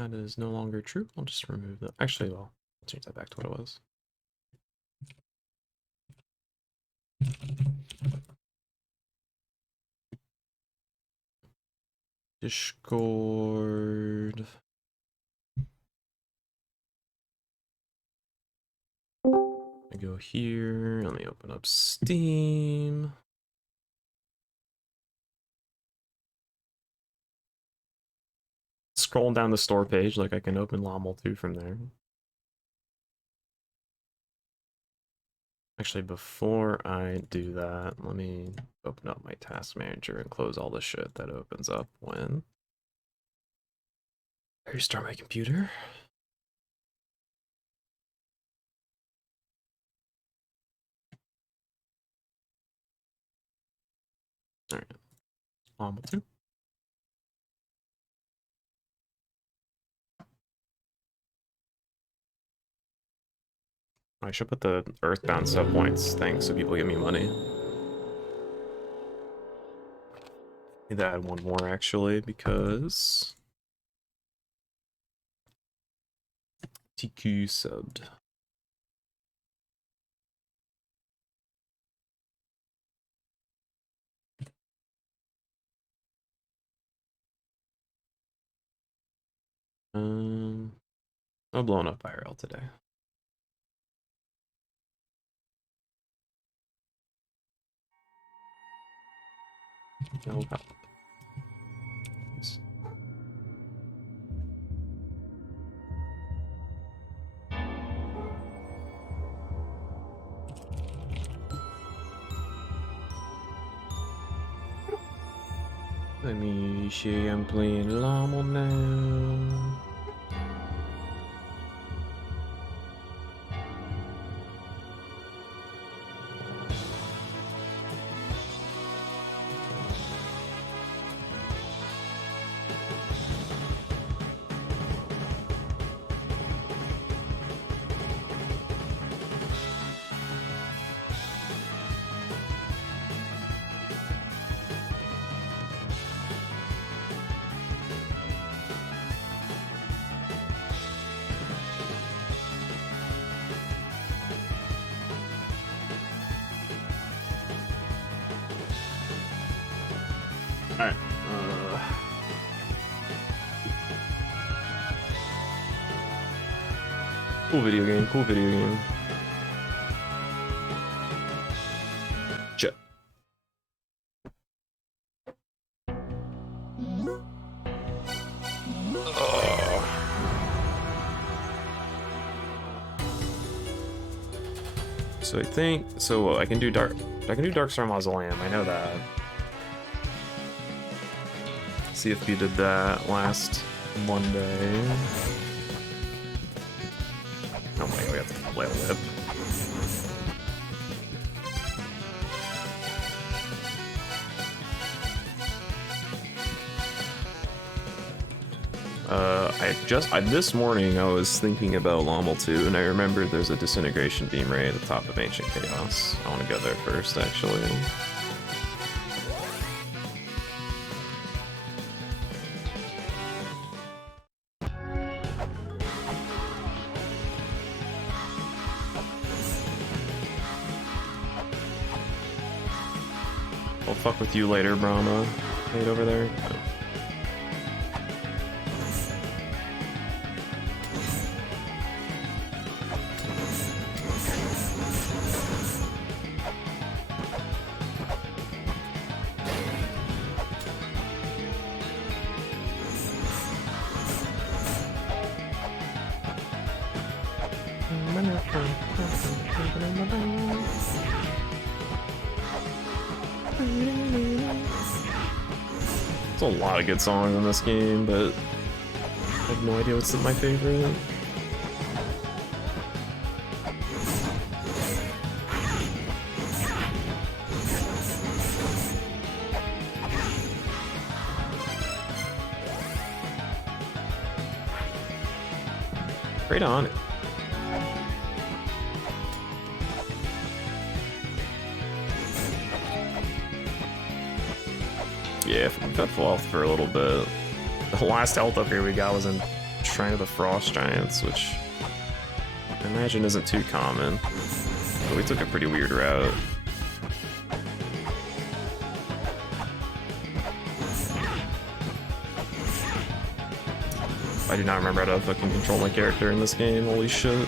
That is no longer true. I'll just remove that. Actually, well, I'll change that back to what it was. Discord. I go here. Let me open up Steam. Scrolling down the store page, like I can open La-Mulana from there. Actually, before I do that, let me open up my task manager and close all the shit that opens up when I restart my computer. All right, La-Mulana. I should put the Earthbound sub points thing so people give me money. Need to add one more actually because TQ subbed. No blowing up IRL today. No help. Let me see, I'm playing Llama now. Alright. Cool video game, cool video game. Shit. So I think I can do Darkstar Mausoleum, I know that. CFP did that last Monday. Oh my god, we have to play a whip. This morning I was thinking about Lommel 2, and I remembered there's a disintegration beam ray at the top of Ancient Chaos. I want to go there first, actually. I'll fuck with you later, Brahma. Right over there. There's a lot of good songs in this game, but I have no idea what's my favorite. Right on it. Yeah, we've got full health for a little bit. The last health up here we got was in Shrine of the Frost Giants, which I imagine isn't too common. But we took a pretty weird route. I do not remember how to fucking control my character in this game, holy shit.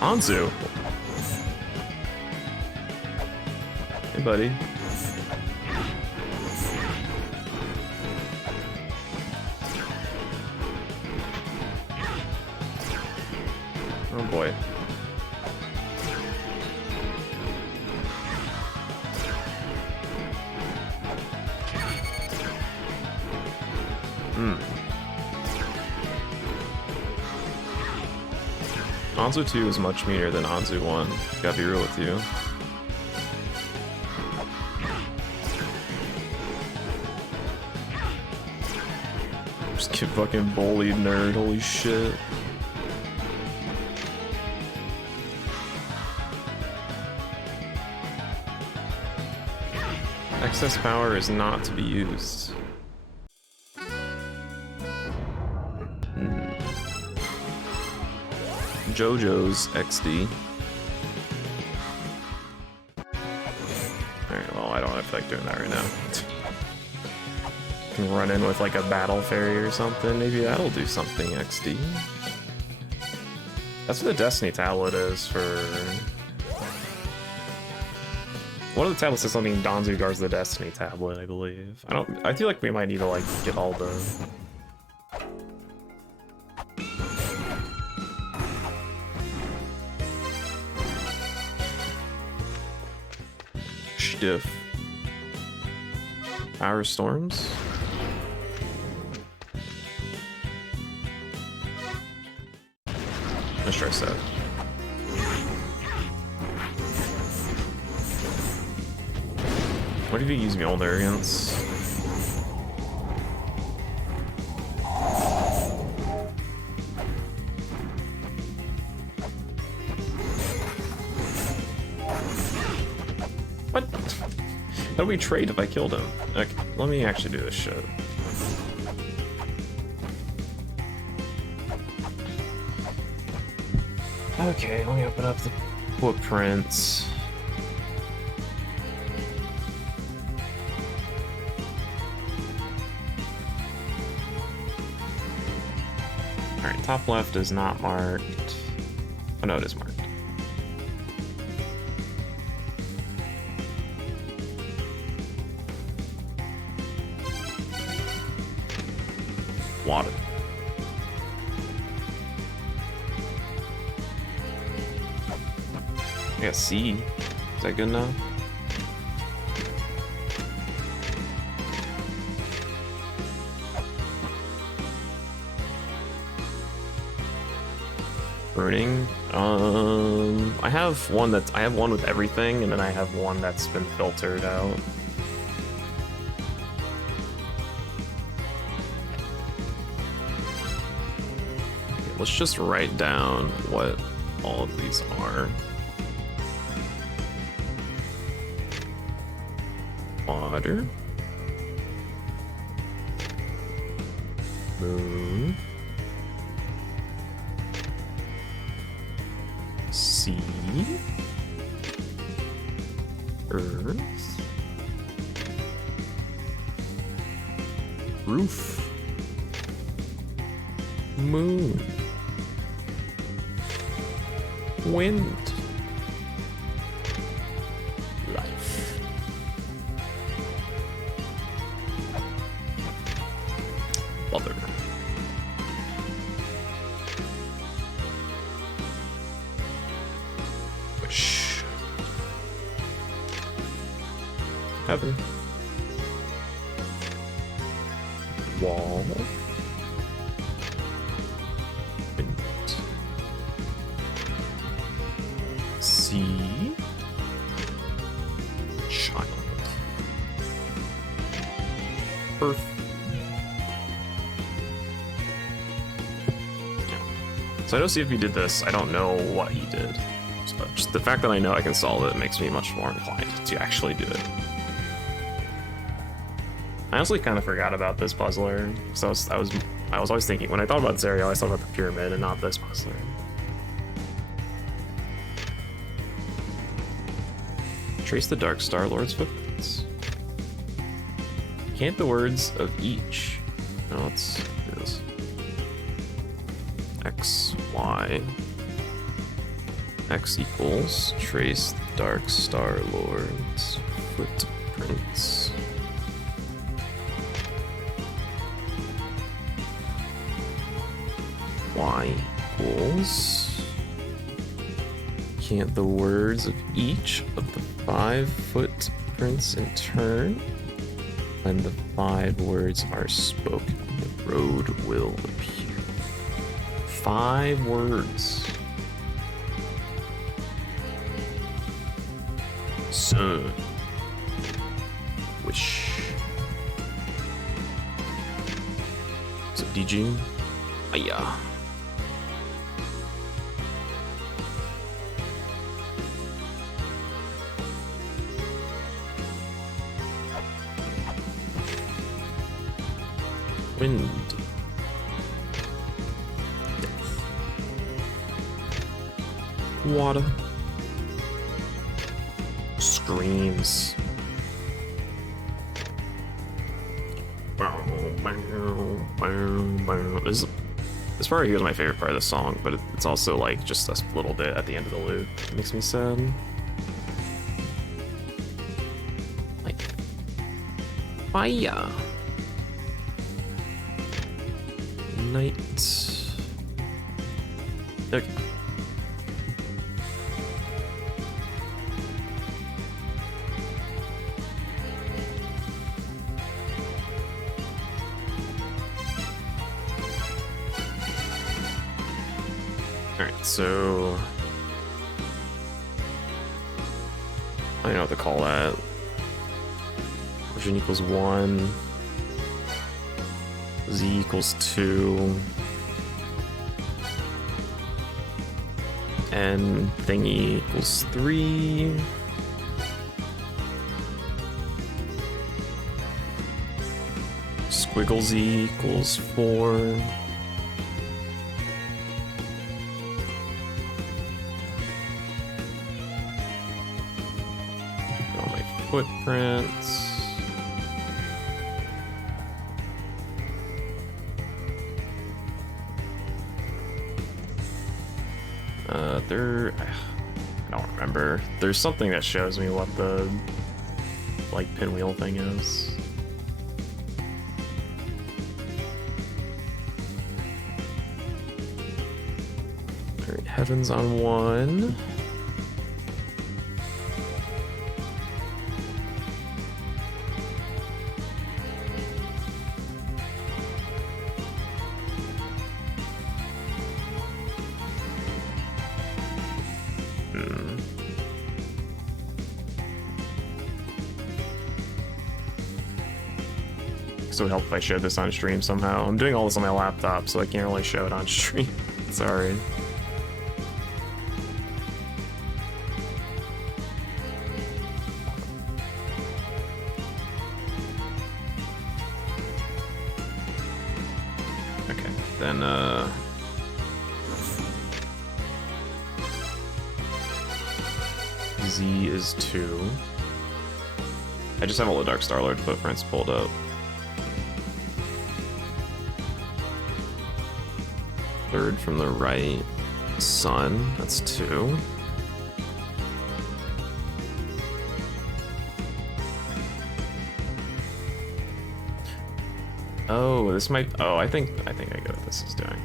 Anzu. Hey, buddy. Oh boy. Anzu 2 is much meaner than Anzu 1, gotta be real with you. Just get fucking bullied, nerd, holy shit. Excess power is not to be used. JoJo's XD. Alright, well, I don't feel like doing that right now. Can run in with like a battle fairy or something, maybe that'll do something XD. That's what the Destiny tablet is for... One of the tablets is something Donzu guards the Destiny tablet, I believe. I feel like we might need to like get all the... Stiff. Power Storms? Let's try set. What if you use Mjolnir Arrogance? What? How do we trade if I killed him? Okay, let me actually do this shit. Okay, let me open up the footprints. Alright, top left is not marked. Oh no, it is marked. Water. I got C. Is that good enough? Burning. I have one with everything, and then I have one that's been filtered out. Okay, let's just write down what all of these are. Water. Moon. Sea. Earth. Roof. Moon. Wind. Life. Mother. Wish. Heaven. Wall. Wind. Sea. Child. Earth. Yeah. So I know, see if he did this. I don't know what he did. So just the fact that I know I can solve it makes me much more inclined to actually do it. I honestly kind of forgot about this puzzler. So I was always thinking, when I thought about this area, I always thought about the pyramid and not this puzzler. Trace the Dark Star Lord's footprints. Can't the words of each. No, let's do this. X, Y. X equals trace the Dark Star Lord's footprints. Y equals. Can't the words of each of the 5 footprints in turn? When the 5 words are spoken, the road will appear. 5 words. Sun. Wish. So DG. Aya. Wind. Water. Screams. This part here is my favorite part of the song, but it's also like just a little bit at the end of the loop. It makes me sad. Like fire. Night. Okay. Alright, so I don't know what to call that. Version equals 1. Z equals 2. And thingy equals 3. Squiggle Z equals 4. All my footprints. I don't remember. There's something that shows me what the like pinwheel thing is. Alright, heaven's on 1. So it would help if I showed this on stream somehow. I'm doing all this on my laptop, so I can't really show it on stream. Sorry. Okay, then Z is 2. I just have all the Dark Star Lord footprints pulled up. Third from the right. Sun, that's 2. Oh, this might. Oh, I think I get what this is doing.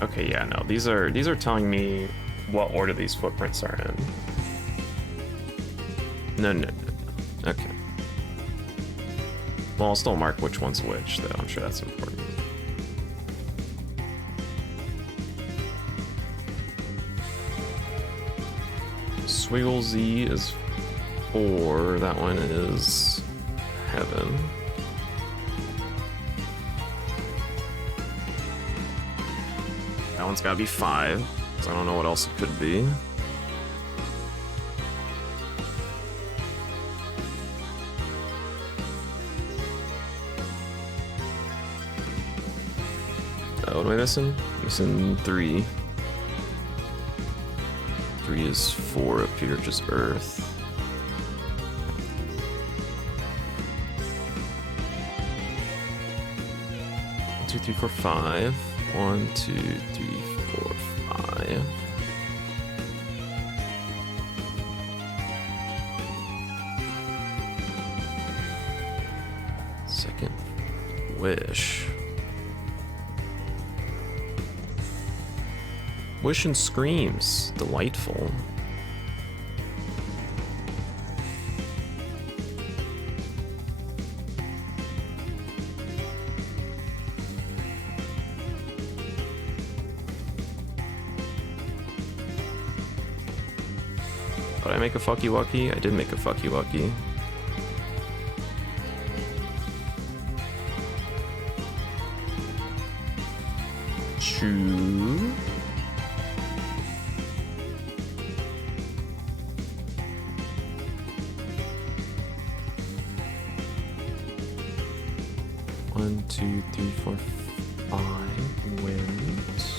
Okay, yeah, no, these are telling me what order these footprints are in. No. Okay. Well, I'll still mark which one's which, though. I'm sure that's important. Swiggle Z is 4. That one is heaven. That one's gotta be 5, because I don't know what else it could be. Oh, what am I missing? Missing 3. 3 is 4 up here, just Earth. One, 2, 3, 4, 5. 1, 2, 3, 4, 5. Second wish. Wish and screams. Delightful. Did I make a fucky wucky? I did make a fucky wucky. Choo. One, 2, 3, 4, 5. Wins.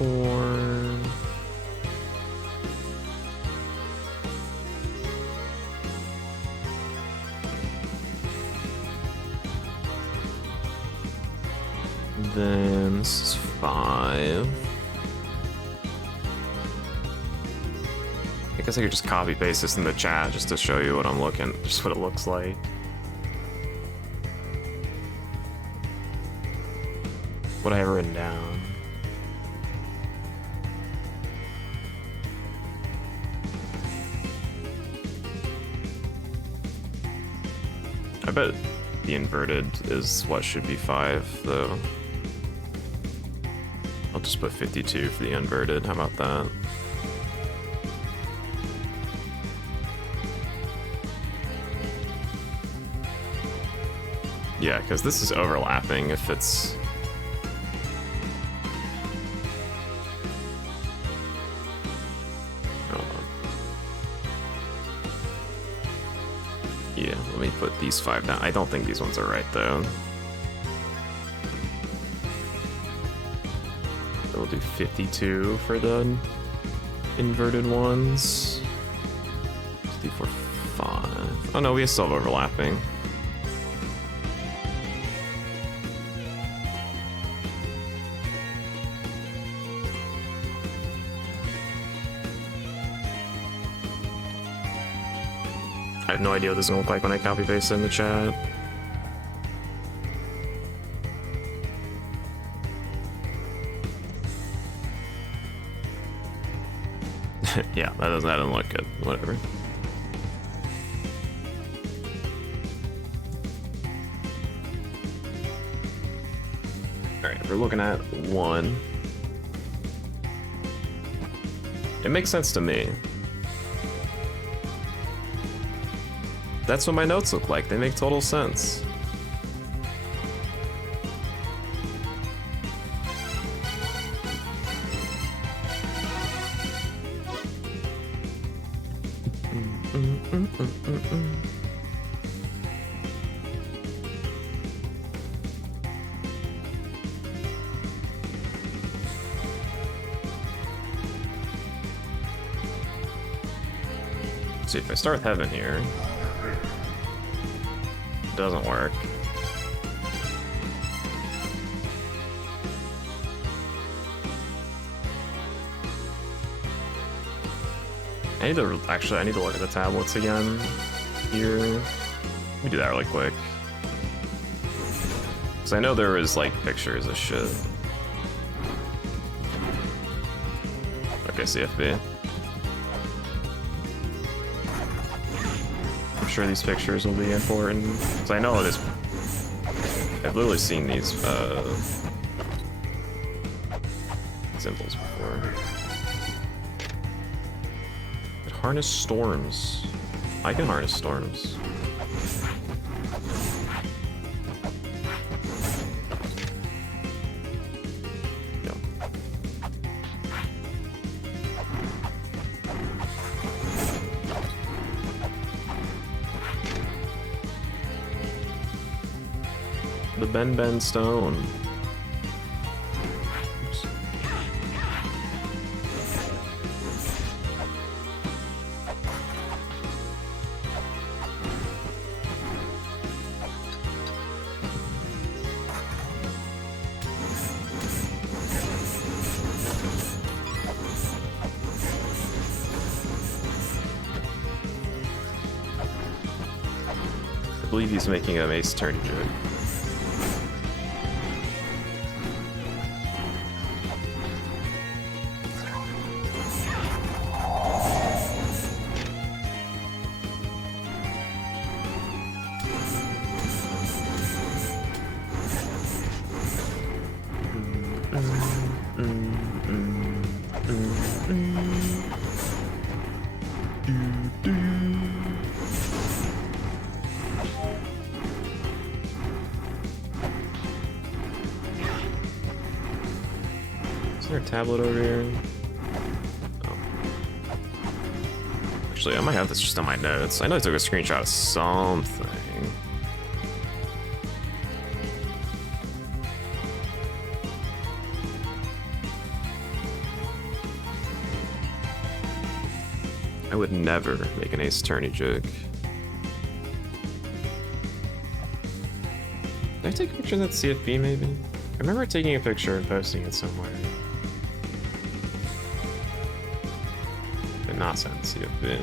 Or then this is 5. I guess I could just copy paste this in the chat just to show you what I'm looking, just what it looks like. What I have written down. I bet the inverted is what should be 5, though. I'll just put 52 for the inverted. How about that? Yeah, because this is overlapping if it's... Hold on. Yeah, let me put these 5 down. I don't think these ones are right, though. We'll do 52 for the inverted ones. 54, 5. Oh no, we still have overlapping. I have no idea what this is gonna look like when I copy paste it in the chat. Yeah, that doesn't look good. Whatever. Alright, we're looking at 1. It makes sense to me. That's what my notes look like. They make total sense. See, if I start with heaven here, it doesn't work. I need to look at the tablets again here. Let me do that really quick. Because I know there was like pictures of shit. Okay, CFB. I'm sure these pictures will be important. Because I know it is. I've literally seen these symbols before. Harness storms. I can harness storms. Yeah. The Ben Stone. I believe he's making a mace turn joke. Is there a tablet over here? Oh. Actually, I might have this just on my notes. I know I took a screenshot of something. I would never make an ace attorney joke. Did I take a picture of that CFB maybe? I remember taking a picture and posting it somewhere. Did not send CFB.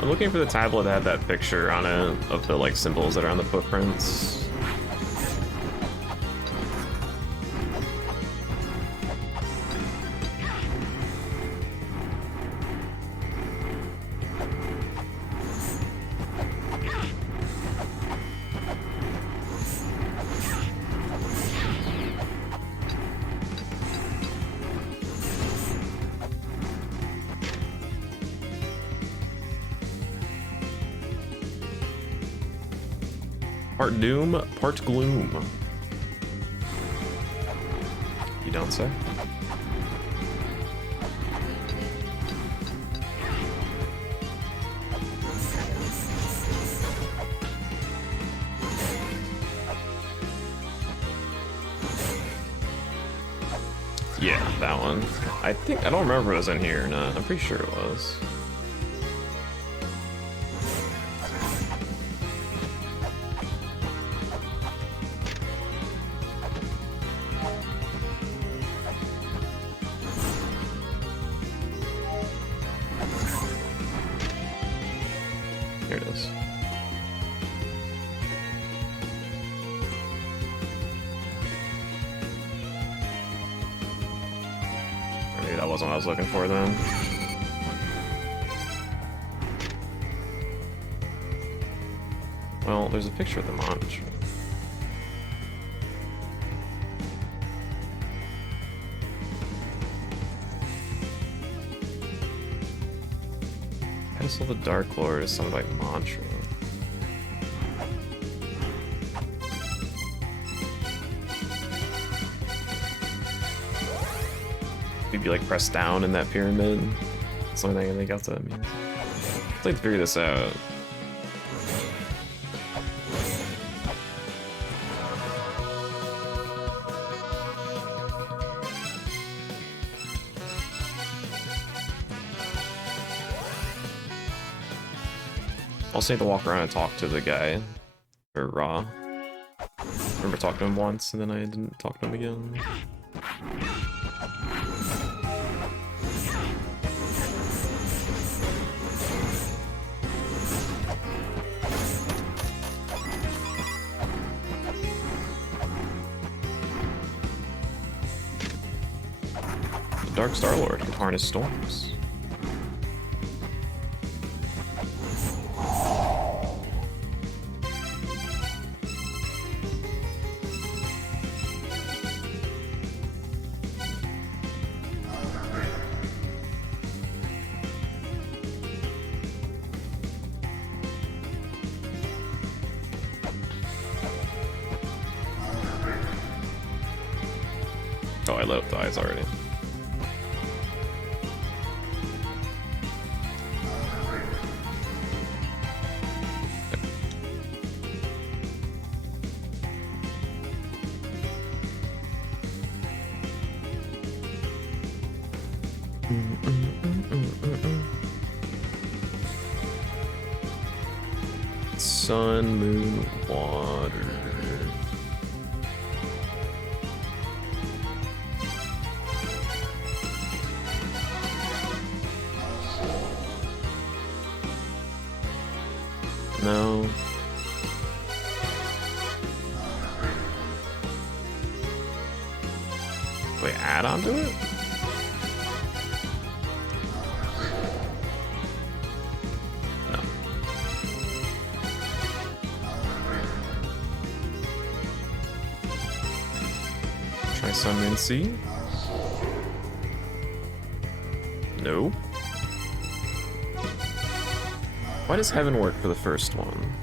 I'm looking for the tablet that had that picture on it of the like symbols that are on the footprints. Part doom, part gloom. You don't say? Yeah, that one. I don't remember if it was in here or not. I'm pretty sure it was. Here it is. Maybe that wasn't what I was looking for then. Well, there's a picture of the mantra. Pedestal of the Dark Lord is summoned by mantra. maybe like press down in that pyramid. That's the only thing I think else that means. I'd like to figure this out. Also need to walk around and talk to the guy, or Ra. I remember talking to him once, and then I didn't talk to him again. The Dark Star-Lord can harness storms. Oh, I lit up the eyes already. Sun, moon, water. No. Wait, add on to it? No. Try Sun, Moon, Sea? No. Why does heaven work for the first one?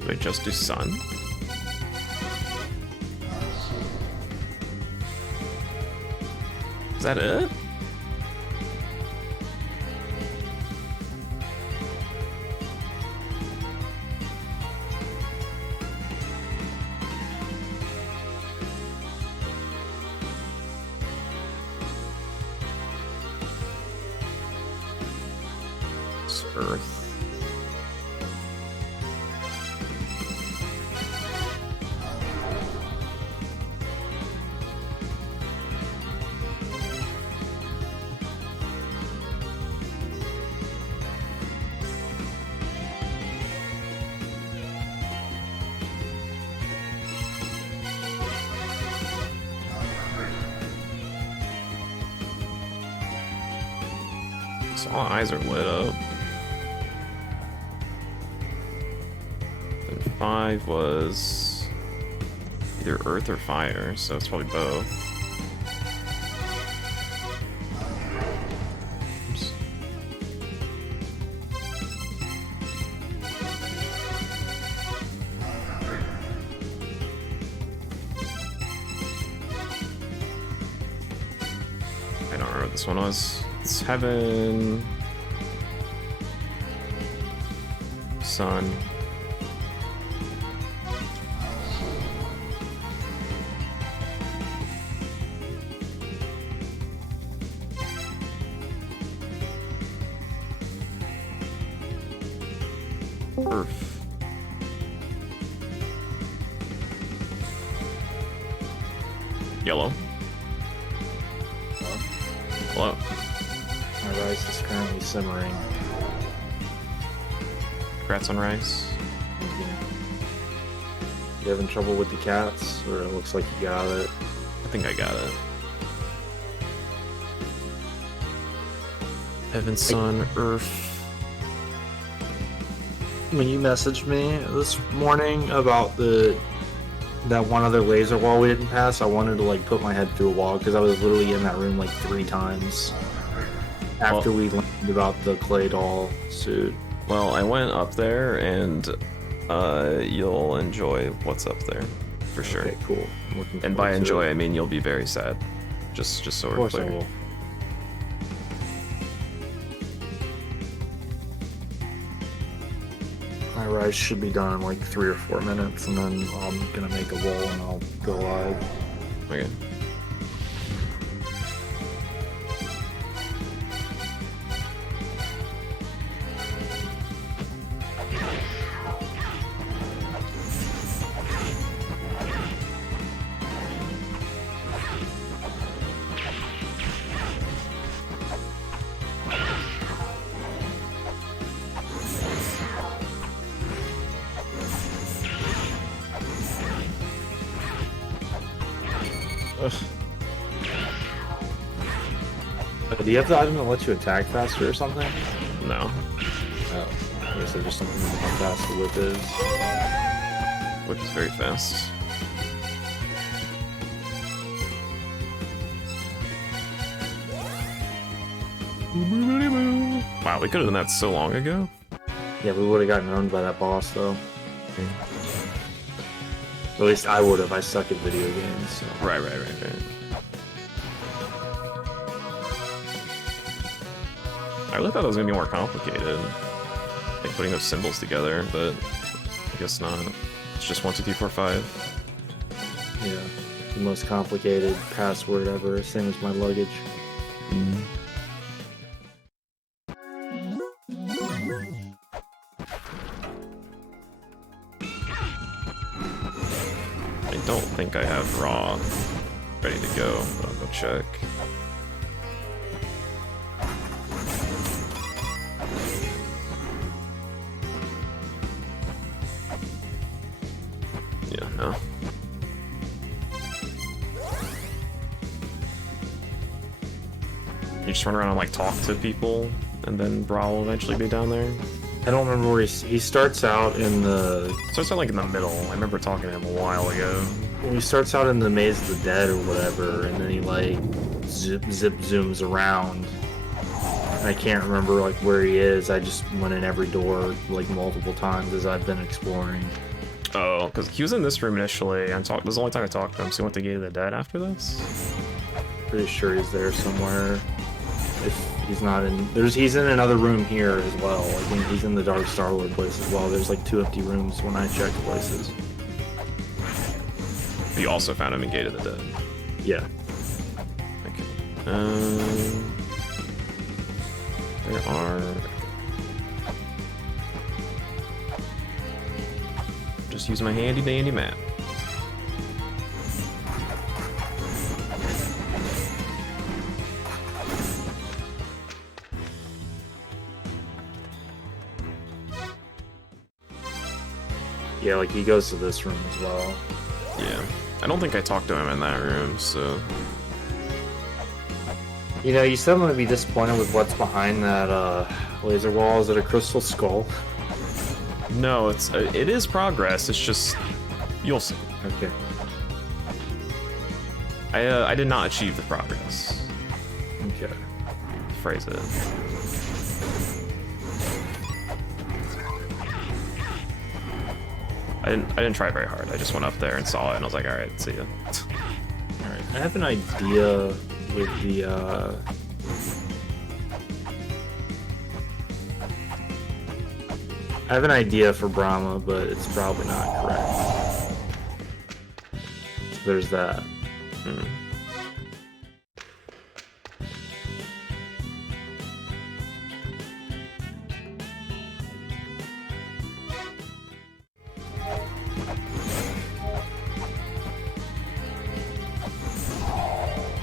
Do I just do sun? Is that it? Earth. So all eyes are lit up. 5 was either earth or fire, so it's probably both. Oops. I don't remember what this one was. It's heaven, sun. Earth. Yellow. Hello. My rice is currently simmering. Congrats on rice. You having trouble with the cats, or it looks like you got it? I think I got it. Heaven, sun, earth. When you messaged me this morning about that one other laser wall we didn't pass, I wanted to like put my head through a wall because I was literally in that room like 3 times. after we learned about the clay doll suit. Well, I went up there, and you'll enjoy what's up there, for sure. Okay, cool. I'm looking And by forward to enjoy, it. I mean you'll be very sad. Just so Of we're course I clear. will. My rice should be done in like 3 or 4 minutes, and then I'm gonna make a bowl and I'll go live. Okay. Ugh. Do you have the item that lets you attack faster or something? No. Oh, I guess there's just something about how fast the whip is. Whip is very fast. Wow, we could have done that so long ago. Yeah, we would have gotten owned by that boss though. At least I would have. I suck at video games. So. Right. I really thought it was gonna be more complicated, like putting those symbols together, but I guess not. It's just 1, 2, 3, 4, 5. Yeah, the most complicated password ever. Same as my luggage. I don't think I have raw ready to go, but I'll go check. Yeah, no. You just run around and like talk to people, and then Bra will eventually be down there. I don't remember where he starts out in the. Starts out like in the middle. I remember talking to him a while ago. Well, he starts out in the Maze of the Dead or whatever, and then he like zip zooms around. And I can't remember like where he is. I just went in every door like multiple times as I've been exploring. Oh, because he was in this room initially. This is the only time I talked to him, so he went to Gate of the Dead after this? Pretty sure he's there somewhere. If he's not in, he's in another room here as well. I think he's in the Dark Star-Lord place as well. There's like 2 empty rooms when I checked places. You also found him in Gate of the Dead. Yeah. Okay. There are... Just use my handy dandy map. Yeah, like he goes to this room as well. Yeah. I don't think I talked to him in that room, so... You know, you said I'm gonna be disappointed with what's behind that laser wall. Is it a crystal skull? No, it is progress, it's just... You'll see. Okay. I did not achieve the progress. Okay. Phrase it. I didn't try very hard. I just went up there and saw it, and I was like, all right, see ya. All right. I have an idea with the. I have an idea for Brahma, but it's probably not correct. So there's that.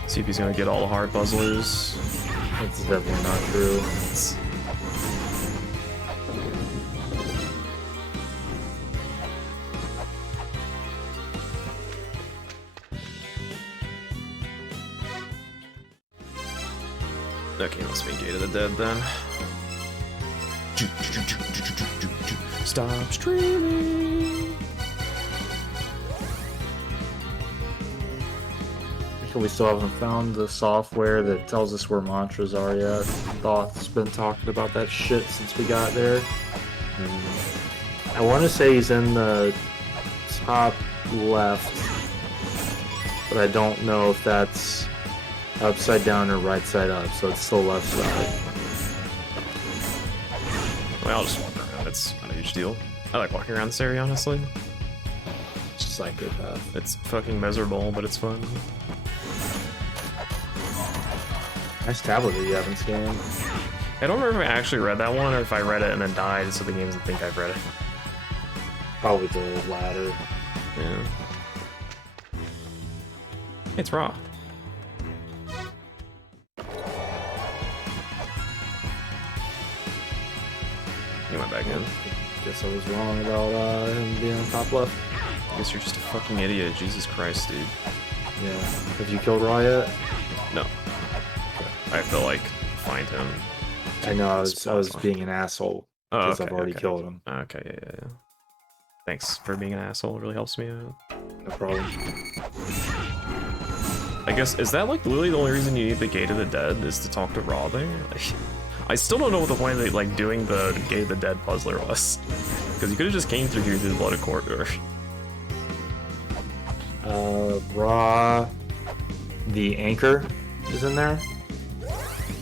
See if he's gonna get all the hard puzzlers. That's definitely not true. Okay, must be Gate of the Dead then. Stop streaming. We still haven't found the software that tells us where mantras are yet. Thoth's been talking about that shit since we got there. I want to say he's in the top left, but I don't know if that's upside down or right side up, so it's still left side. Well, I'll just walk around. It's not a huge deal. I like walking around this area, honestly. Psychopath. It's fucking miserable, but it's fun. Nice tablet that you haven't scanned. I don't remember if I actually read that one or if I read it and then died, so the game doesn't think I've read it. Probably the latter. Yeah. It's raw. He went back in. Guess I was wrong about him being on top left. I guess you're just a fucking idiot. Jesus Christ, dude. Yeah. Have you killed Raw yet? No. I have to, like, find him. I know, I was being an asshole. Because I've already killed him. Okay, yeah. Thanks for being an asshole. It really helps me out. No problem. I guess, is that, like, literally the only reason you need the Gate of the Dead is to talk to Raw there? Like, I still don't know what the point of, like, doing the Gate of the Dead puzzler was. Because you could have just came through here through the Blooded Corridor. Raw... The anchor is in there?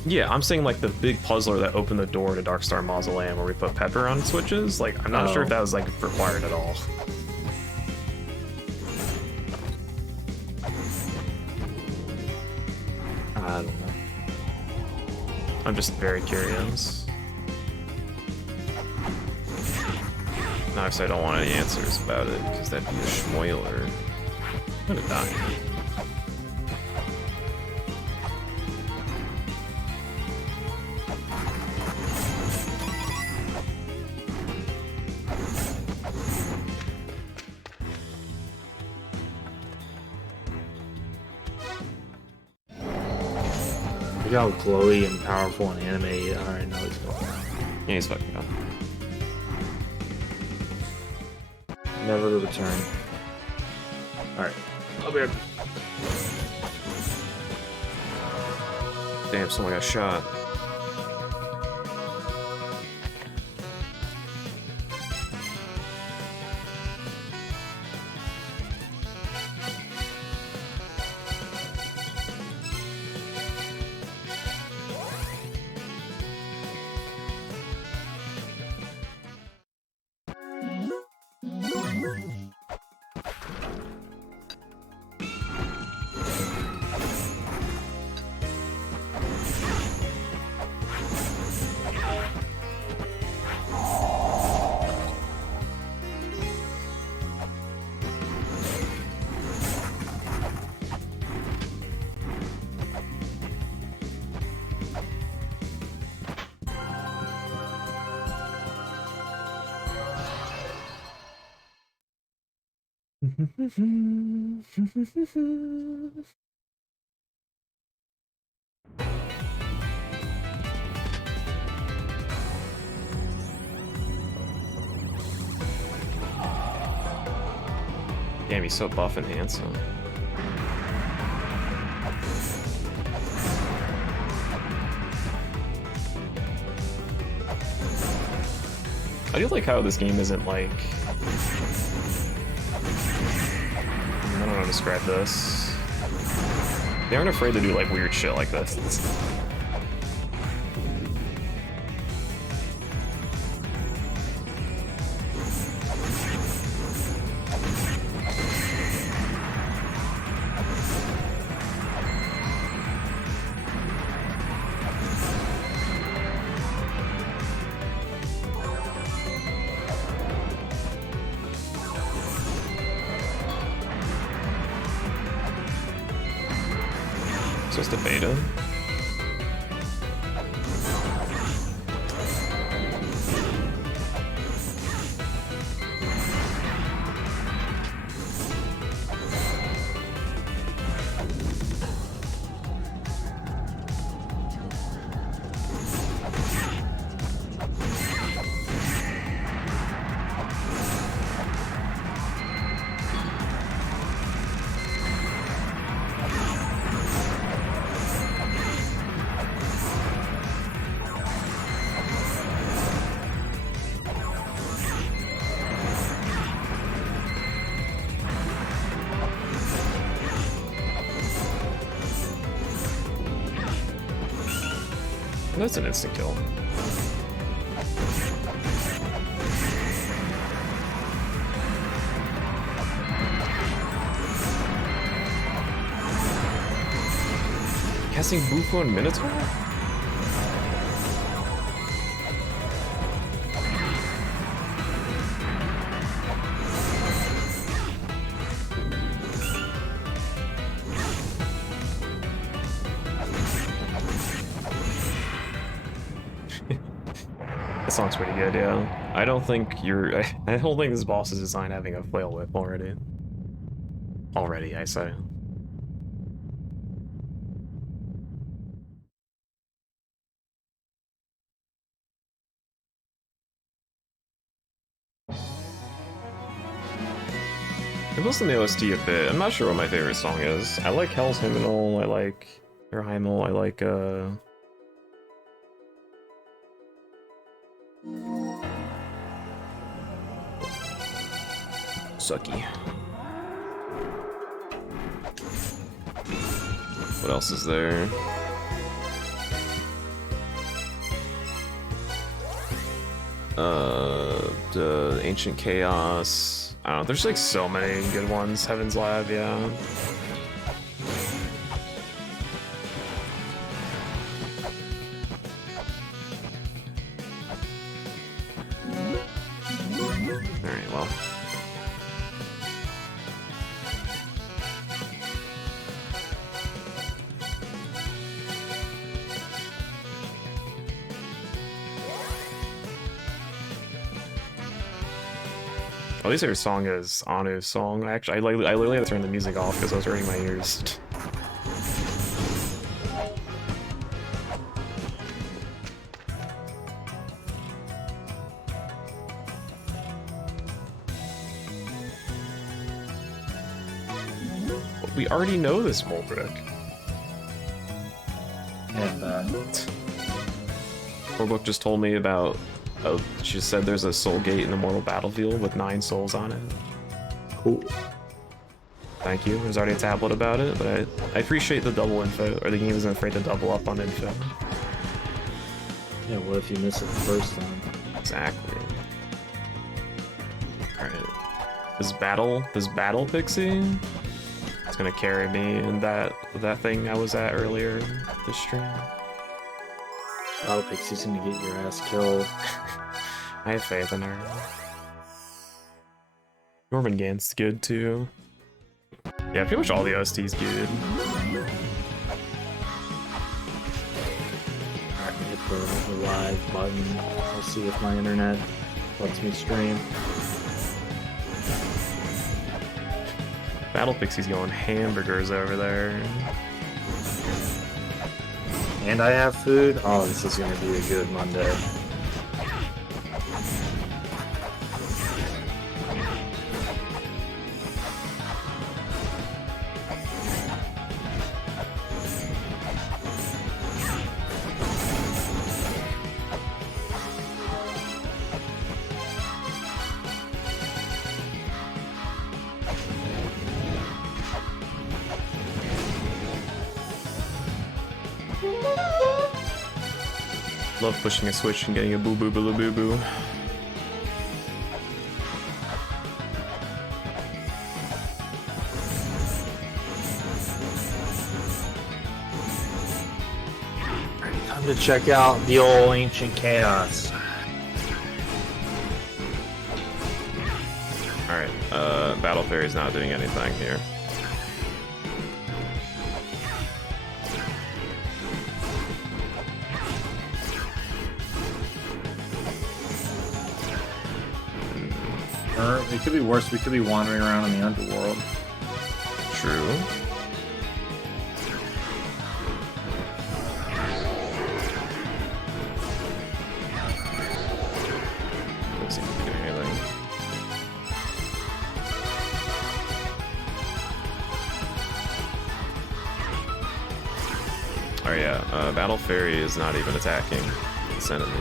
Yeah, I'm saying, like, the big puzzler that opened the door to Darkstar Mausoleum where we put pepper on switches. Like, I'm not sure if that was, like, required at all. I don't know. I'm just very curious. No, I don't want any answers about it, because that'd be a schmoiler. I'm gonna die. Look how glowy and powerful and animated. I already know he's going. Yeah, he's fucking gone. Never to return. Alright. I'll be right back. Damn, someone got shot. Damn, he's so buff and handsome. I do like how this game isn't like... I don't know how to describe this. They aren't afraid to do like weird shit like this. It's just a beta. That's an instant kill. Casting Buko and Minotaur? That song's pretty good, yeah. I don't think you're... I don't think this boss is designed having a flail whip already. Already, I say. I've listened to the OST a bit. I'm not sure what my favorite song is. I like Hell's Hymenal, I like... Or Hymenal, I like, Sucky. What else is there? The Ancient Chaos. I don't know, there's like so many good ones. Heaven's Lab, yeah. Alright, well. At least her song is Anu's song. Actually, I literally had to turn the music off because I was hurting my ears. We already know this Moldrick. And Book just told me about. Oh, she said there's a soul gate in the Mortal Battlefield with 9 souls on it. cool. Thank you. There's already a tablet about it, but I appreciate the double info, or the game isn't afraid to double up on info. Yeah, what if you miss it the first time? Exactly. Alright. This battle pixie? It's gonna carry me in that thing I was at earlier this stream. Battle Pixie's gonna get your ass killed. I have faith in her. Jormungand's good too. Yeah, pretty much all the OST's good. Alright, hit the live button. I'll see if my internet lets me stream. Battle Pixie's going hamburgers over there. And I have food. Oh, this is gonna be a good Monday. Love pushing a switch and getting a boo boo boo boo boo. Time to check out the old Ancient Chaos. Alright, Battle Fairy's not doing anything here. Or it could be worse. We could be wandering around in the underworld. True. Doesn't seem to be doing anything. Oh yeah, Battle Fairy is not even attacking this enemy.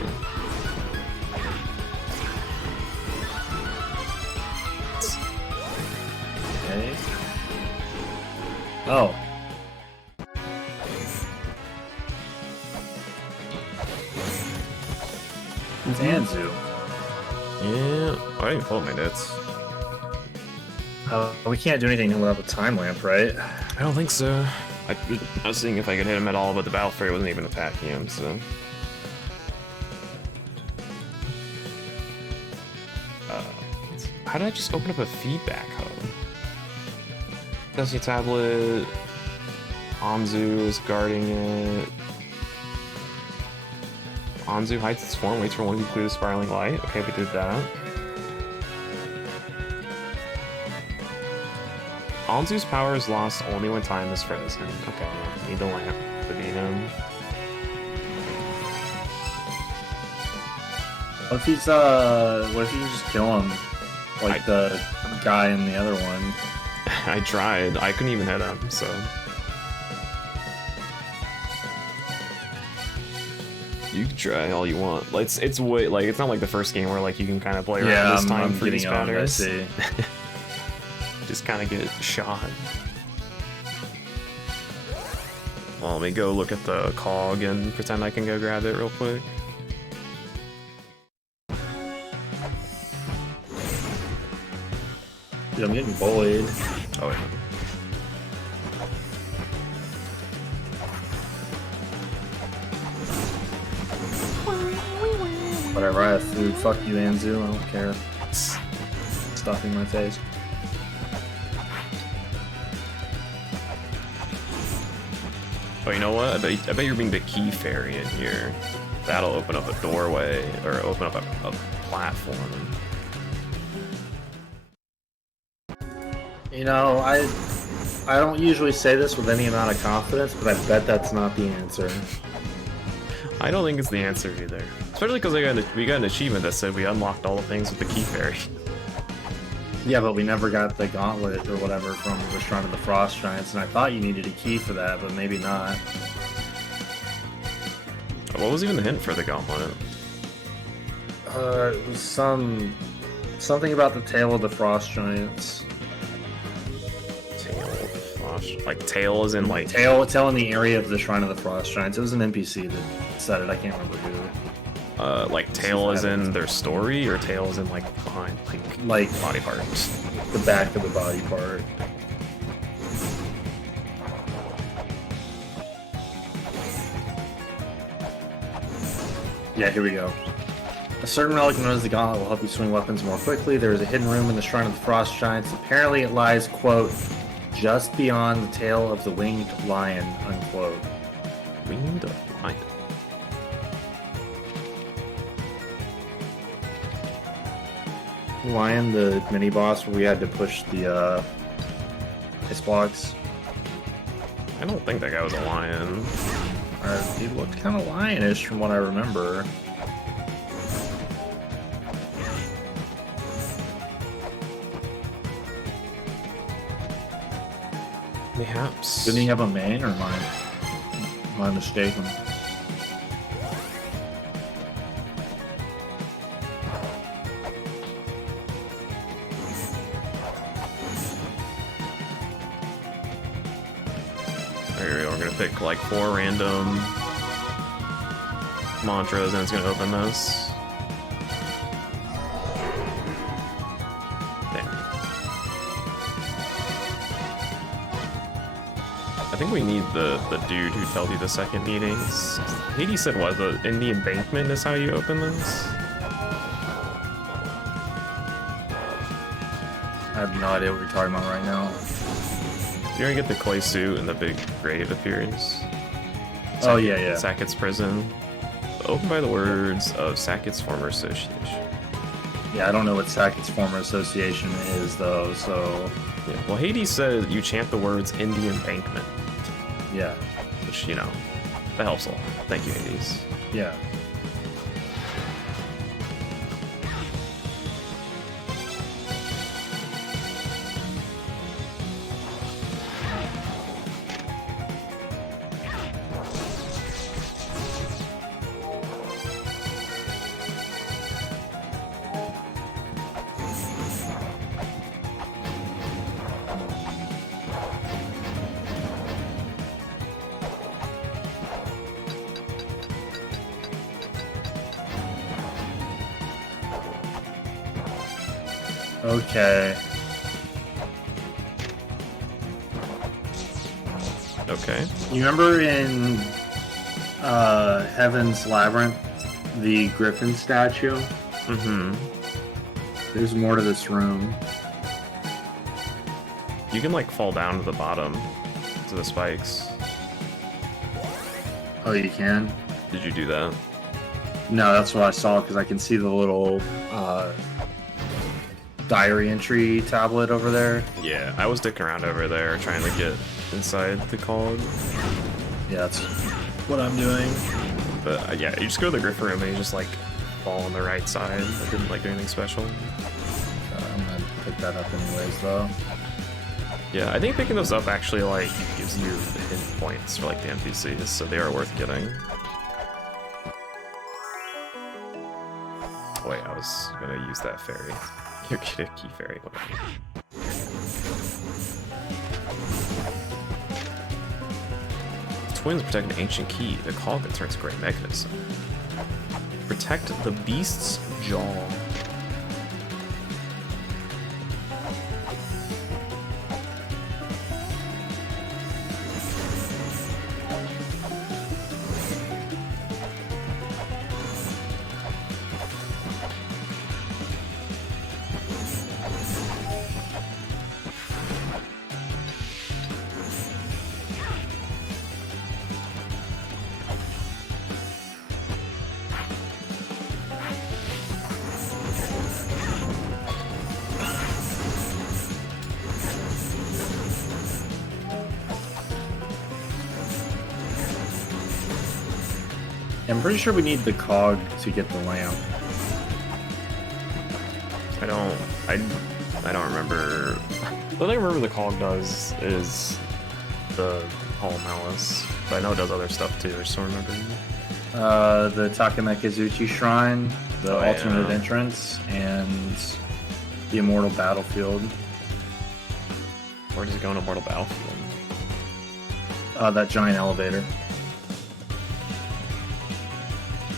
Okay. Oh. It's Anzu. Yeah, I didn't even pull up my notes. We can't do anything without the time lamp, right? I don't think so. I was seeing if I could hit him at all, but the Battle Fairy wasn't even attacking him, so... how did I just open up a feedback hub? Destiny Tablet... Anzu is guarding it... Anzu hides its form, waits for one to be clear to spiraling light. Okay, we did that. Anzu's power is lost only when time is frozen. Okay, need the lamp to beat him. What if you just kill him? Like the guy in the other one. I tried. I couldn't even hit him, so... You can try all you want. It's way like it's not like the first game where like you can kind of play around this time for these patterns. Just kind of get shot. Well, let me go look at the cog and pretend I can go grab it real quick. Dude, I'm getting bullied. Oh, yeah. Whatever, I have food. Fuck you, Anzu. I don't care. Stuffing my face. Oh, you know what? I bet you're being the key fairy in here. That'll open up a doorway, or open up a platform. You know, I don't usually say this with any amount of confidence, but I bet that's not the answer. I don't think it's the answer either. Especially because we got an achievement that said we unlocked all the things with the key fairy. Yeah, but we never got the gauntlet or whatever from the Shrine of the Frost Giants, and I thought you needed a key for that, but maybe not. What was even the hint for the gauntlet? It was something about the tail of the Frost Giants. Tail of the Frost... Like tail as in like... Tail in the area of the Shrine of the Frost Giants. It was an NPC that said it, I can't remember who. Like tail as in their story, or tail as in like behind, like body parts? The back of the body part. Yeah, here we go. A certain relic known as the Gauntlet will help you swing weapons more quickly. There is a hidden room in the Shrine of the Frost Giants. Apparently it lies, quote, just beyond the tail of the winged lion, unquote. Winged lion? Lion, the mini boss where we had to push the ice blocks. I don't think that guy was a lion. He looked kind of lionish from what I remember. Perhaps. Didn't he have a mane, or am I mistaken? We're gonna pick like 4 random mantras and it's gonna open this. Damn. I think we need the dude who tells you the second meetings. Hades said what? In the embankment is how you open this? I have no idea what you're talking about right now. You're gonna get the clay suit and the big grave appears. Oh, yeah. Sakkett's prison. Opened by the words of Sakkett's former association. Yeah, I don't know what Sakkett's former association is, though, so... Yeah, well, Hades said you chant the words in the embankment. Yeah. Which, you know, that helps a lot. Thank you, Hades. Yeah. Okay. Okay. You remember in Heaven's Labyrinth, the Griffin statue? Mm-hmm. There's more to this room. You can like fall down to the bottom to the spikes. Oh, you can? Did you do that? No, that's what I saw because I can see the little diary entry tablet over there. Yeah, I was dicking around over there trying to get inside the cog. Yeah, that's what I'm doing. But yeah, you just go to the Griffin room and you just like fall on the right side. I didn't like do anything special. I'm gonna pick that up anyways, though. Yeah, I think picking those up actually like gives you hit points for like the NPCs, so they are worth getting. Wait, I was gonna use that fairy. You're get a key fairy. Twins protect an ancient key. The call concerns a great mechanism. Protect the beast's jaw. I'm pretty sure we need the cog to get the lamp. I don't remember. The thing I remember the cog does is the Hall of Malice, but I know it does other stuff too. I just don't remember. The Takamekazuchi Shrine, the Oh, alternate yeah. entrance, and the Immortal Battlefield. Where does it go in Immortal Battlefield? That giant elevator.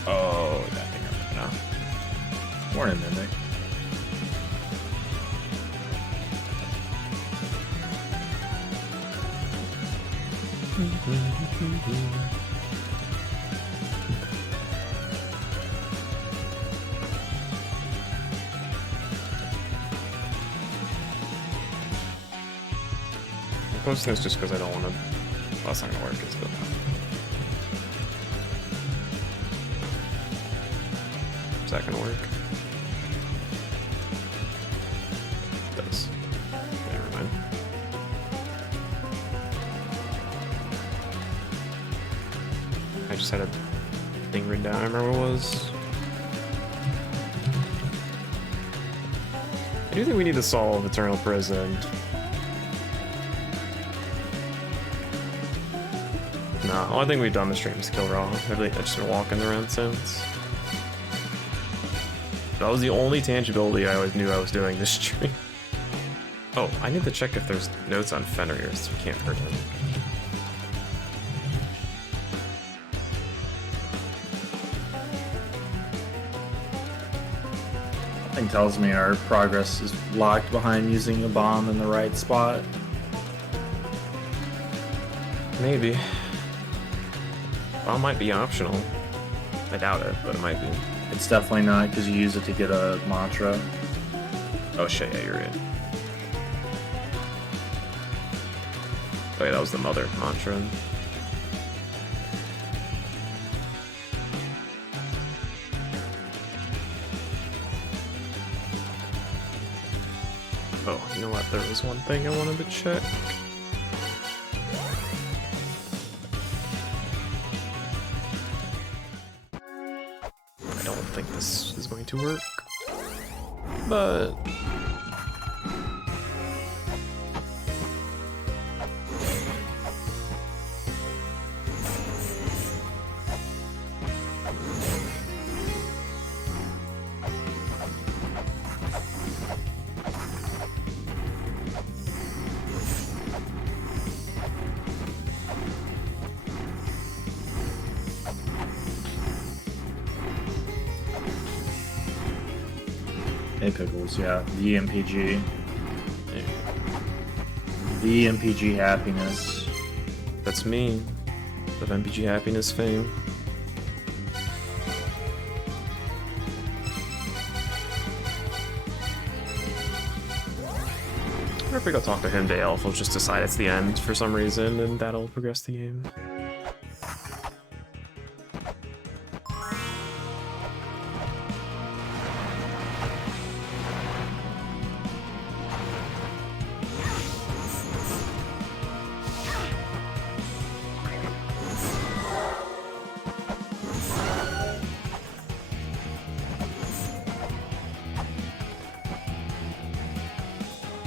Oh, that thing I remember now. Morning, Mimic. I'm posting this just because I don't want to. Well, that's not gonna work, is it? Is that gonna work? It does. Never mind. I just had a thing written down. I remember what it was. I do think we need to solve Eternal Prison. No, all I think we've done the stream is kill Raw. I've just been walking around since. That was the only tangibility I always knew I was doing this stream. Oh, I need to check if there's notes on Fenrir, so we can't hurt him. Something tells me our progress is locked behind using a bomb in the right spot. Maybe. Well, it might be optional. I doubt it, but it might be. It's definitely not because you use it to get a mantra. Oh shit, yeah, you're right. Oh yeah, that was the mother mantra. Oh, you know what? There was one thing I wanted to check. I don't think this is going to work, but Hey Pickles, yeah. The MPG. There you go. The MPG happiness. That's me. Of MPG Happiness fame. Or if we go talk to him, Elf will just decide it's the end for some reason, and that'll progress the game.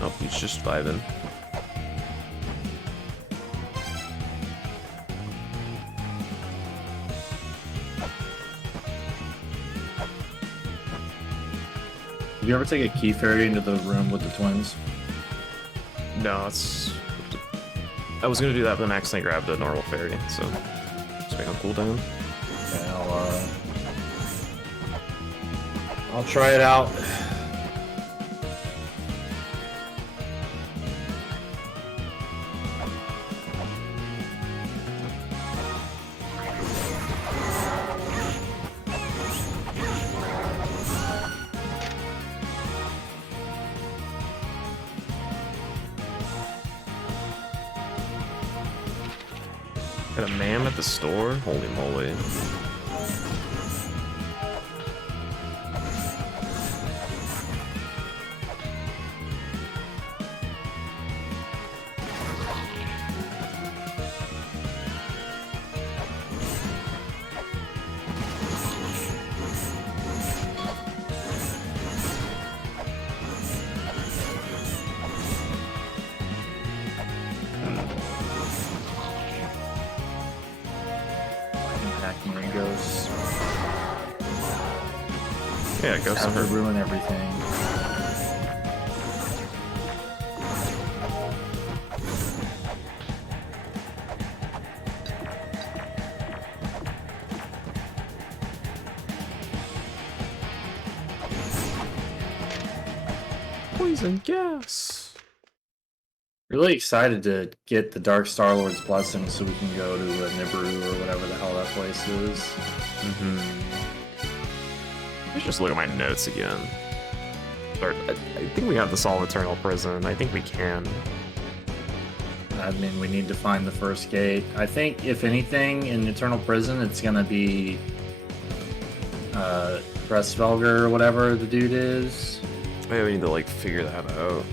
Oh, he's just vibing. Did you ever take a key fairy into the room with the twins? No, it's... I was gonna do that, but then I accidentally grabbed a normal fairy, so... Just make on cooldown. Okay, I'll try it out. Got a man at the store? Holy moly. Pac-Man ghosts. Yeah, ghosts Have are to ruin everything. poison gas. Really excited to get the Dark Star Lord's blessing so we can go to Nibiru or whatever the hell that place is. Mm-hmm. Let's just look at my notes again. I think we have to solve Eternal Prison. I think we can. I mean, we need to find the first gate. I think, if anything, in Eternal Prison, it's gonna be Pressvelger or whatever the dude is. Maybe we need to like figure that out.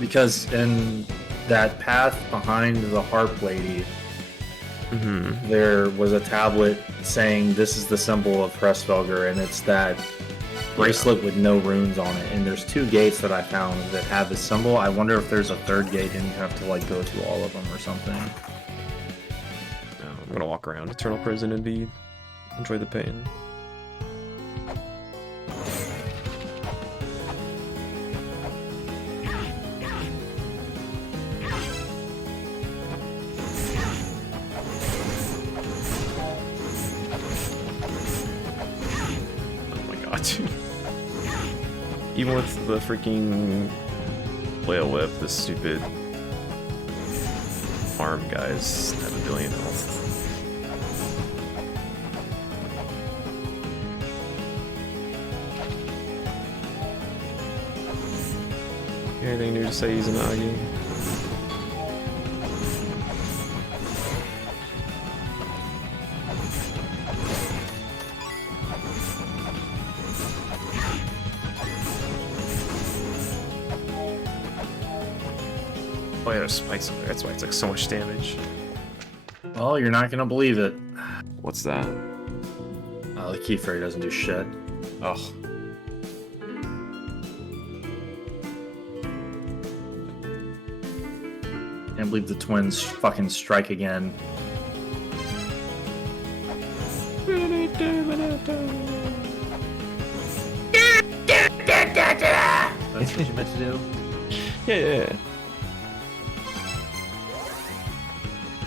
Because in that path behind the harp lady, there was a tablet saying this is the symbol of Pressvelger, and it's that bracelet with no runes on it. And there's 2 gates that I found that have the symbol. I wonder if there's a 3rd gate and you have to like go to all of them or something. No, I'm gonna walk around Eternal Prison and enjoy the pain. Dude. Even with the freaking whale whip, the stupid arm guys have a billion health. Anything new to say, Izanagi? Oh yeah, there's spikes over there. That's why it's like so much damage. Well, you're not gonna believe it. What's that? The Key Fairy doesn't do shit. Ugh. Can't believe the twins fucking strike again. That's what you meant to do? Yeah.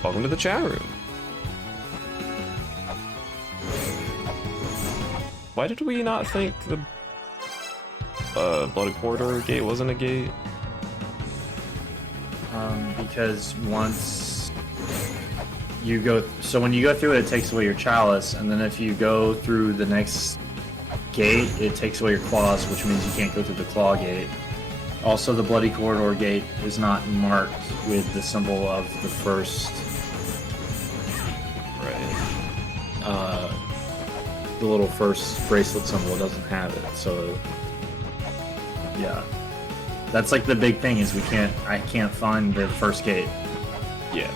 Welcome to the chat room. Why did we not think the... Bloody Corridor gate wasn't a gate? Because once you go, so when you go through it, it takes away your chalice, and then if you go through the next gate, it takes away your claws, which means you can't go through the claw gate. Also, the Bloody Corridor gate is not marked with the symbol of the first. Right. The little first bracelet symbol doesn't have it, so yeah. That's like the big thing is I can't find the first gate. Yeah.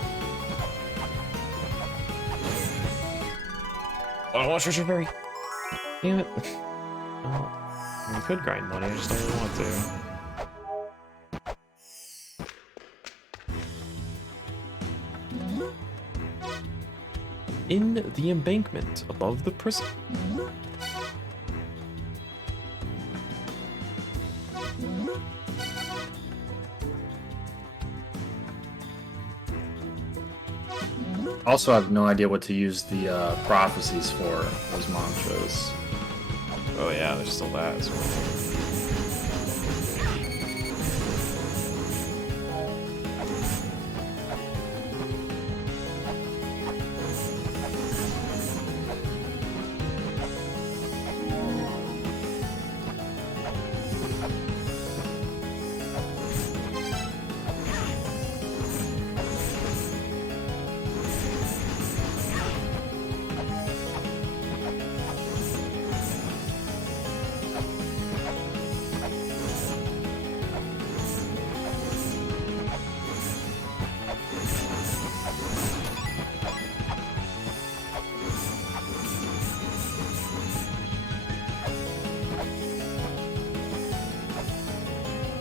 Oh, I don't want Treasure Berry. Damn it. Oh, I could grind money, I just don't really want to. In the embankment above the prison. Also, I have no idea what to use the prophecies for, those mantras. Oh yeah, there's still that as well.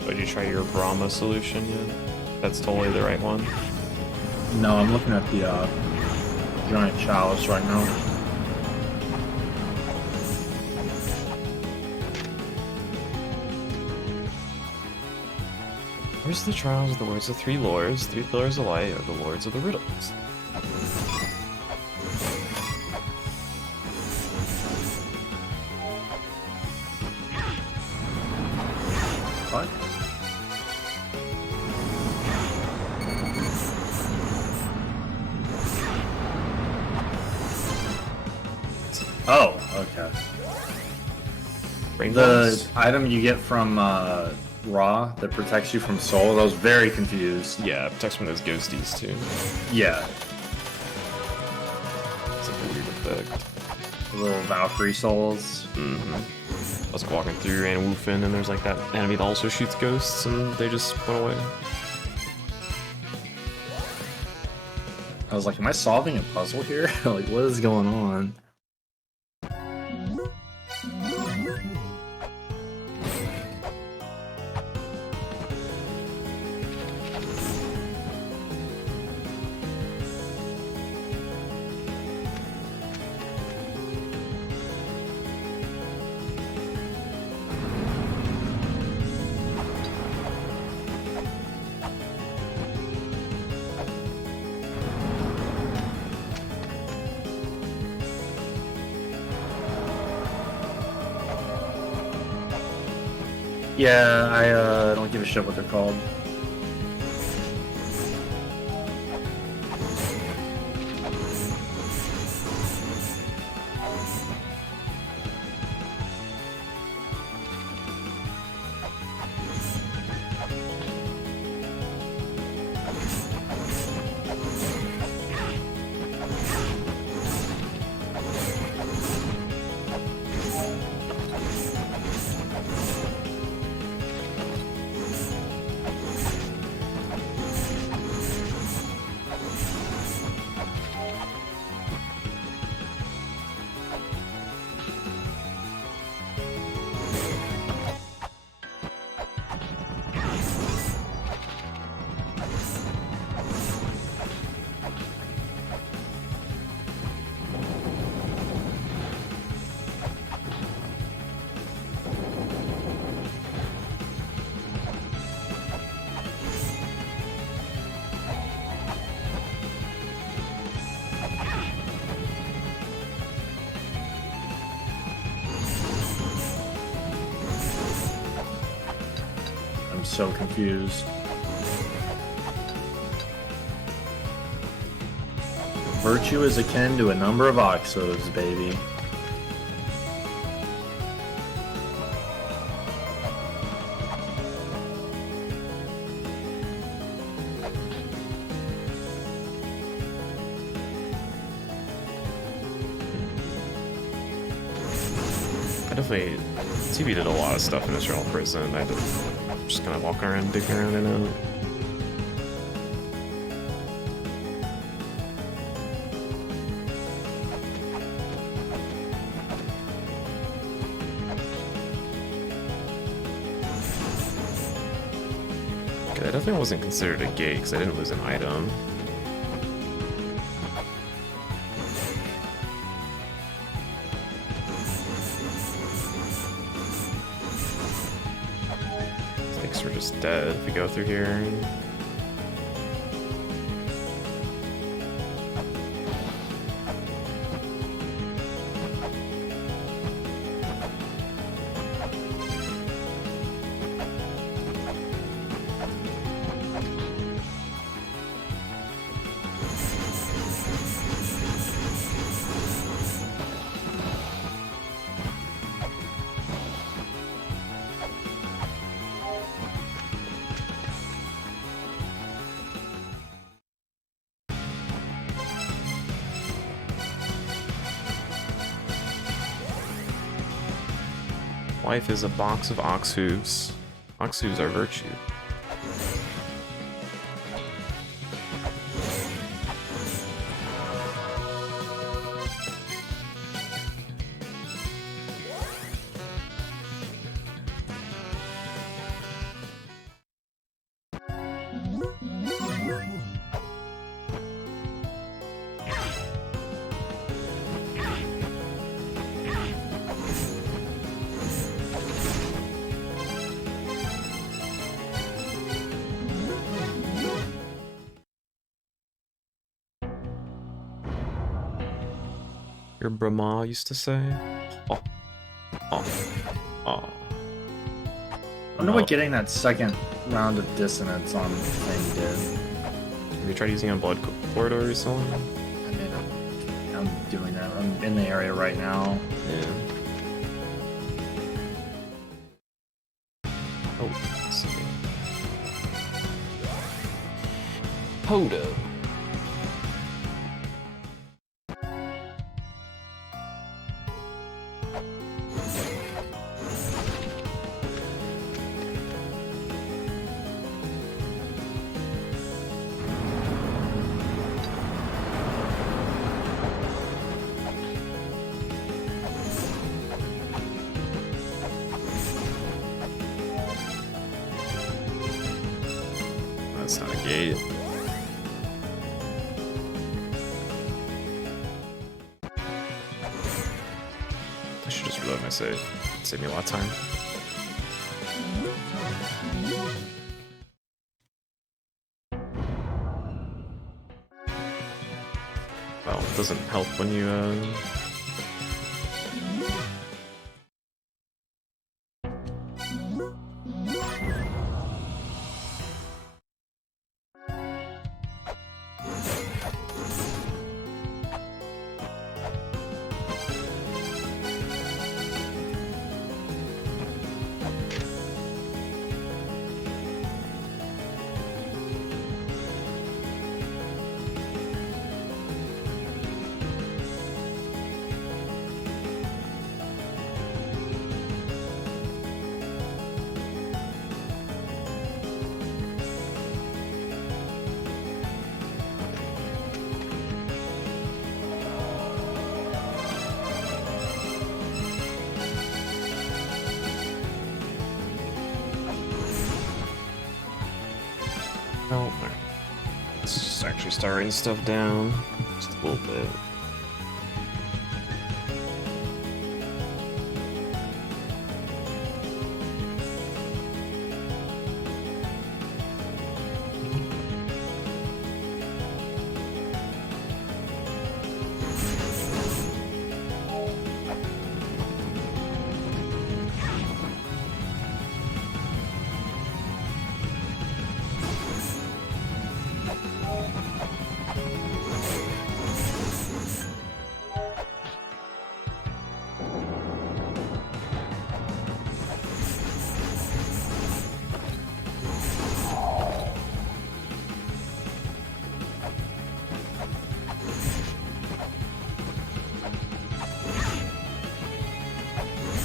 Did you try your Brahma solution yet? That's totally the right one. No, I'm looking at the giant chalice right now. Where's the trials of the words of three lords? Three pillars of light are the lords of the riddles. What? Oh, okay. Rainbows? The item you get from Raw that protects you from souls, I was very confused. Yeah, it protects from those ghosties too. Yeah, It's like a weird effect. the little Valkyrie souls. Mm-hmm. I was walking through and woofing, and there's like that enemy that also shoots ghosts, and they just went away. I was like, am I solving a puzzle here? Like, what is going on? Yeah, I don't give a shit what they're called. so confused. Virtue is akin to a number of oxos, baby. I definitely... TV did a lot of stuff in Israel prison. I just kind of walk around, dig around in it. Okay, that definitely wasn't considered a gate because I didn't lose an item. We're just dead if we go through here. Life is a box of ox hooves. Ox hooves are virtue. Your Brahma used to say. Oh. Oh. Oh. I wonder what getting that second round of dissonance on the thing did. Have you tried using a blood corridor recently? I mean, I'm doing that. I'm in the area right now. Yeah. Oh, let's see. Hoda. That's not a gate. I should just reload my save. Save me a lot of time. Well, it doesn't help when you, well, let's just actually start writing stuff down. Just a little bit.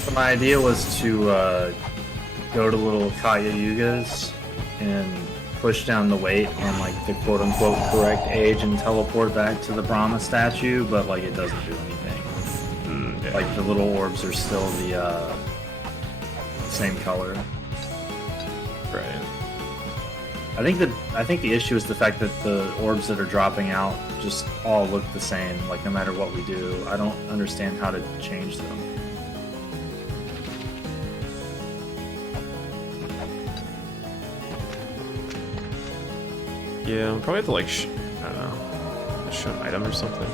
So my idea was to go to little Kaya Yugas and push down the weight on like the quote-unquote correct age and teleport back to the Brahma statue, but like it doesn't do anything. Yeah. Like the little orbs are still the same color. Right. I think the issue is the fact that the orbs that are dropping out just all look the same, like no matter what we do. I don't understand how to change them. Yeah, I'll probably have to like, I don't know, show an item or something.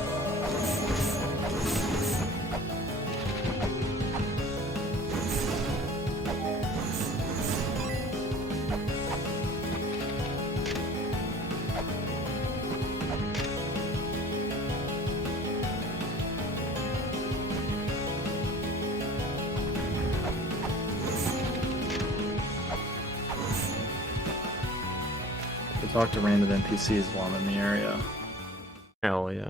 Talk to random NPCs while I'm in the area. Hell yeah.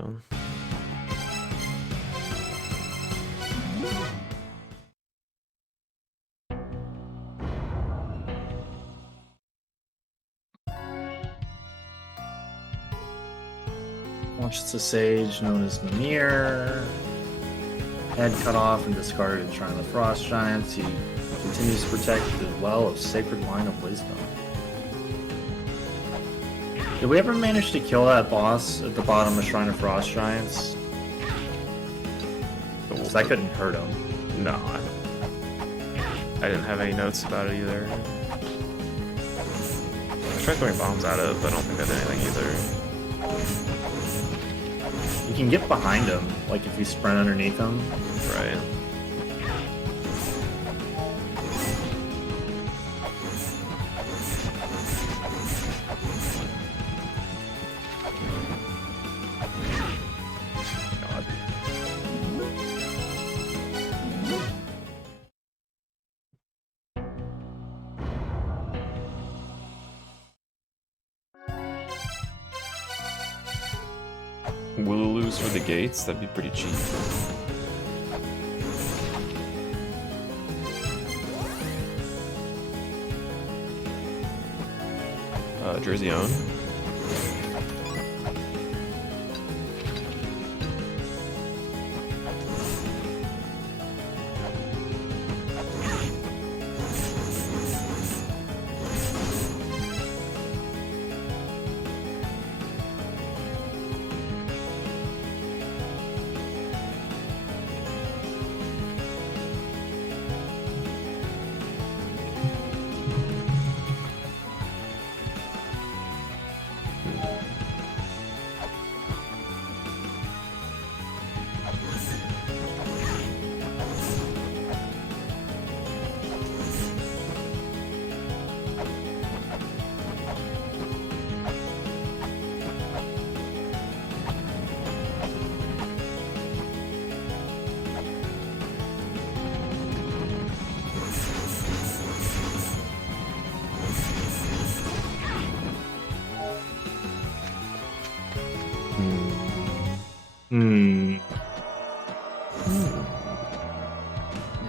Launches a sage known as Mimir. Head cut off and discarded in Shrine of the Frost Giants. He continues to protect the well of Sacred Line of Wisdom. Did we ever manage to kill that boss at the bottom of Shrine of Frost Giants? Because I couldn't hurt him. No, I didn't have any notes about it either. I tried throwing bombs at it, but I don't think I did anything either. You can get behind him, like if you sprint underneath him. Right. Wooloos for the gates, that'd be pretty cheap. Jersey own.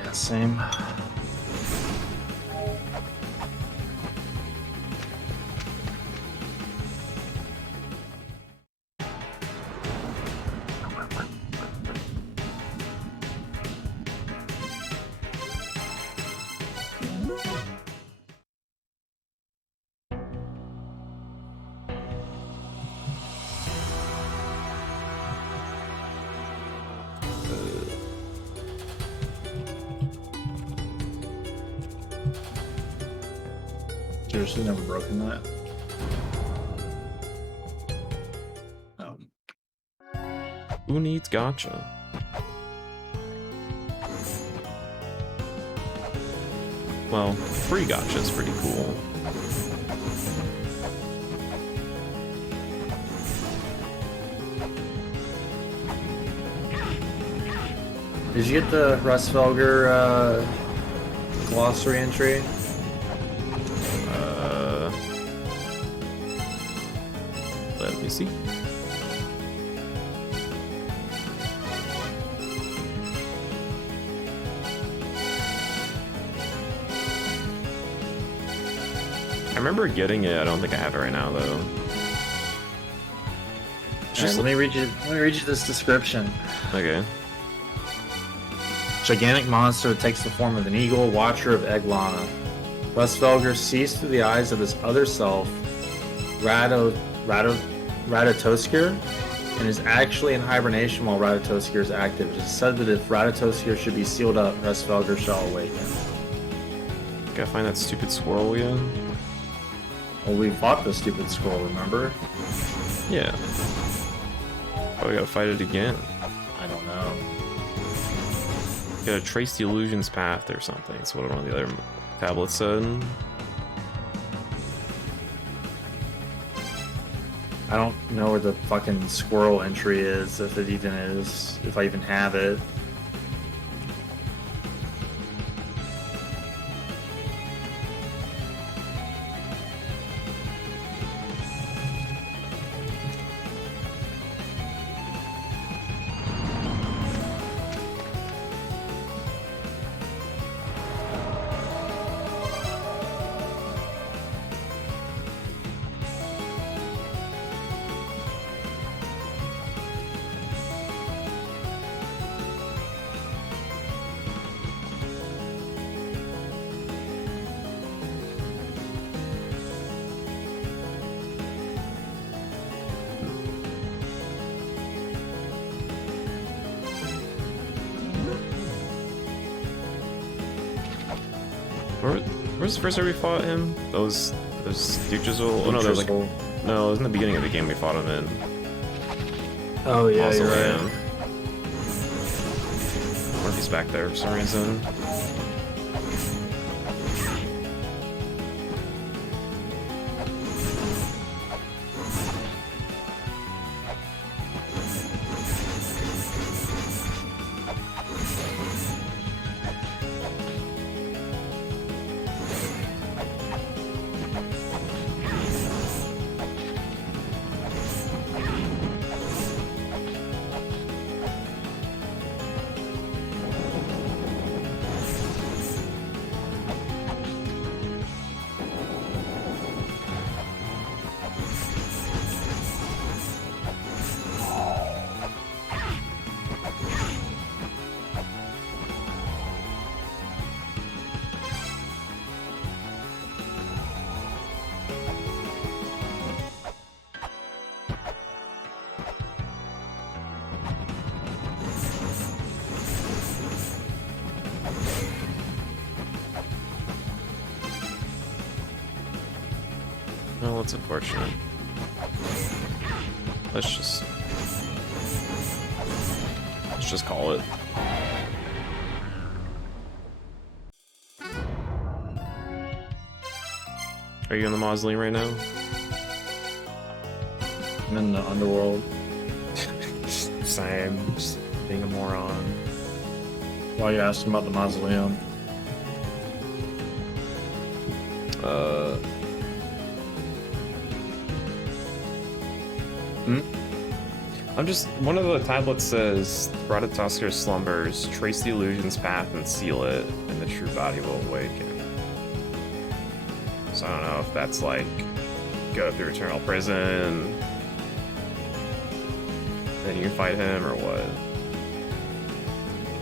Yeah, same. Seriously, never broken that. Oh. Who needs gotcha? Well, free gotcha is pretty cool. Did you get the Rustfelger glossary entry? Let me see. remember getting it. I don't think I have it right now though. Let me read you this description. Okay. Gigantic monster that takes the form of an eagle, watcher of Eglana. Rustvelger sees through the eyes of his other self, Ratatoskir, and is actually in hibernation while Ratatoskir is active. It is said that if Ratatoskir should be sealed up, Rustvelger shall awaken. Gotta find that stupid squirrel again. Well, we fought the stupid squirrel, remember? Yeah. Oh, we gotta fight it again. I don't know. Gotta trace the illusion's path or something. That's what one of the other tablets said. I don't know where the fucking squirrel entry is, if it even is, if I even have it. Where's the first time we fought him? Those Duchizel? Oh no, there's like no, it was in the beginning of the game we fought him in. Oh yeah, you're right. I wonder if he's back there for some reason. Well, that's unfortunate. Let's just call it. Are you in the mausoleum right now? I'm in the underworld. Same, just being a moron. Why are you asking about the mausoleum? I'm just, one of the tablets says, Ratatoskir slumbers, trace the illusion's path and seal it, and the true body will awaken. So I don't know if that's like, go through eternal prison, then you can fight him, or what?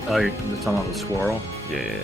Oh, you're talking about the squirrel? Yeah.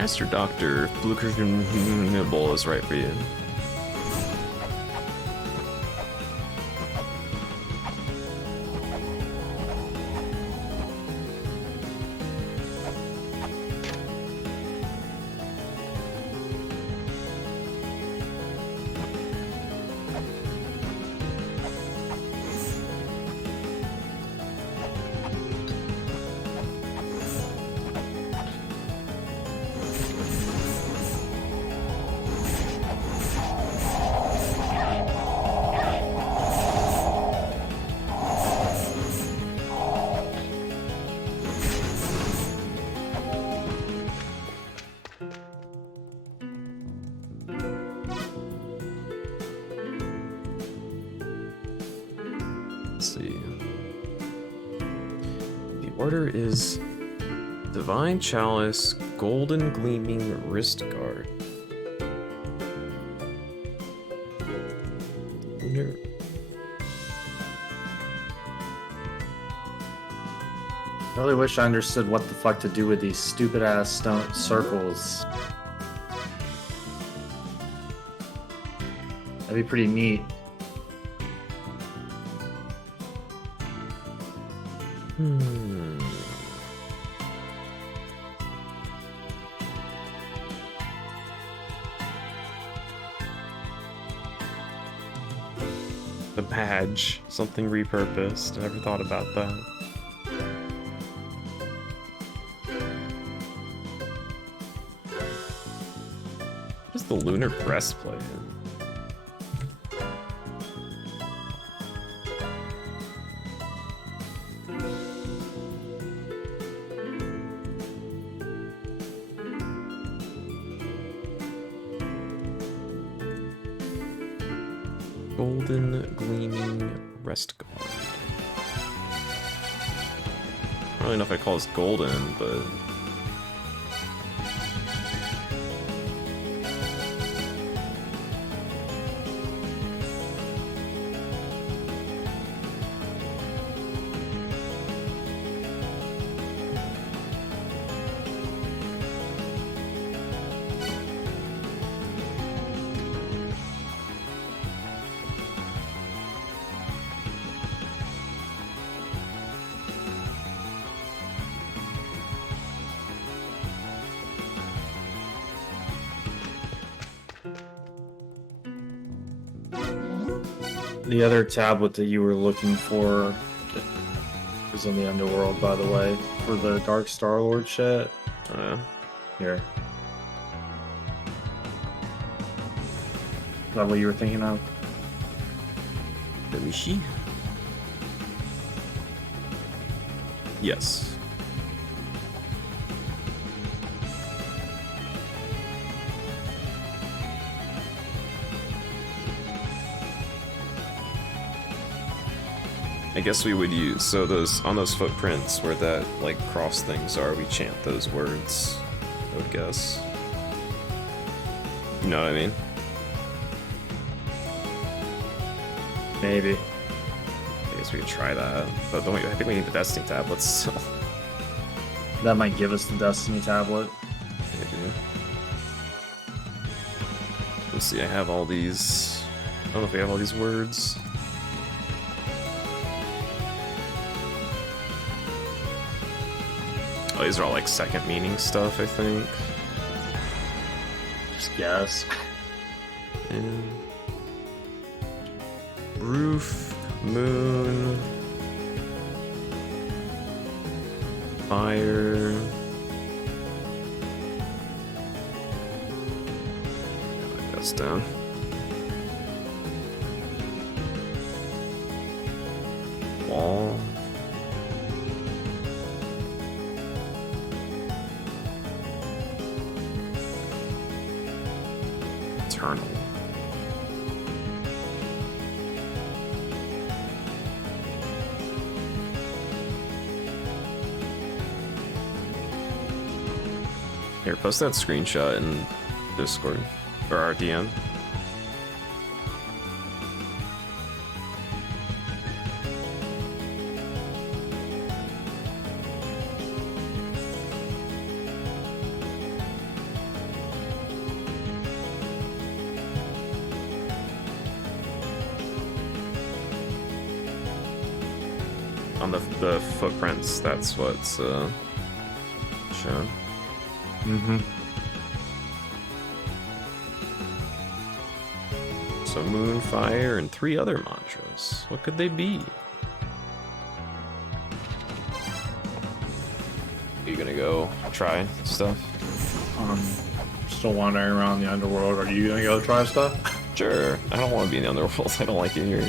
Master Doctor Flukerable is right for you. Let's see. The order is Divine Chalice, Golden Gleaming Wrist Guard. Lunar. I really wish I understood what the fuck to do with these stupid ass stone circles. That'd be pretty neat. The badge, something repurposed. I never thought about that. What's the lunar breastplate? Golden Gleaming Rest Guard. I don't really know if I call this golden, but... The other tablet that you were looking for is in the underworld, by the way, for the Dark Star-Lord shit. Here. Is that what you were thinking of? Let me see. Yes. I guess we would use, so those, on those footprints where that, like, cross things are, we chant those words, I would guess. You know what I mean? Maybe. I guess we could try that, but don't we, I think we need the Destiny tablets still. That might give us the Destiny tablet. Maybe. Let's see, I have all these, I don't know if we have all these words. Oh, these are all like second meaning stuff, I think. Just guess. And roof, moon, fire. Write that's down. Wall. Eternal. Here, post that screenshot in Discord or our DM. on the footprints. That's what's shown. Mm-hmm. So moon, fire, and 3 other mantras. What could they be? Are you gonna go try stuff? Still wandering around the underworld. Are you gonna go try stuff? Sure. I don't want to be in the underworld. I don't like it here.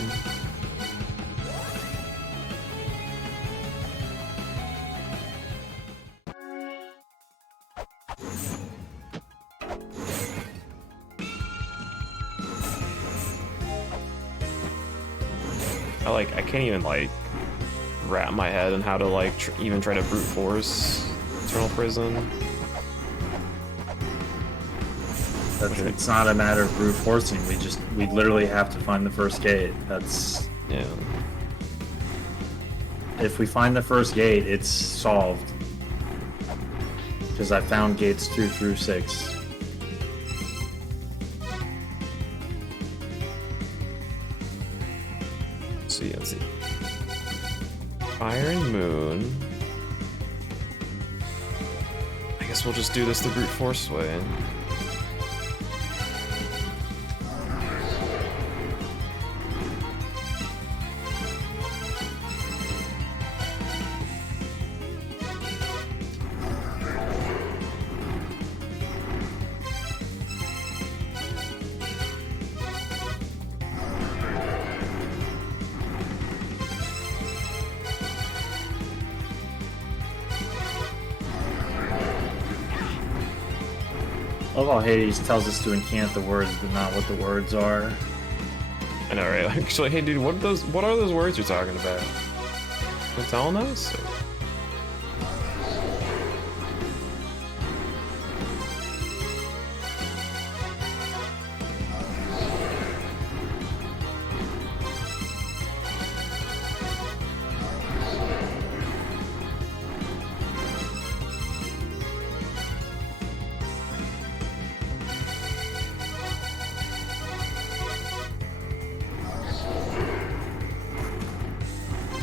I can't even like wrap my head on how to like even try to brute force Eternal Prison. It's not a matter of brute forcing. We literally have to find the first gate. That's Yeah. If we find the first gate, it's solved. Because I found gates 2 through 6. Let's see. Fire and moon. I guess we'll just do this the brute force way. I love how Hades tells us to incant the words, but not what the words are. I know, right? Actually, hey, dude, what are those words you're talking about? You telling us? Or?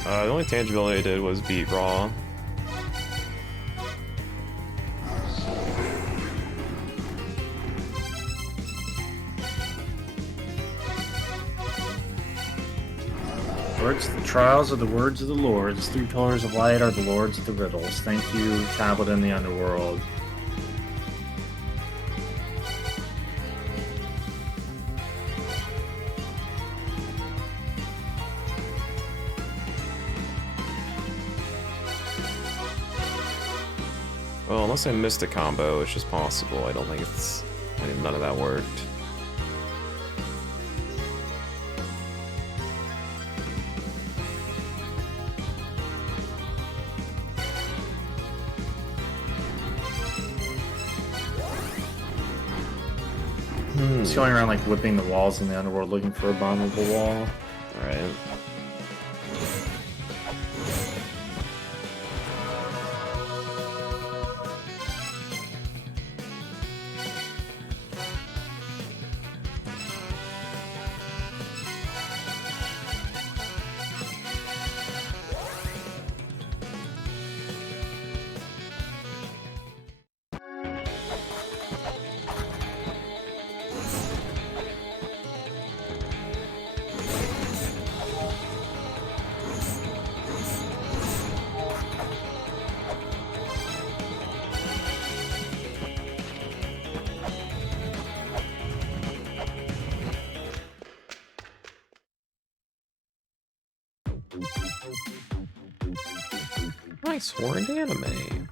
The only tangibility I did was beat Raw. Words, the trials are the words of the lords. 3 pillars of light are the lords of the riddles. Thank you, tablet in the underworld. Well, unless I missed a combo, which is possible. I don't think it's... none of that worked. Just going around like whipping the walls in the underworld looking for a bombable wall. Alright. Nice horned anime.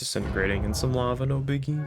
disintegrating in some lava, no biggie.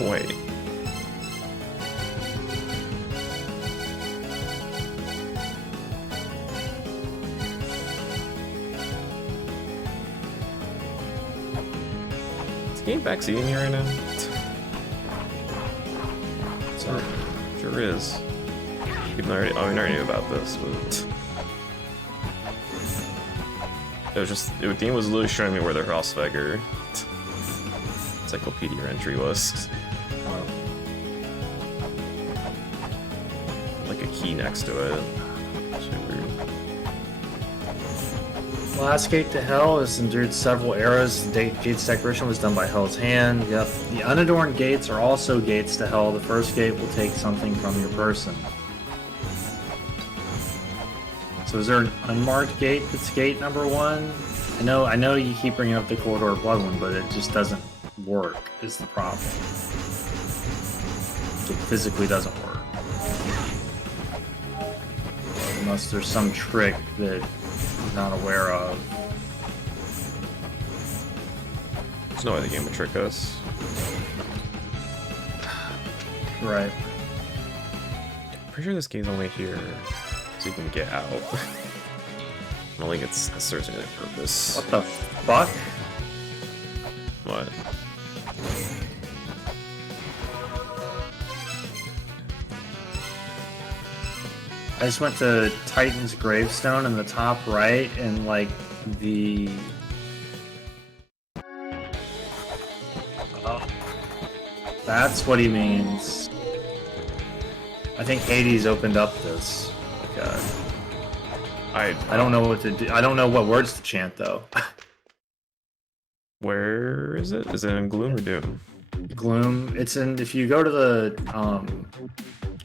Wait. Is game backseating me right now? So, sure is. Even though I already knew about this, but it was just Dean was literally showing me where the Hrossvegger encyclopedia entry was. Like a key next to it. Super. Last gate to Hell has endured several eras. The gate's decoration was done by Hell's hand. Yep. The unadorned gates are also gates to Hell. The first gate will take something from your person. So is there an unmarked gate that's gate number 1? I know you keep bringing up the Corridor of Blood one, but it just doesn't work is the problem. It physically doesn't work. Unless there's some trick that I'm not aware of. There's no way the game would trick us. Right. Pretty sure this game's only here so you can get out. I don't think it serves any purpose. What the fuck? What? I just went to Titan's gravestone in the top right, and like the oh, that's what he means. I think Hades opened up this. Like, I don't know what to do. I don't know what words to chant though. Where is it? Is it in Gloom or Doom? Gloom. It's in. If you go to the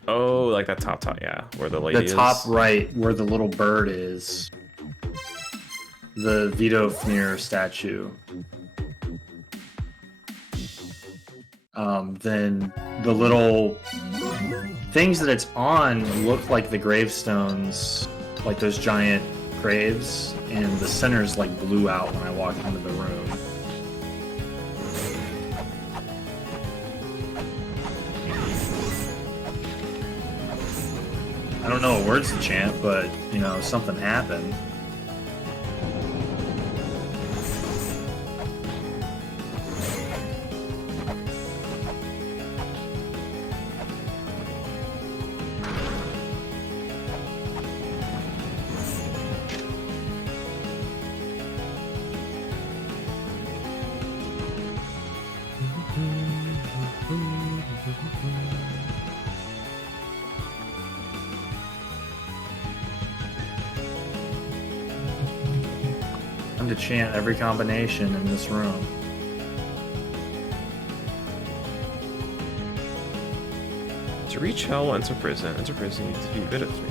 Oh, like that top, yeah, where the lady is. The top right, where the little bird is. The Vidofnir statue. Then the little things that it's on look like the gravestones, like those giant graves, and the center's like blew out when I walked into the room. I don't know what words to chant, but, you know, something happened. To chant every combination in this room. To reach hell, enter prison, you need to be rid of me.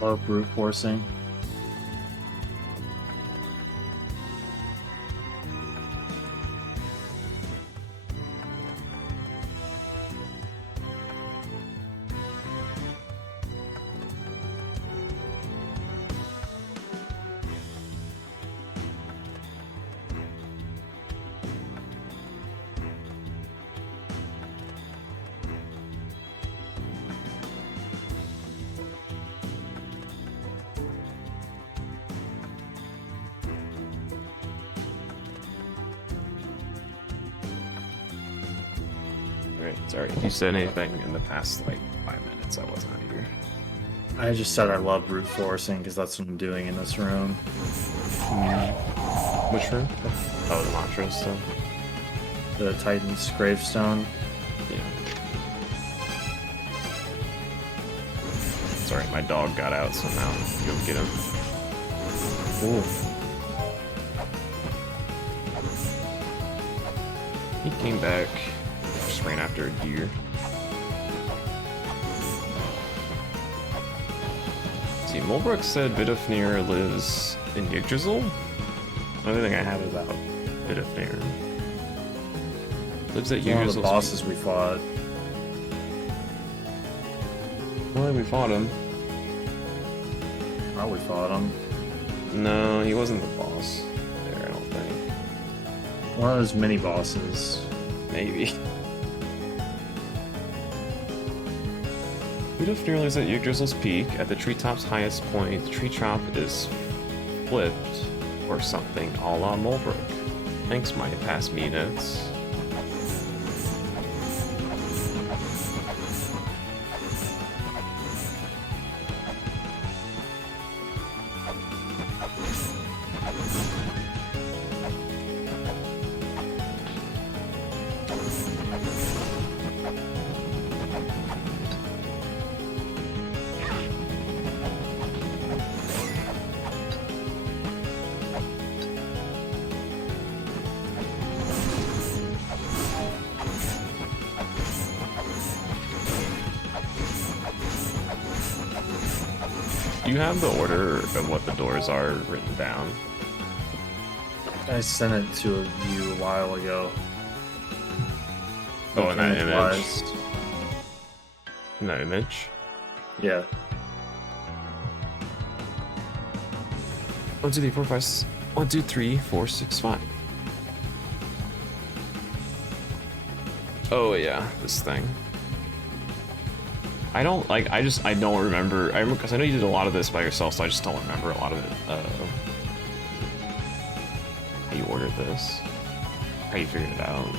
Love brute forcing. Alright, sorry. If you said anything in the past, like, 5 minutes, I was not here. I just said I love brute forcing because that's what I'm doing in this room. Which room? Oh, the mantra stuff. The Titan's gravestone. Yeah. Sorry, my dog got out somehow. Go get him. Ooh. He came back. Just ran after a deer. See, Mulbrook said Vidofnir lives in Yggdrasil. The only thing I have about Vidofnir. Lives at One of Yggdrasil. the bosses we fought. Well, we fought him. Oh, we fought him. No, he wasn't the boss there, I don't think. One of those mini bosses. Maybe. Vidofnir lives at Yggdrasil's peak. At the treetop's highest point, the tree top is flipped or something a la Mulbrook. Thanks, my past me notes. Do you have the order of what the doors are written down? I sent it to you a while ago. Oh, in that image? Image-wise. In that image? Yeah. 1, 2, 3, 4, 5. 1, 2, 3, 4, 6, 5. Oh yeah, this thing. I don't like. I don't remember. I remember because I know you did a lot of this by yourself, so I just don't remember a lot of it. How you ordered this? How you figured it out?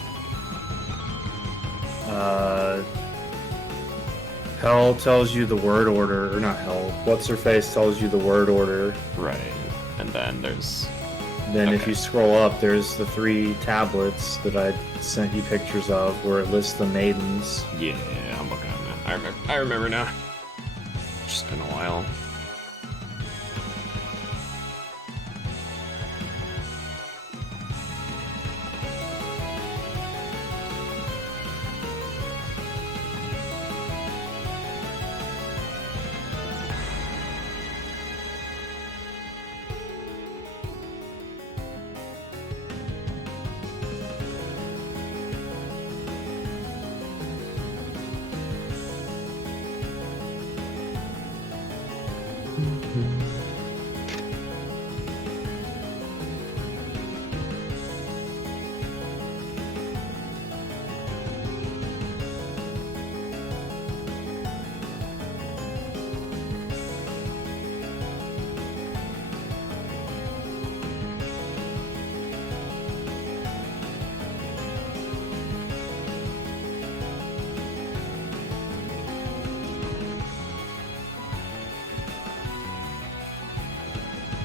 Hell tells you the word order, or not Hell. What's her face tells you the word order. Right, and then there's. Then if Okay. you scroll up, there's the 3 tablets that I sent you pictures of, where it lists the maidens. Yeah, I'm looking at it now. I remember now. It's just been a while.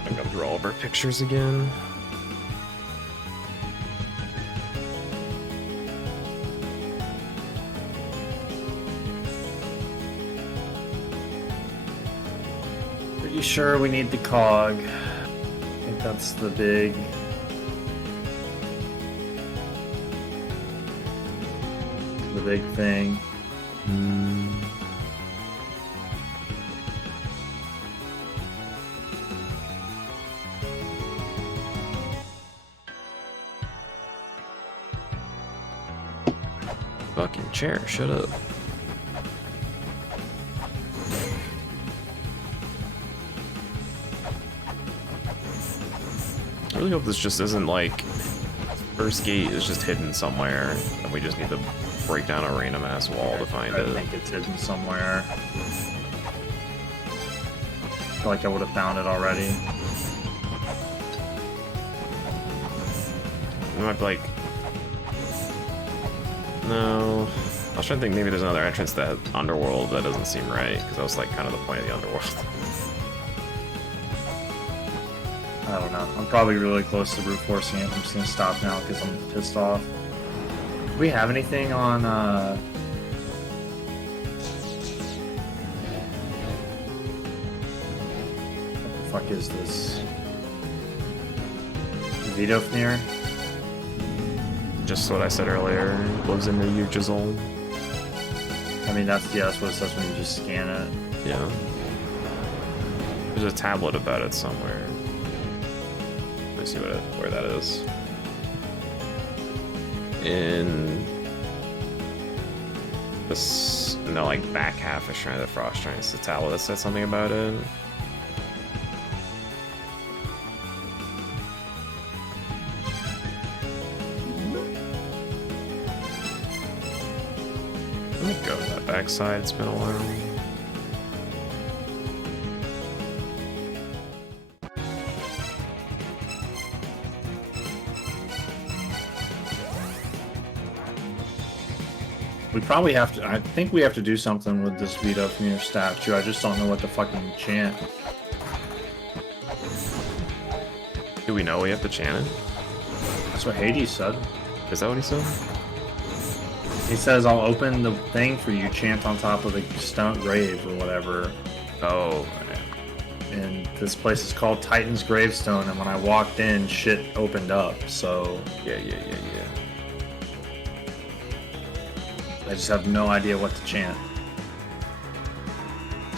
I'm going through all of our pictures again. Pretty sure we need the cog. I think that's the big thing. Fucking chair, shut up. I really hope this just isn't like first gate is just hidden somewhere and we just need to break down a random ass wall to find it. I think it's hidden somewhere. I feel like I would have found it already. We might be like... No... I was trying to think maybe there's another entrance to that underworld. That doesn't seem right, because that was like kind of the point of the underworld. I don't know. I'm probably really close to brute forcing it. I'm just gonna stop now because I'm pissed off. Do we have anything on what the fuck is this? Vidofnir? Just what I said earlier. Lives in the Yggdrasil. I mean that's what it says when you just scan it. Yeah. There's a tablet about it somewhere. Let me see where that is. In this, no, like back half of Shrine of the Frost Giants, the tablet that said something about it. Let me go to that backside. It's been a while. We probably have to. I think we have to do something with this Vidofnir statue. I just don't know what to fucking chant. Do we know we have to chant it? That's what Hades said. Is that what he said? He says, "I'll open the thing for you. Chant on top of the stone grave or whatever." Oh. And this place is called Titan's Gravestone. And when I walked in, shit opened up. So Yeah. I just have no idea what to chant.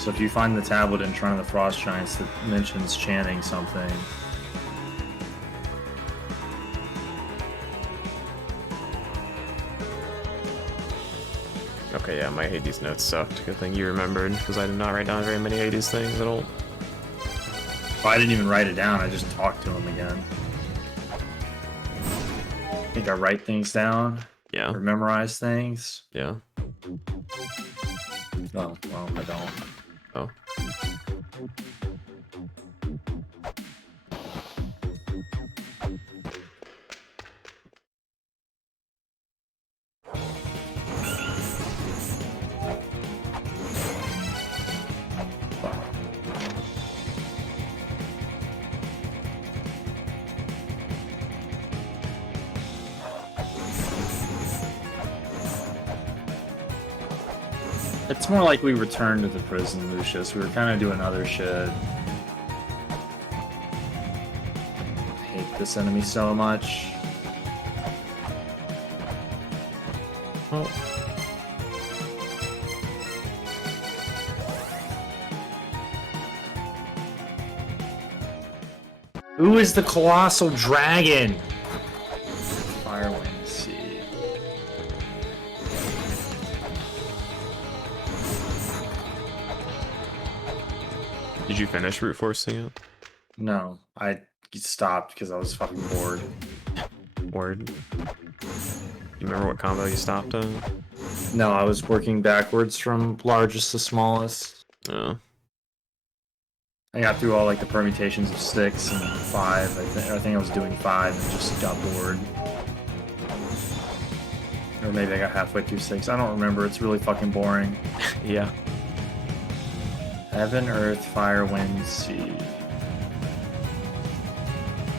So if you find the tablet in front of the Frost Giants that mentions chanting something. Okay, yeah, my Hades notes sucked. Good thing you remembered, because I did not write down very many Hades things at all. Well, I didn't even write it down, I just talked to him again. I think I write things down. Yeah. Or memorize things. Yeah. Oh, well, I don't. Oh. It's more like we returned to the prison, Lucius. We were kind of doing other shit. I hate this enemy so much. Oh. Who is the colossal dragon? Firewind Sea. Did you finish brute forcing it? No, I stopped because I was fucking bored. Word. You remember what combo you stopped at? No, I was working backwards from largest to smallest. Oh. I got through all like the permutations of 6 and 5. I think I was doing 5 and just got bored. Or maybe I got halfway through 6. I don't remember. It's really fucking boring. Yeah. Heaven, Earth, Fire, Wind, Sea.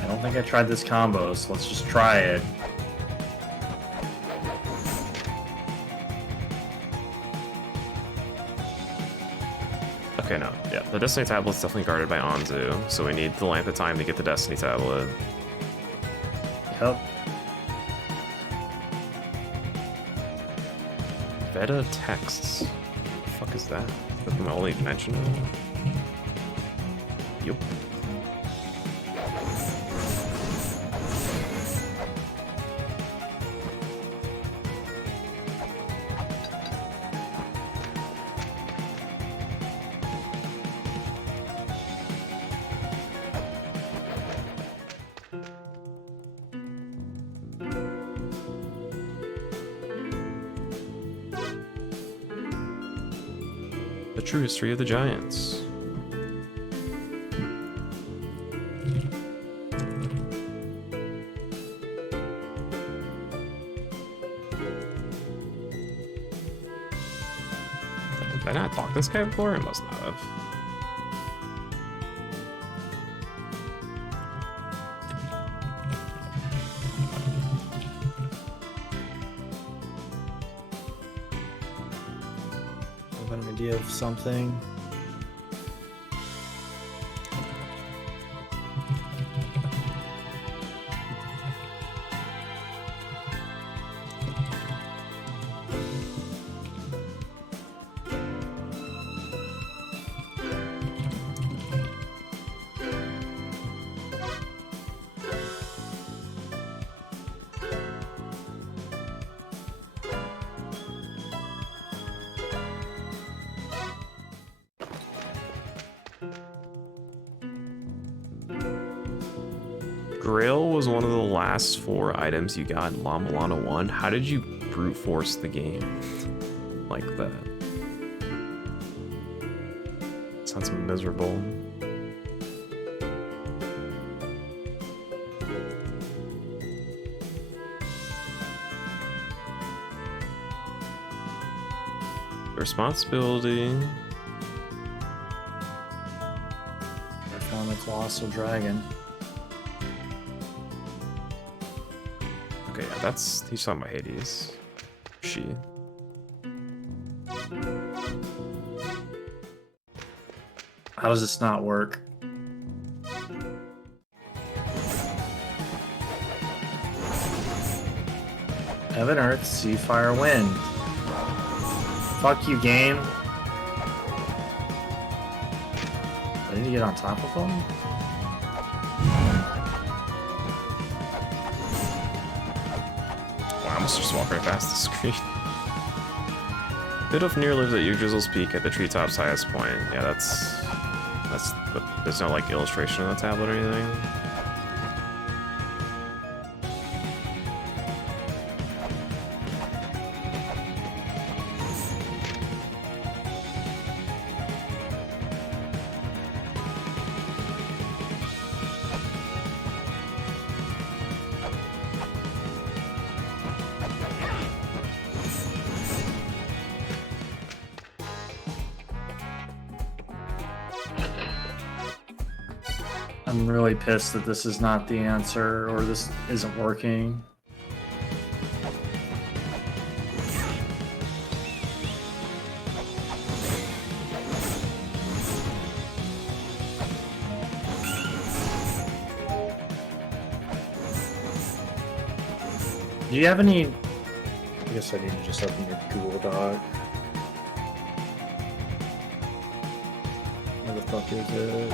I don't think I tried this combo, so let's just try it. Okay, no. Yeah, the Destiny tablet's definitely guarded by Anzu, so we need the length of time to get the Destiny tablet. Yep. Veda texts. What the fuck is that? Is that the only dimensional? Yup. true history of the Giants. Did I not talk to this guy before? I must not have. I have an idea of something. Grail was one of the last 4 items you got in La-Mulana 1. How did you brute force the game like that? Sounds miserable. Responsibility. I found the colossal dragon. Okay, yeah, that's... he's talking about Hades. She. How does this not work? Heaven, earth, sea, fire, wind. Fuck you, game. I need to get on top of them? Wow, I must just walk right past the screen. Bit of near lives at Yggdrasil's peak at the treetop's highest point. Yeah, that's there's no like illustration on the tablet or anything. I'm really pissed that this is not the answer, or this isn't working. Do you have any... I guess I need to just open your Google Doc. Where the fuck is it?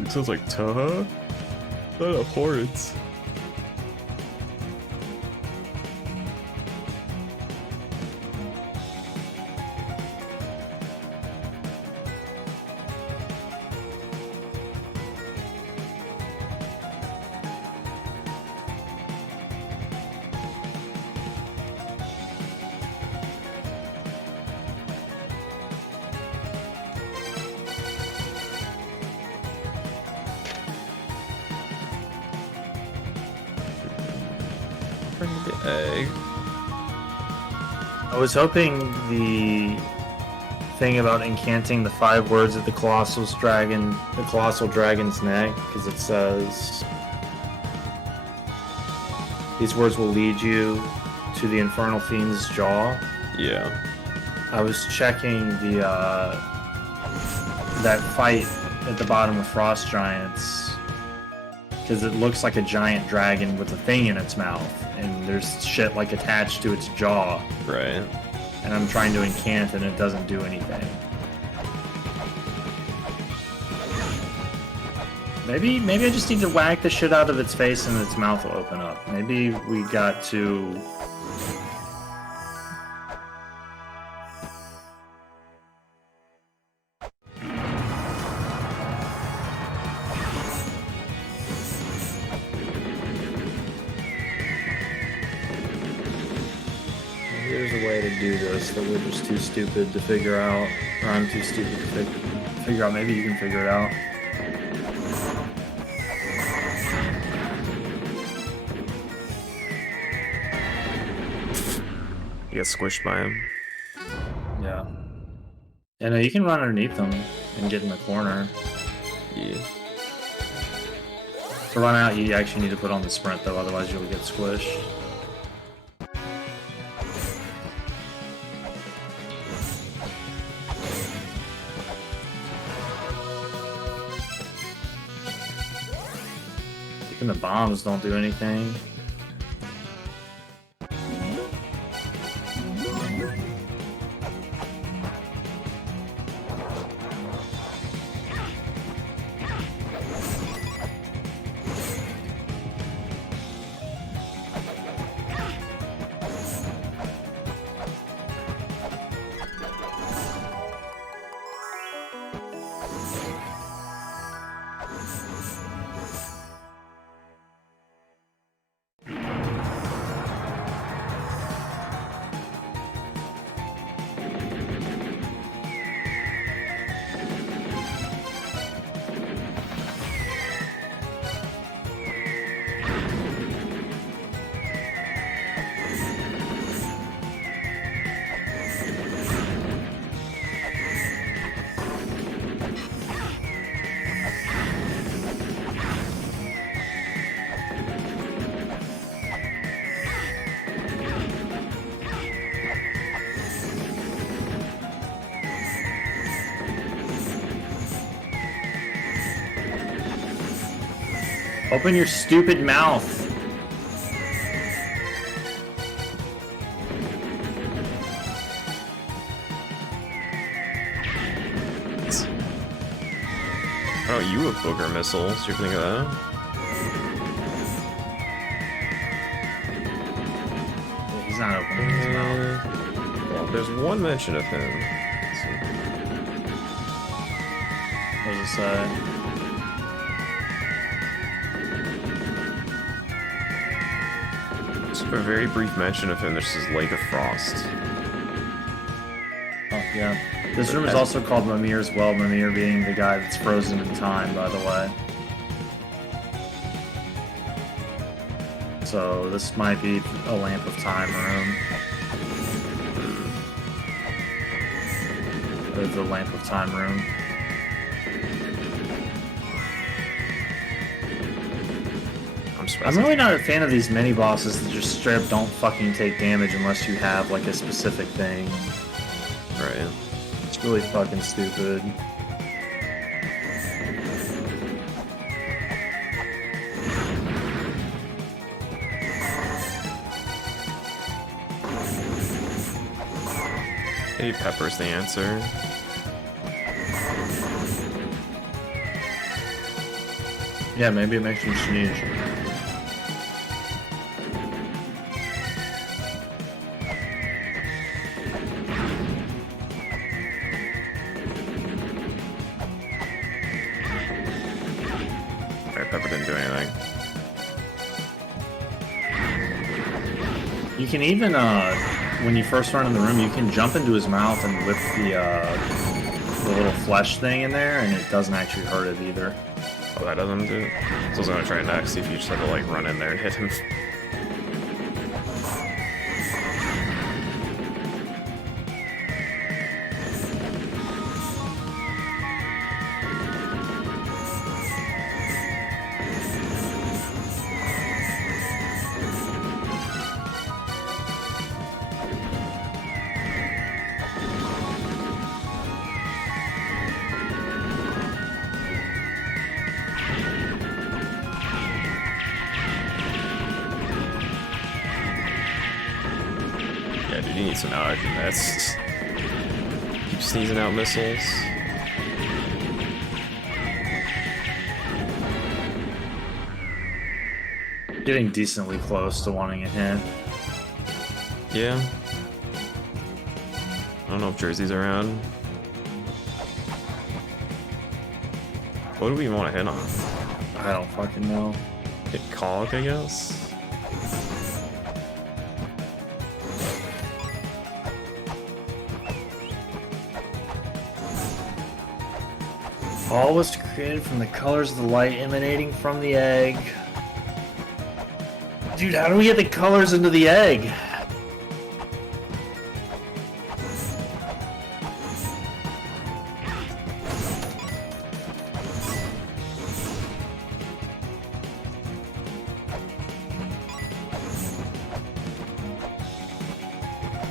It sounds like Taha? Not a hordes. Bring the egg. I was hoping the thing about incanting the 5 words of the colossal dragon's neck, because it says these words will lead you to the infernal fiend's jaw. Yeah. I was checking the that fight at the bottom of Frost Giants, because it looks like a giant dragon with a thing in its mouth, and there's shit like attached to its jaw. Right. And I'm trying to incant and it doesn't do anything. Maybe I just need to whack the shit out of its face and its mouth will open up. Maybe we got to... there's a way to do this that we're just too stupid to figure out, or I'm too stupid to figure out. Maybe you can figure it out. You get squished by him. Yeah. Yeah, no, you can run underneath them and get in the corner. Yeah. To run out, you actually need to put on the sprint, though, otherwise you'll get squished. Even the bombs don't do anything. Open your stupid mouth. Oh, you have booger missiles. You're thinking of that? Well, he's not opening his mouth. Well, there's one mention of him. What does it say? Just a very brief mention of him. There's this Lake of Frost. Oh, yeah. This room is also called Mimir as well, Mimir being the guy that's frozen in time, by the way. So this might be a Lamp of Time room. Or the Lamp of Time room. I'm really not a fan of these mini bosses that just straight up don't fucking take damage unless you have like a specific thing. Right. It's really fucking stupid. Maybe Pepper's the answer. Yeah, maybe it makes you sneeze. Alright, Pepper didn't do anything. You can even, when you first run in the room, you can jump into his mouth and whip the little flesh thing in there, and it doesn't actually hurt it either. Oh, that doesn't do it? So I was gonna try next, see if you just have to like run in there and hit him. Yeah, dude, you need some allergy meds. Keep sneezing out missiles. Getting decently close to wanting a hit. Yeah. I don't know if Jersey's around. What do we want to hit on? I don't fucking know. Hit Cog, I guess? All was created from the colors of the light emanating from the egg. Dude, how do we get the colors into the egg?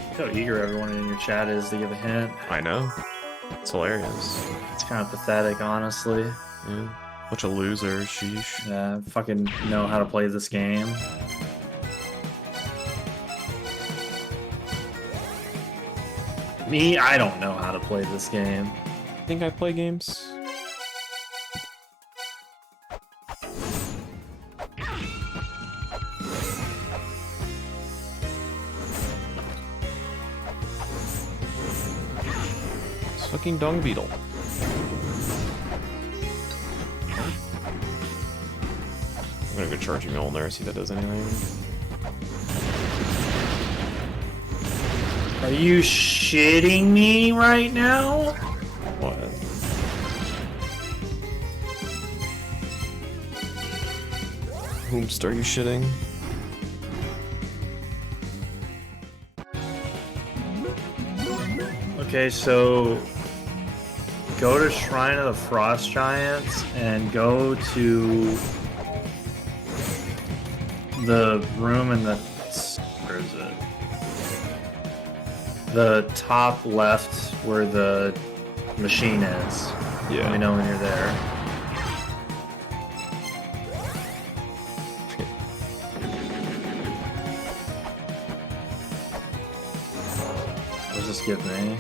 Look how eager everyone in your chat is to give a hint. I know. It's hilarious. It's kind of pathetic, honestly. Yeah. Bunch of losers, sheesh. Yeah, fucking know how to play this game. Me, I don't know how to play this game. Think I play games? It's fucking dung beetle. I'm gonna go charging Mjolnir, see if that does anything. Are you shitting me right now? What? Whomst are you shitting? Okay, so go to Shrine of the Frost Giants and go to the room in the... where is it? The top left where the machine is. Yeah. Let me know when you're there. What does this give me?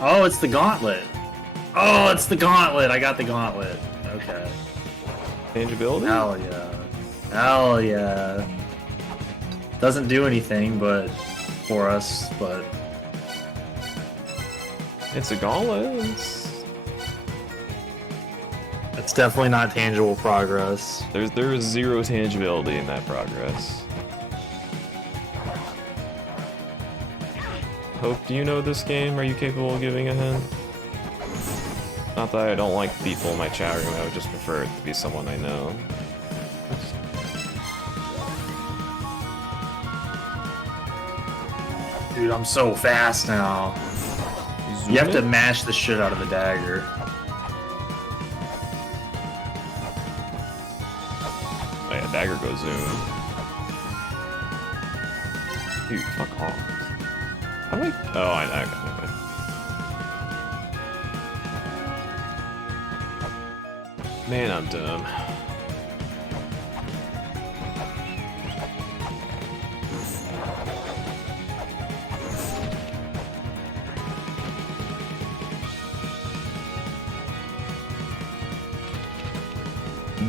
Oh, it's the gauntlet. Oh, it's the gauntlet. I got the gauntlet. Okay. Tangibility? Hell yeah. Hell yeah. Doesn't do anything but for us, but It's a gauntlet. it's definitely not tangible progress. There is zero tangibility in that progress. Hope, do you know this game? Are you capable of giving a hint? Not that I don't like people in my chat room, I would just prefer it to be someone I know. Dude, I'm so fast now. You have to mash the shit out of the dagger. Oh yeah, dagger goes zoom. Dude, fuck off. How do I... Oh, I got it. Man, I'm dumb.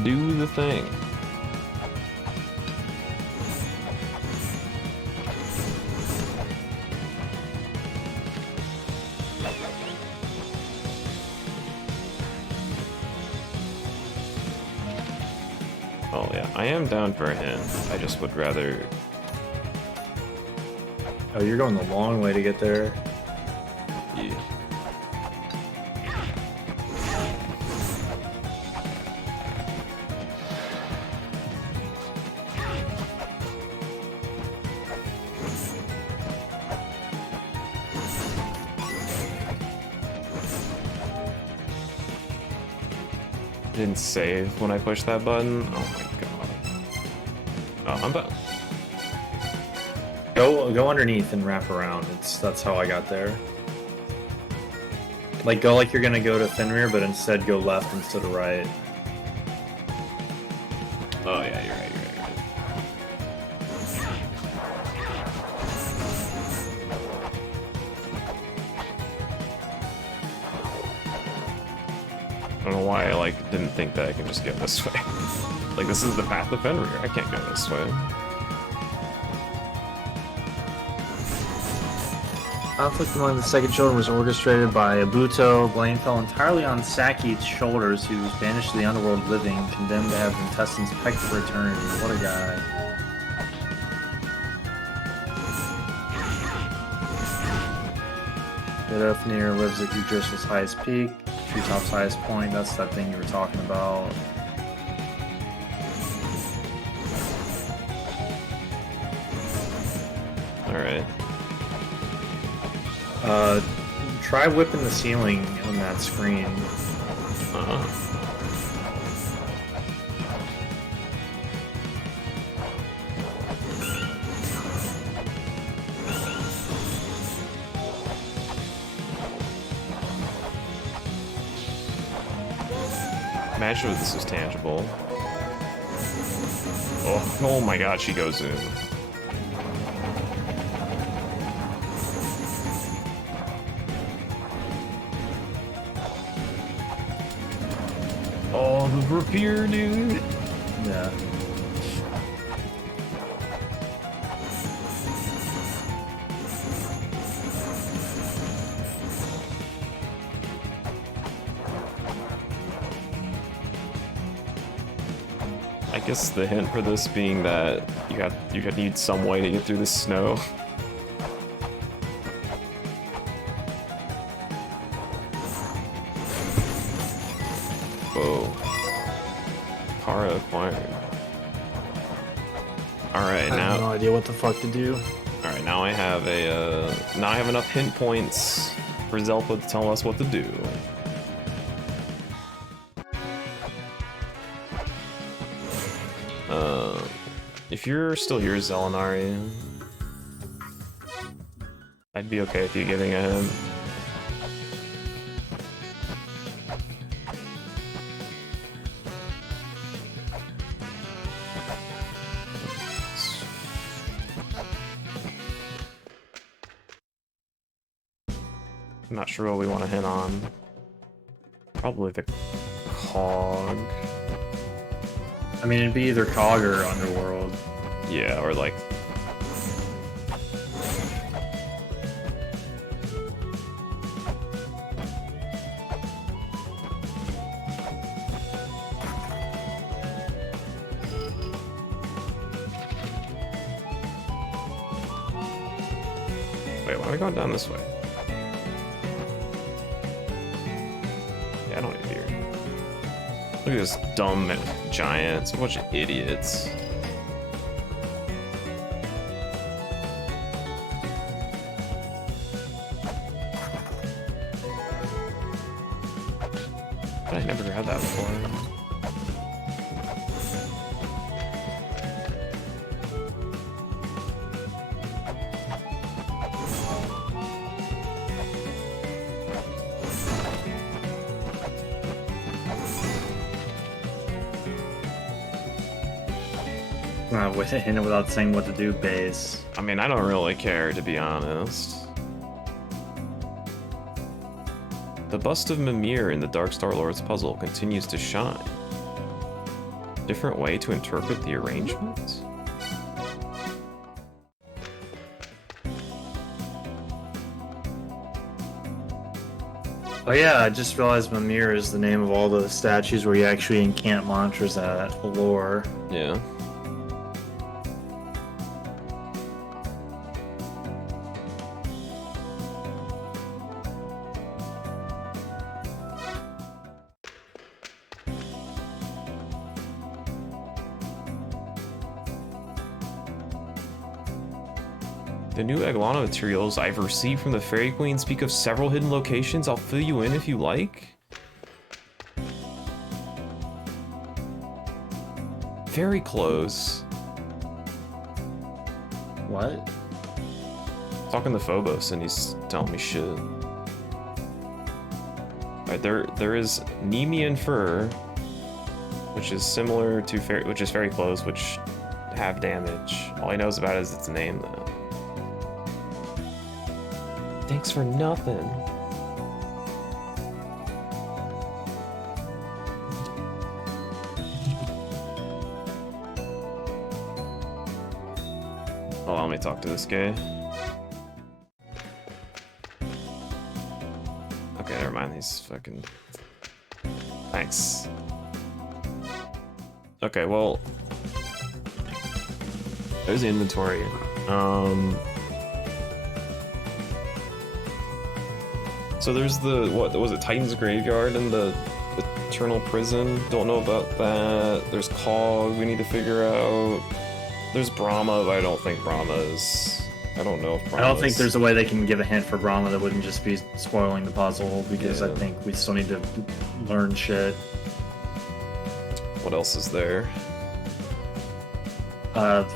Do the thing. Oh yeah, I am down for a hint. I just would rather... Oh, you're going the long way to get there. Yeah. Didn't save when I pushed that button. Oh my god. Oh, I'm done. Go underneath and wrap around. That's how I got there. Like go like you're gonna go to Fenrir, but instead go left instead of right. Oh yeah, you're right, you're right, you're right. I don't know why I didn't think that I can just get this way. Like this is the path to Fenrir. I can't go this way. Conflict among the second children was orchestrated by Abuto. Blame fell entirely on Saki's shoulders, who was banished to the underworld living, condemned to have intestines pecked for eternity. What a guy. Idofnir lives at Yggdrasil's highest peak, treetop's highest point. That's that thing you were talking about. Alright. Try whipping the ceiling on that screen. Imagine if this was tangible. Oh my god, she goes in. Oh, the rapier, dude. Yeah. I guess the hint for this being that you need some way to get through the snow. Whoa. Kara acquired. Alright, I now have no idea what the fuck to do. Alright, now I have enough hint points for Zelpa to tell us what to do. If you're still here, Zelenari, I'd be okay with you giving a hint. I'm not sure what we want to hint on. Probably the cog. I mean, it'd be either Cog or Underworld. Yeah, or like... Wait, why am I going down this way? Yeah, I don't need to hear. Look at this dumb giant. It's a bunch of idiots. I never had that before. With a hint without saying what to do, base. I mean, I don't really care, to be honest. The bust of Mimir in the Dark Star Lord's puzzle continues to shine. Different way to interpret the arrangement? Oh yeah, I just realized Mimir is the name of all the statues where you actually incant mantras at the lore. Yeah. The new La-Mulana materials I've received from the Fairy Queen speak of several hidden locations. I'll fill you in if you like. Very close. What? Talking to Phobos and he's telling me shit. Alright, there is Nemean Fur, which is similar to which is very close, which have damage. All he knows about is its name though. Thanks for nothing. Well, let me talk to this guy. Okay, never mind. He's fucking... Thanks. Okay, well... There's the inventory. So there's the, what was it, Titan's Graveyard and the Eternal Prison. Don't know about that. There's Cog we need to figure out. There's Brahma, but I don't think Brahma is... I don't know if Brahma I don't think there's a way they can give a hint for Brahma that wouldn't just be spoiling the puzzle, because Yeah. I think we still need to learn shit. What else is there?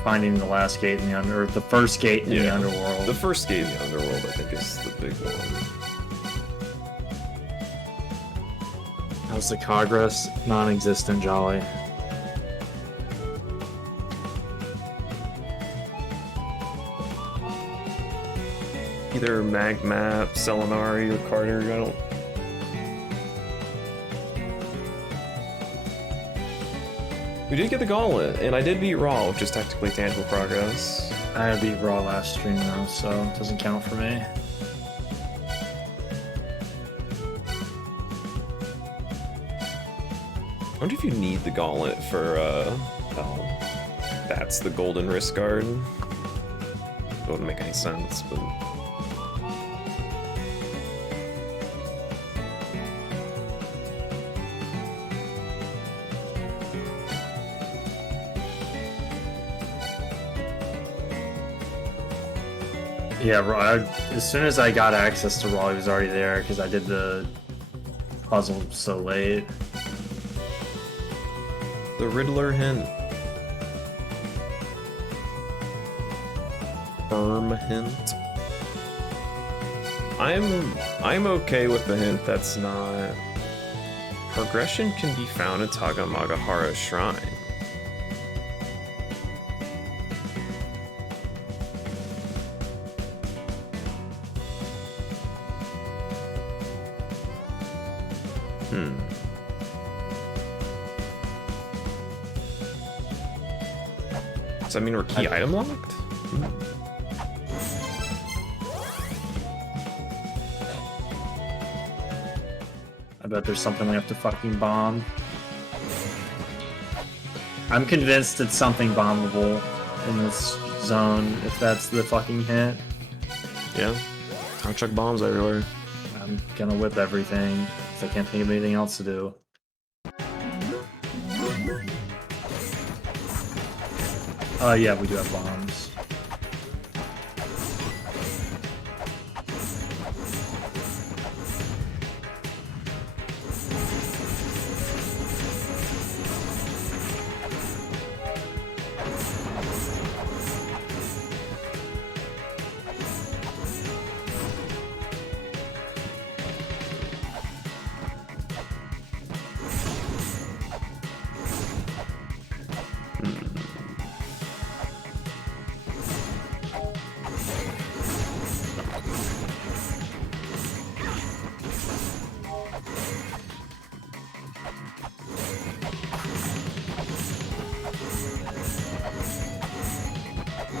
Finding the last gate in the or the first gate in the Yeah. underworld. The first gate in the underworld, I think, is the big one. How's the Congress? Non-existent, Jolly. Either Magmap, Selenari, or Carter. I don't. We did get the gauntlet, and I did beat Raw, which is technically tangible progress. I beat Raw last stream though, so it doesn't count for me. I wonder if you need the gauntlet for, oh, that's the golden wrist guard. It wouldn't make any sense, but... Yeah, Raw, as soon as I got access to Raw, he was already there because I did the puzzle so late. The Riddler hint. Firm hint. I'm okay with the hint that's not... Progression can be found at Tagamagahara's shrine. Does that mean we're key item locked? I bet there's something we have to fucking bomb. I'm convinced it's something bombable in this zone, if that's the fucking hint. Yeah. I'll chuck bombs everywhere. I'm gonna whip everything, because I can't think of anything else to do. Yeah, we do have bombs.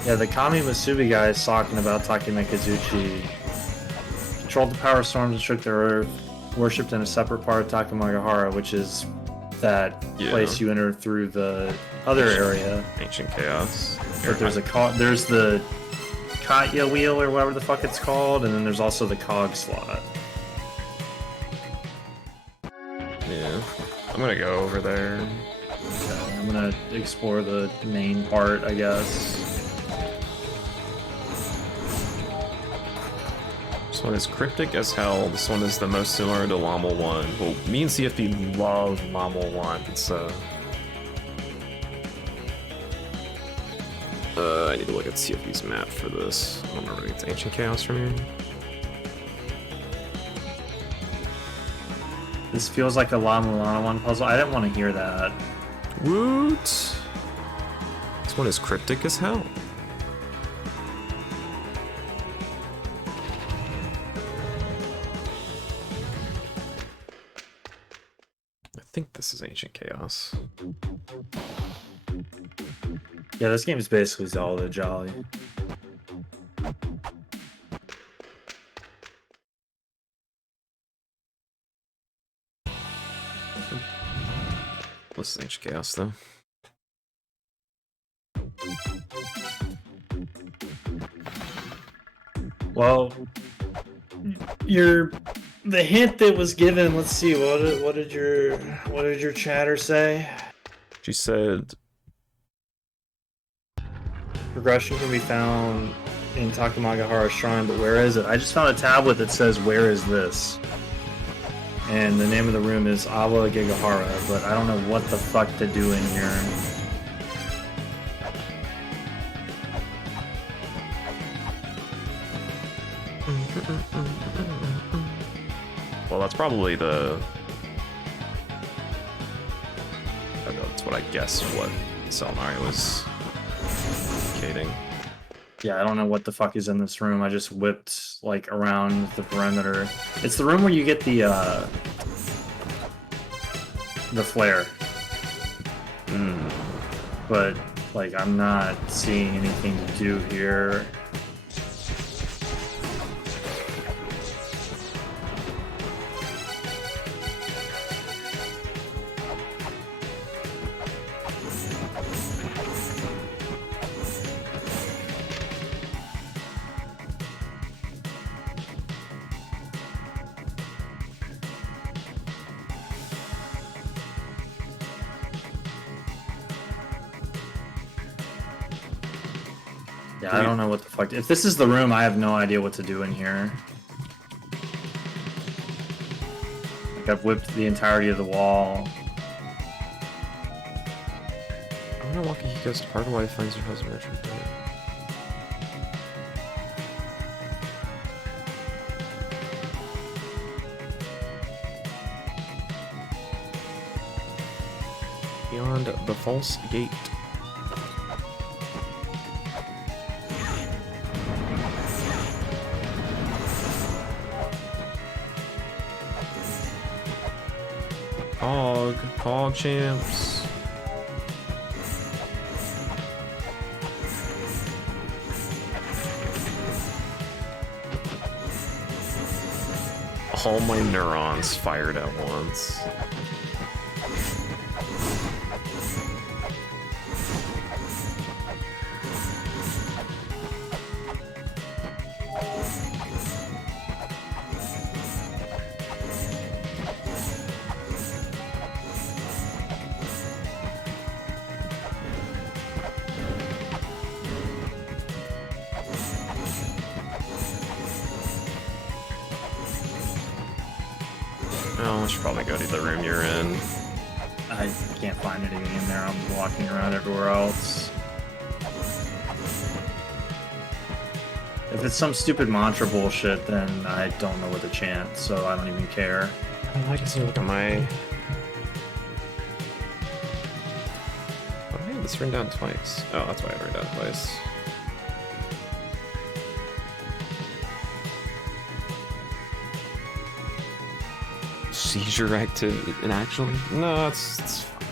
Yeah, the Kami Musubi guy is talking about Takemikazuchi. Controlled the power storms and shook the earth. Worshipped in a separate part of Takamagahara, which is that place you enter through the other area. Ancient Chaos. But there's there's the Katya wheel or whatever the fuck it's called, and then there's also the cog slot. Yeah. I'm gonna go over there. Okay, I'm gonna explore the main part, I guess. This one is cryptic as hell. This one is the most similar to Lamel 1. Well, me and CFP love Lamel 1. It's I need to look at CFP's map for this. I don't remember if it's Ancient Chaos from here. This feels like a La-Mulana 1 puzzle. I didn't want to hear that. Woot! This one is cryptic as hell. I think this is Ancient Chaos. Yeah, this game is basically Zelda Jolly. This is Ancient Chaos, though. Well, you're the hint that was given. Let's see. What did your chatter say? She said Progression can be found in Takamagahara Shrine, but where is it? I just found a tablet that says, "Where is this?" And the name of the room is Awa Gigahara, but I don't know what the fuck to do in here. well, that's probably the. That's what I guess what Selnari was indicating. Yeah, I don't know what the fuck is in this room. I just whipped like around the perimeter. It's the room where you get the flare. But like I'm not seeing anything to do here. Yeah, I don't know what the fuck. If this is the room, I have no idea what to do in here. Like I've whipped the entirety of the wall. I don't know. He goes to Park while he finds her husband. Beyond the false gate. Pog champs. All my neurons fired at once. Oh, I should probably go to the room you're in. I can't find anything in there. I'm walking around everywhere else. If it's some stupid mantra bullshit, then I don't know what to chant, so I don't even care. I guess look at my. Why did I have this written down twice? Oh, that's why I wrote it down twice. Seizure activity and actually no, it's fine.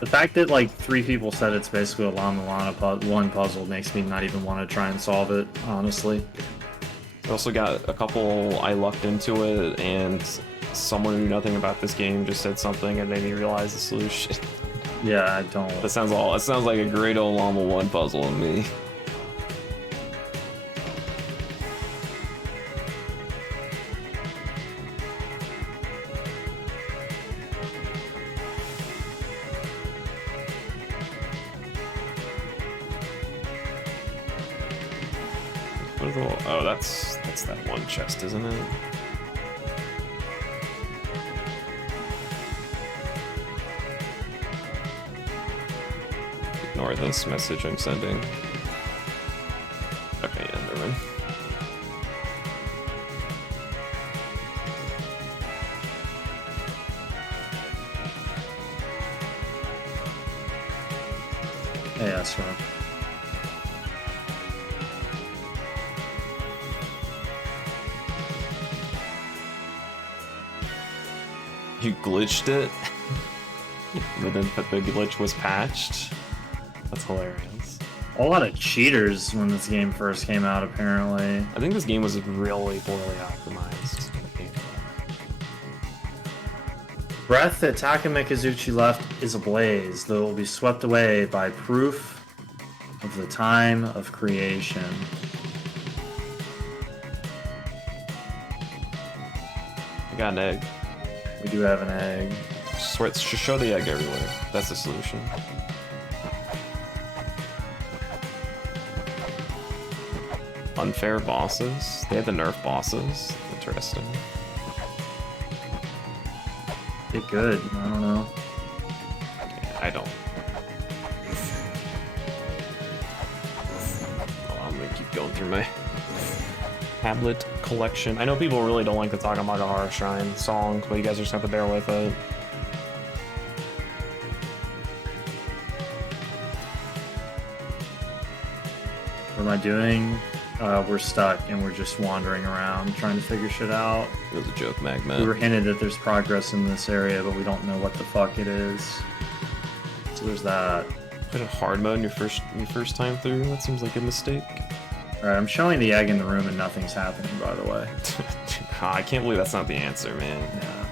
The fact that like 3 people said it's basically a La-Mulana one puzzle makes me not even want to try and solve it, honestly. I also got a couple. I lucked into it, and someone who knew nothing about this game just said something and made me realize the solution. Yeah, I don't. That sounds like a great old Llama 1 puzzle to me. Oh, that's that one chest, isn't it? Ignore this message I'm sending. Okay, yeah, never mind. Yeah, that's right. You glitched it, but then the glitch was patched. That's hilarious. A lot of cheaters when this game first came out, apparently. I think this game was really poorly optimized. Breath that Takamikazuchi left is ablaze, though it will be swept away by proof of the time of creation. got an egg. We do have an egg. Just show the egg everywhere. That's the solution. Unfair bosses? They had the nerf bosses? Interesting. It good. I don't know. Yeah, I don't. Oh, I'm gonna keep going through my tablet collection. I know people really don't like the Takamagahara Shrine song, but you guys just have to bear with it. What am I doing? We're stuck and we're just wandering around trying to figure shit out. It was a joke, Magma. We were hinted that there's progress in this area, but we don't know what the fuck it is. So there's that. Put a hard mode in your first time through? That seems like a mistake. Alright, I'm showing the egg in the room and nothing's happening, by the way. I can't believe that's not the answer, man. Yeah.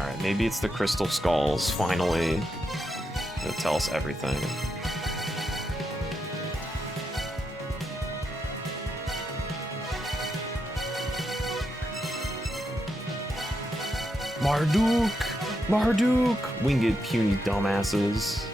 Alright, maybe it's the crystal skulls, finally. It'll tell us everything. Marduk! Marduk! Winged puny dumbasses.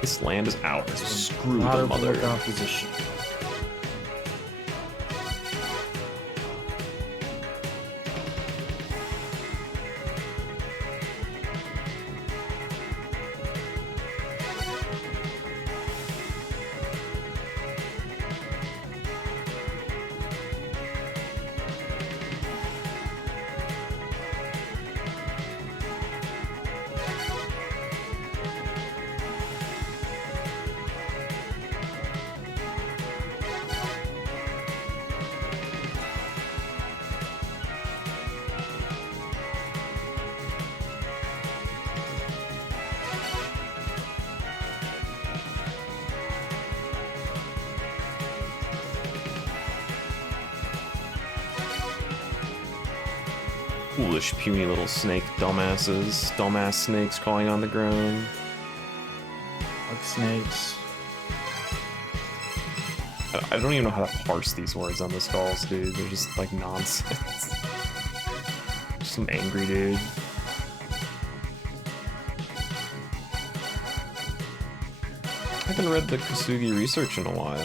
This land is ours. Screw the mother. Opposition. Foolish, puny little snake dumbasses. Dumbass snakes crawling on the ground. Fuck snakes. I don't even know how to parse these words on the skulls, dude. They're just like nonsense. Just some angry dude. I haven't read the Kasugi research in a while.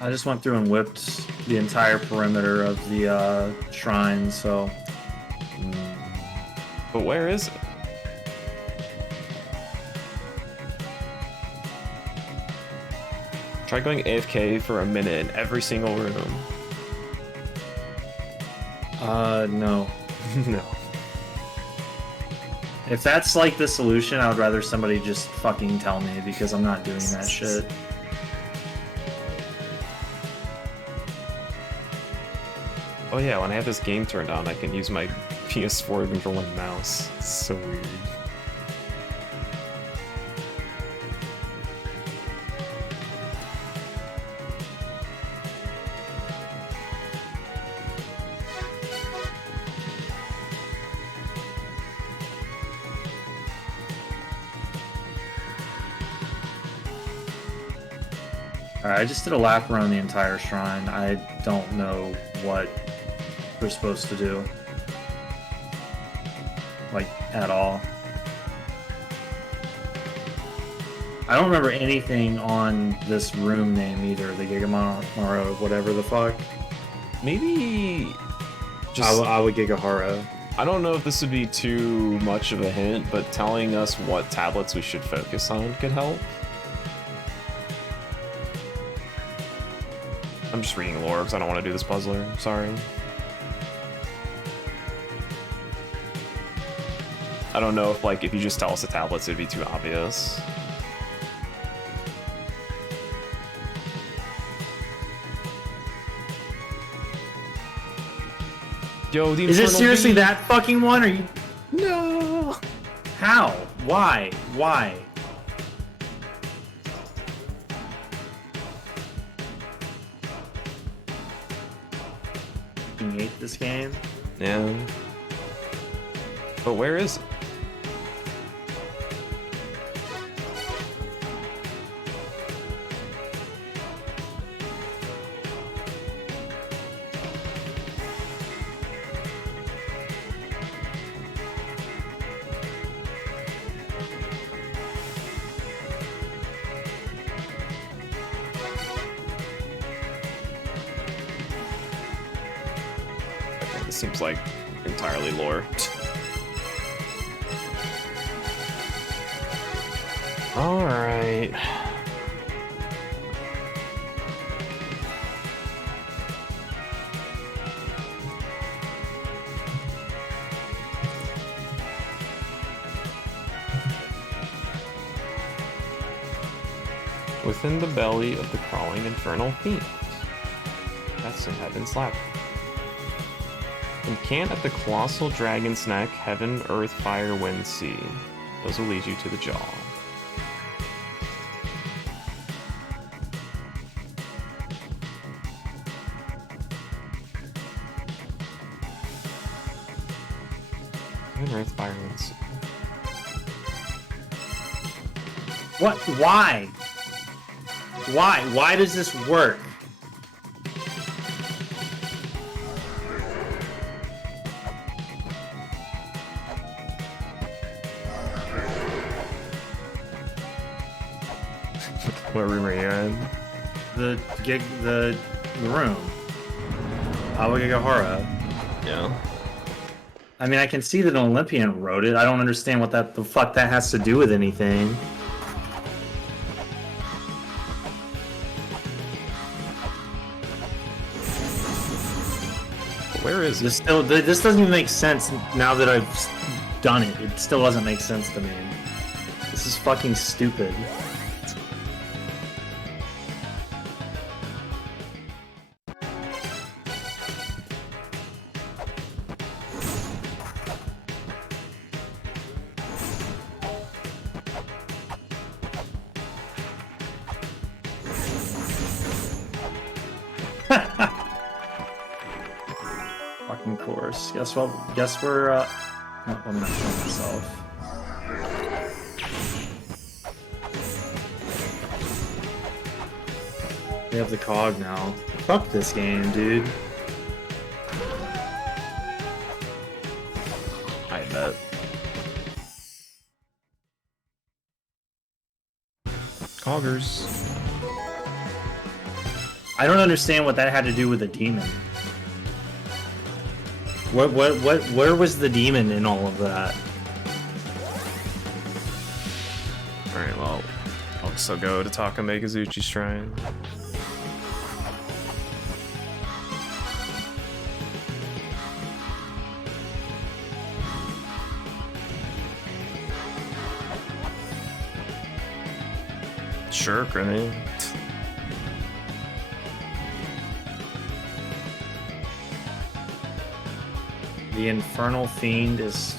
I just went through and whipped the entire perimeter of the shrine, so... But where is it? Try going AFK for a minute in every single room. No. No. If that's like the solution, I would rather somebody just fucking tell me, because I'm not doing that shit. Oh yeah, when I have this game turned on, I can use my PS4 controlling mouse. It's so weird. Alright, I just did a lap around the entire shrine. I don't know what we're supposed to do. Like, at all. I don't remember anything on this room name either, the Gigamaro, whatever the fuck. Maybe just Awagigahara. I don't know if this would be too much of a hint, but telling us what tablets we should focus on could help. I'm just reading lore because I don't want to do this puzzler. Sorry. I don't know if like if you just tell us the tablets, it'd be too obvious. Yo, the Is it Infernal seriously Beast. that fucking one? Are you? No. How? Why? Why? I hate this game. Yeah. But where is it? Okay, this seems like entirely lore. All right. Within the belly of the crawling infernal fiend. That's in Heaven's Labyrinth. Encant at the colossal dragon's neck, heaven, earth, fire, wind, sea. Those will lead you to the jaw. Heaven, earth, fire, wind, sea. What? Why? Why? Why does this work? What room are you in? The room. Awagahara. Yeah. I mean, I can see that an Olympian wrote it. I don't understand what the fuck that has to do with anything. Where is it? This doesn't even make sense now that I've done it. It still doesn't make sense to me. This is fucking stupid. Fucking course. Guess what? Guess we're. No, I'm not showing myself. We have the cog now. Fuck this game, dude. I bet. Coggers. I don't understand what that had to do with a demon. Where was the demon in all of that? Alright, well, I'll also go to Takamegazuchi Shrine. Sure, grenade. The infernal fiend is.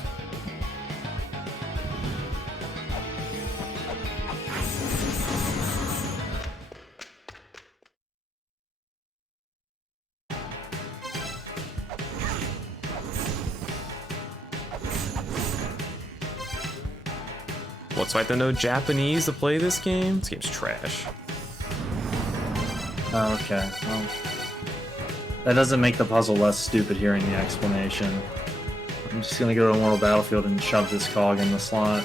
Well, so I have to know Japanese to play this game? This game's trash. Oh, okay. Well, that doesn't make the puzzle less stupid hearing the explanation. I'm just gonna go to Immortal Battlefield and shove this cog in the slot.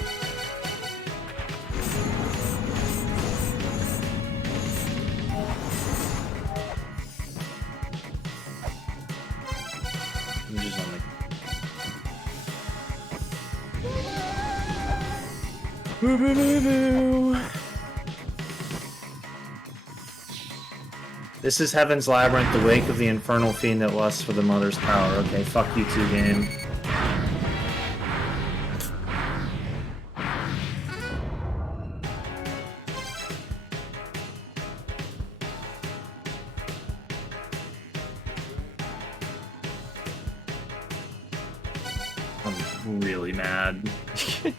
I'm just only. This is Heaven's Labyrinth, the wake of the infernal fiend that lusts for the mother's power. Okay, fuck you too, game. I'm really mad. Well,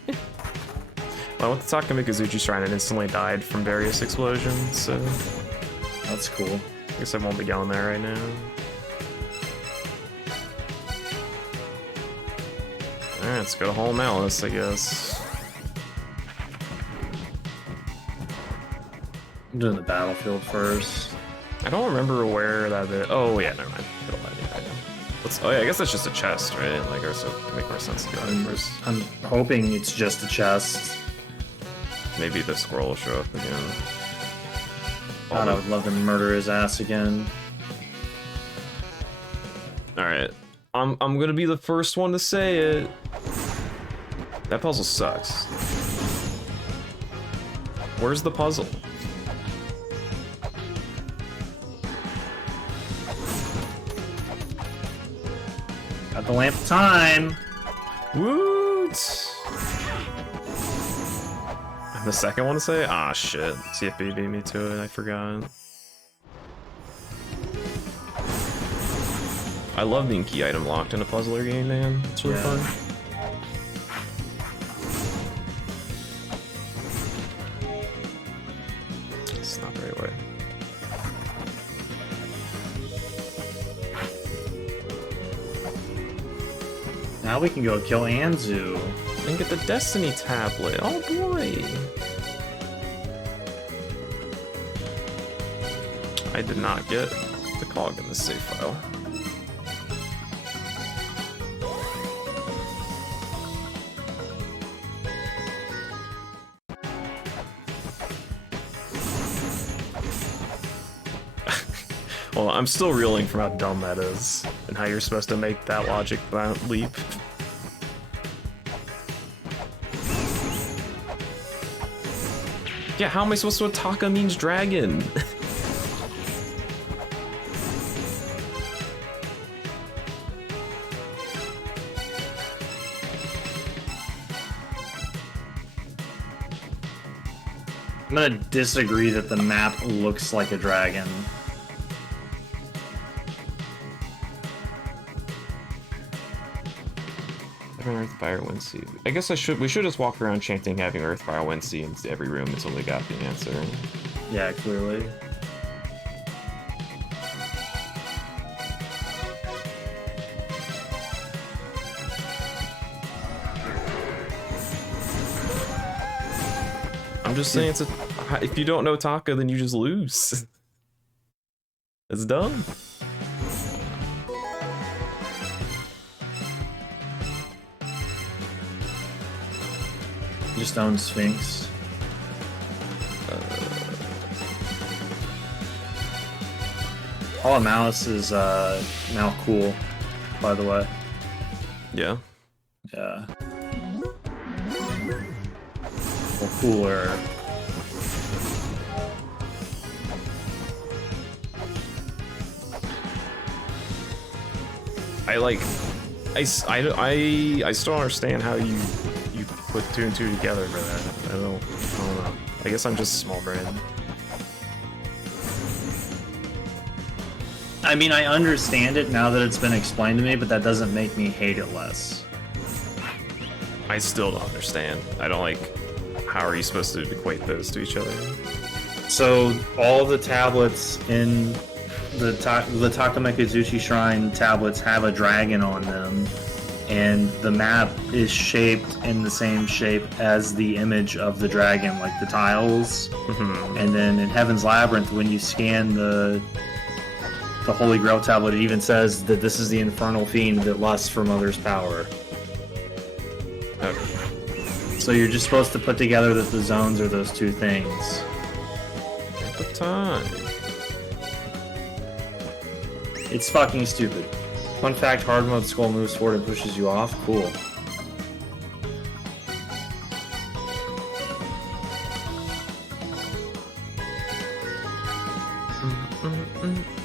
I went to Takamikazuchi Shrine and instantly died from various explosions, so That's cool. I guess I won't be going there right now. Alright, let's go to Hall Malice, I guess. I'm doing the battlefield first. I don't remember where that is. Oh, yeah, never mind. Oh, yeah, I guess that's just a chest, right? Like, or so it make more sense to go there first. I'm hoping it's just a chest. Maybe the squirrel will show up again. God, I would love to murder his ass again. Alright. I'm gonna be the first one to say it. That puzzle sucks. Where's the puzzle? Got the lamp of time. Woot! The second one to say? Ah, shit. CFB beat me to it, I forgot. I love being key item locked in a puzzler game, man. It's really fun. It's not the right way. Now we can go kill Anzu. And get the Destiny tablet. Oh boy. I did not get the cog in the save file. Well, I'm still reeling from how dumb that is and how you're supposed to make that logic leap. Yeah, how am I supposed to know Taka means dragon? I'm gonna disagree that the map looks like a dragon. Having Earthfire Wind Sea. I guess we should just walk around chanting having Earthfire Wind Sea in every room until we got the answer. Yeah, clearly. I'm just saying, if you don't know Taka, then you just lose. It's dumb. Just own Sphinx. All of Malice is now cool, by the way. Yeah. Yeah. Well, cooler. I still don't understand how you put two and two together for that. I don't know. I guess I'm just small brain. I mean, I understand it now that it's been explained to me, but that doesn't make me hate it less. I still don't understand. I don't like. How are you supposed to equate those to each other? So all the tablets in the Takamikazuchi Shrine tablets have a dragon on them, and the map is shaped in the same shape as the image of the dragon, like the tiles. Mm-hmm. And then in Heaven's Labyrinth, when you scan the Holy Grail tablet, it even says that this is the infernal fiend that lusts for Mother's power. Okay. So you're just supposed to put together that the zones are those two things. At the time. It's fucking stupid. Fun fact, hard mode skull moves forward and pushes you off. Cool.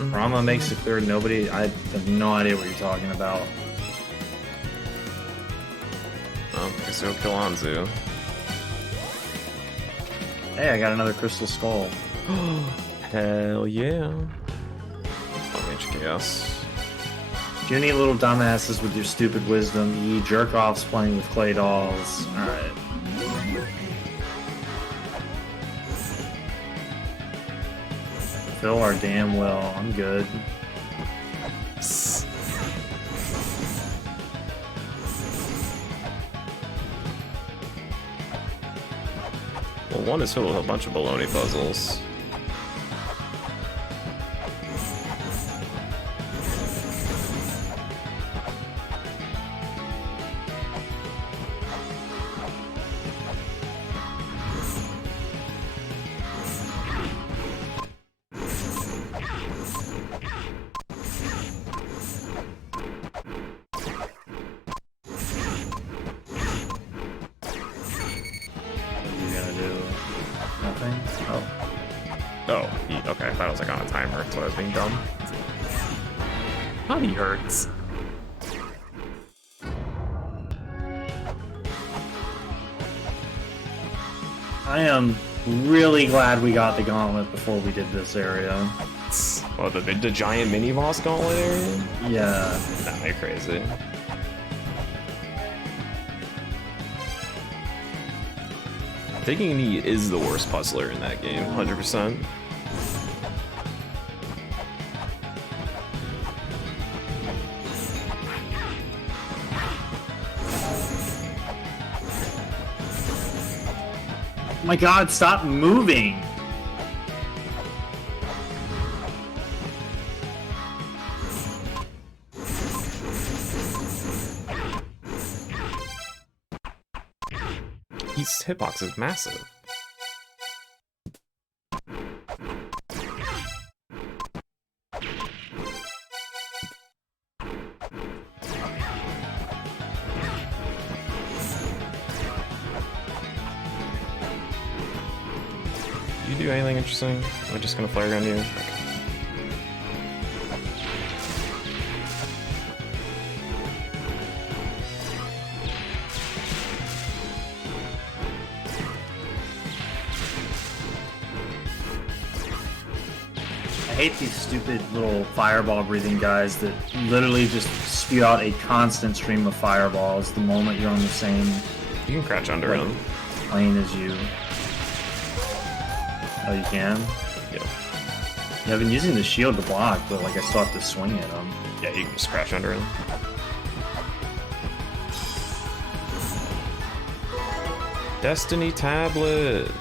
Rama makes it clear nobody... I have no idea what you're talking about. Well, I guess we'll kill Anzu. Hey, I got another crystal skull. Hell yeah. Orange Chaos. Puny little dumbasses with your stupid wisdom. Ye jerk-offs playing with clay dolls. Alright. Fill our damn well. I'm good. Well, one is filled with a bunch of baloney puzzles. Okay, I thought I was like on a timer, so I was being dumb. Body hurts. I am really glad we got the gauntlet before we did this area. Oh, the giant mini boss gauntlet area? Yeah. Nah, you're crazy. Thinking he is the worst puzzler in that game, 100%. Oh my god, stop moving! His hitbox is massive. You do anything interesting? Am I just gonna flare gun you? Okay. I hate these stupid little fireball breathing guys that literally just spew out a constant stream of fireballs the moment you're on the same You can crouch under him. plane as you. Oh, you can? Yep. Yeah, I've been using the shield to block, but like I still have to swing at them. Yeah, you can just crouch under him. Destiny tablet.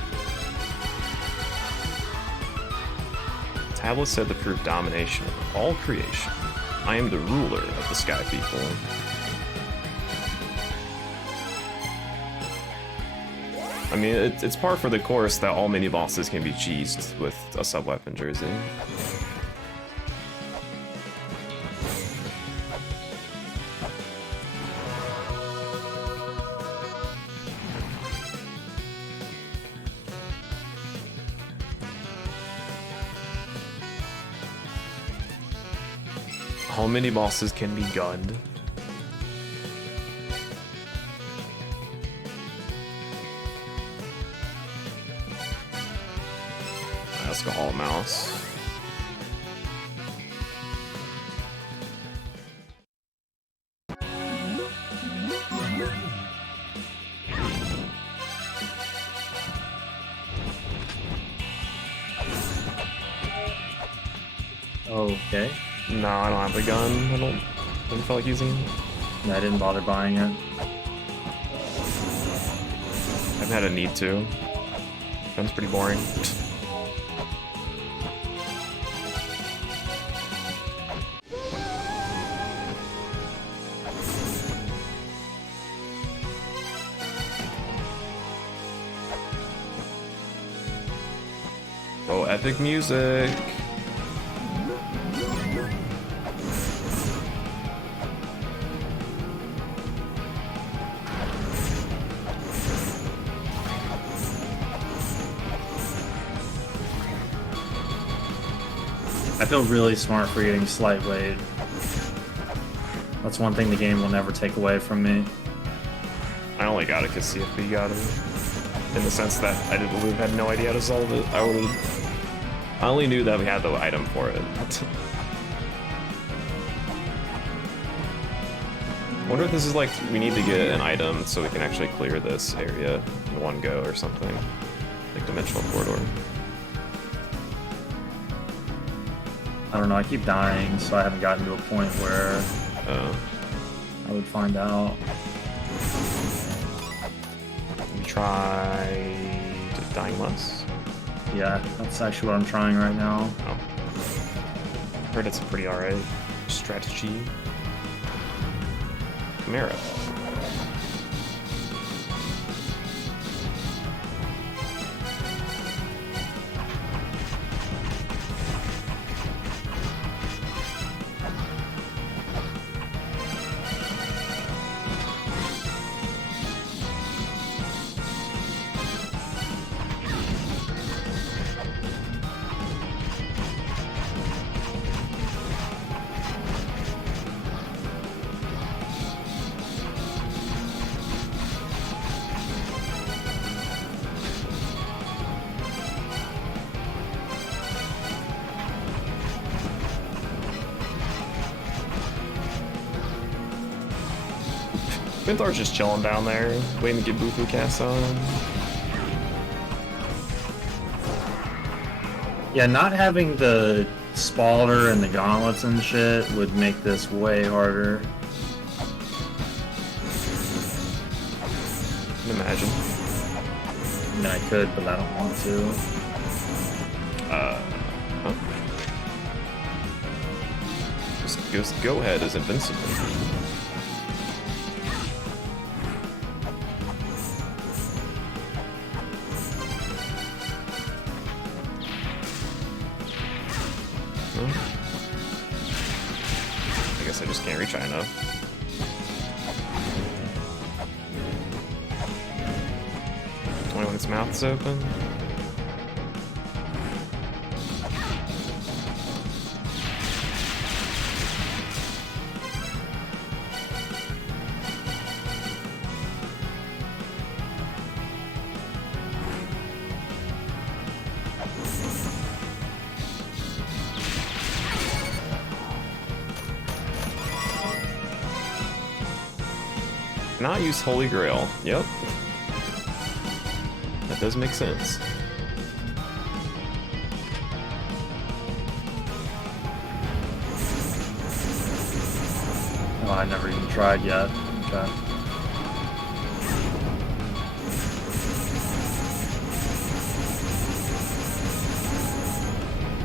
Tablet said to prove domination of all creation. I am the ruler of the sky people. I mean, it's par for the course that all mini bosses can be cheesed with a sub-weapon jersey. All mini bosses can be gunned. Let's go all mouse. Okay. No, I don't have the gun. I don't feel like using it. I didn't bother buying it. I've had a need to. Gun's pretty boring. Oh, epic music! I feel really smart for getting slight weight. That's one thing the game will never take away from me. I only got it because CFB got it. In the sense that I had no idea how to solve it. I only knew that we had the item for it. I wonder if this is like, we need to get an item so we can actually clear this area in one go or something. Like Dimensional Corridor. I don't know, I keep dying, so I haven't gotten to a point where I would find out. We tried dying less? Yeah, that's actually what I'm trying right now. Oh. Heard it's a pretty alright strategy. Chimera. Vinthar's just chilling down there, waiting to get Bufu cast on. Yeah, not having the Spalter and the gauntlets and shit would make this way harder. I can imagine. I mean, I could, but I don't want to. Huh? Just go ahead is invincible. I guess I just can't reach high enough. Only when its mouth is open. Not use Holy Grail. Yep. That does make sense. Oh, I never even tried yet. Okay.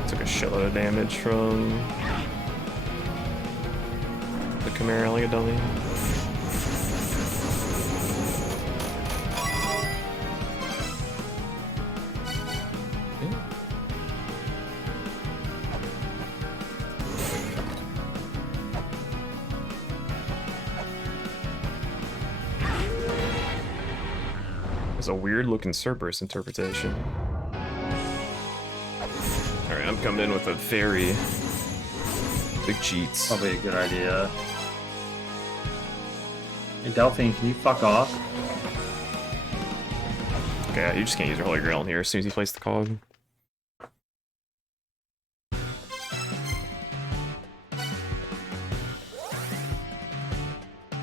Took a shitload of damage from the Chimera like a dummy. It's a weird looking Cerberus interpretation. Alright, I'm coming in with a very big cheats. Probably a good idea. Hey, Delphine, can you fuck off? Okay, you just can't use your Holy Grail in here as soon as you place the cog.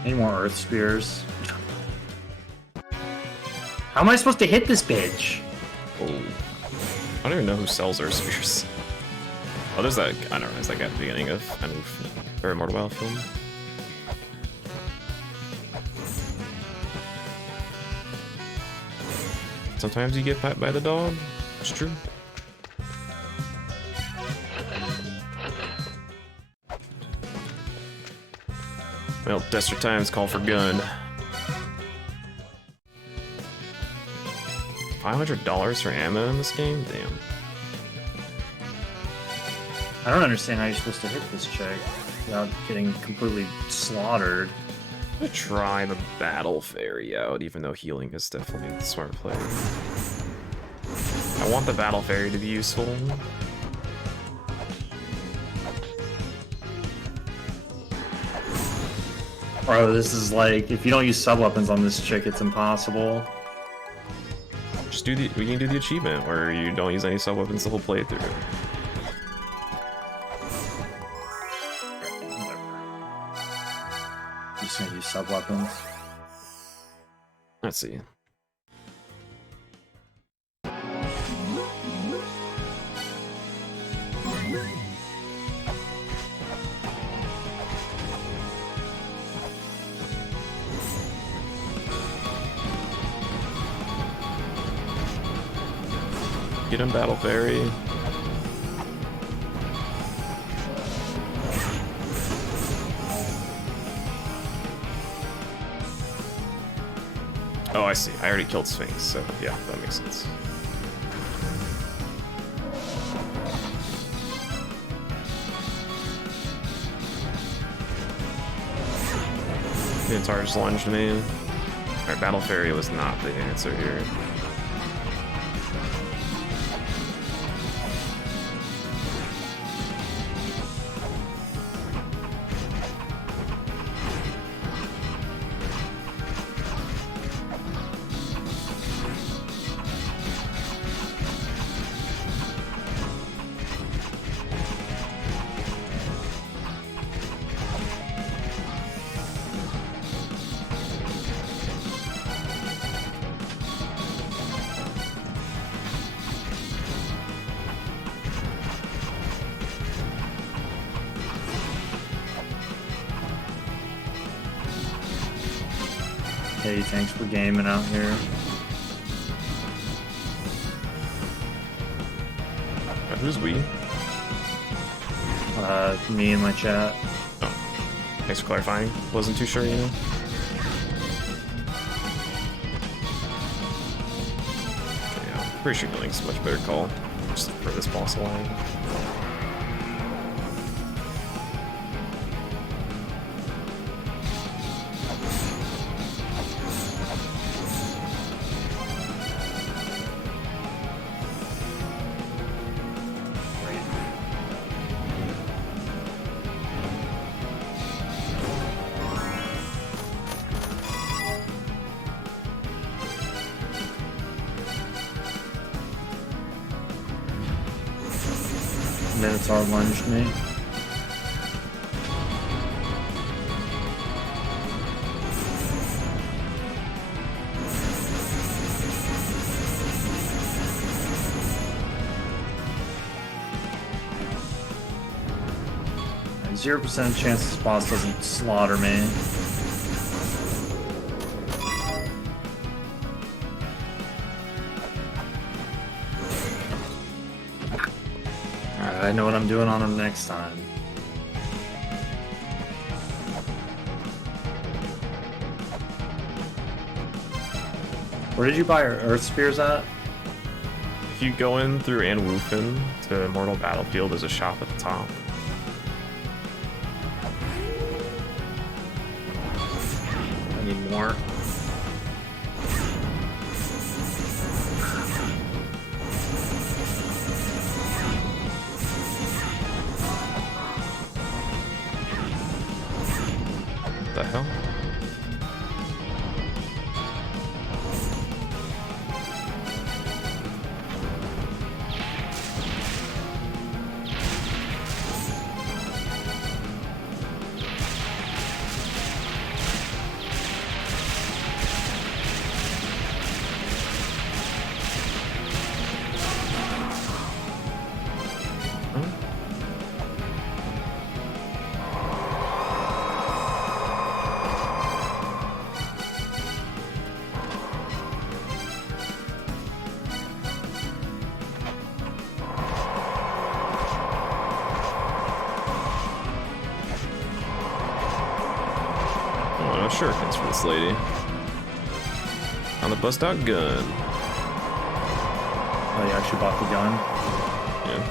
Any more Earth Spears? How am I supposed to hit this bitch? Oh. I don't even know who sells Earth Spears. Oh, there's that. I don't know, there's that guy at the beginning of or Immortal Wild film. Sometimes you get bit by the dog. It's true. Well, desperate times call for gun. $500 for ammo in this game? Damn. I don't understand how you're supposed to hit this chick without getting completely slaughtered. I'm gonna try the Battle Fairy out, even though healing is definitely the smart play. I want the Battle Fairy to be useful. Bro, this is like, if you don't use sub-weapons on this chick, it's impossible. Just do we can do the achievement where you don't use any sub-weapons the whole playthrough. I'm just gonna use sub weapons. Let's see. Get him, Battle Fairy. Oh, I see. I already killed Sphinx, so yeah, that makes sense. The entire just lunged me. Alright, Battle Fairy was not the answer here. Hey, thanks for gaming out here. Who's we? Me and my chat. Oh, thanks for clarifying. Wasn't too sure, you know. Okay, yeah, pretty sure Link's a much better call just for this boss line. Minotaur lunged me. Right, 0% chance this boss doesn't slaughter me. I know what I'm doing on him next time. Where did you buy your Earth Spears at? If you go in through Anwufin to Immortal Battlefield, there's a shop at the top. I need more. What the hell? Shurikens for this lady. On the bust out gun. Oh, you actually bought the gun? Yeah.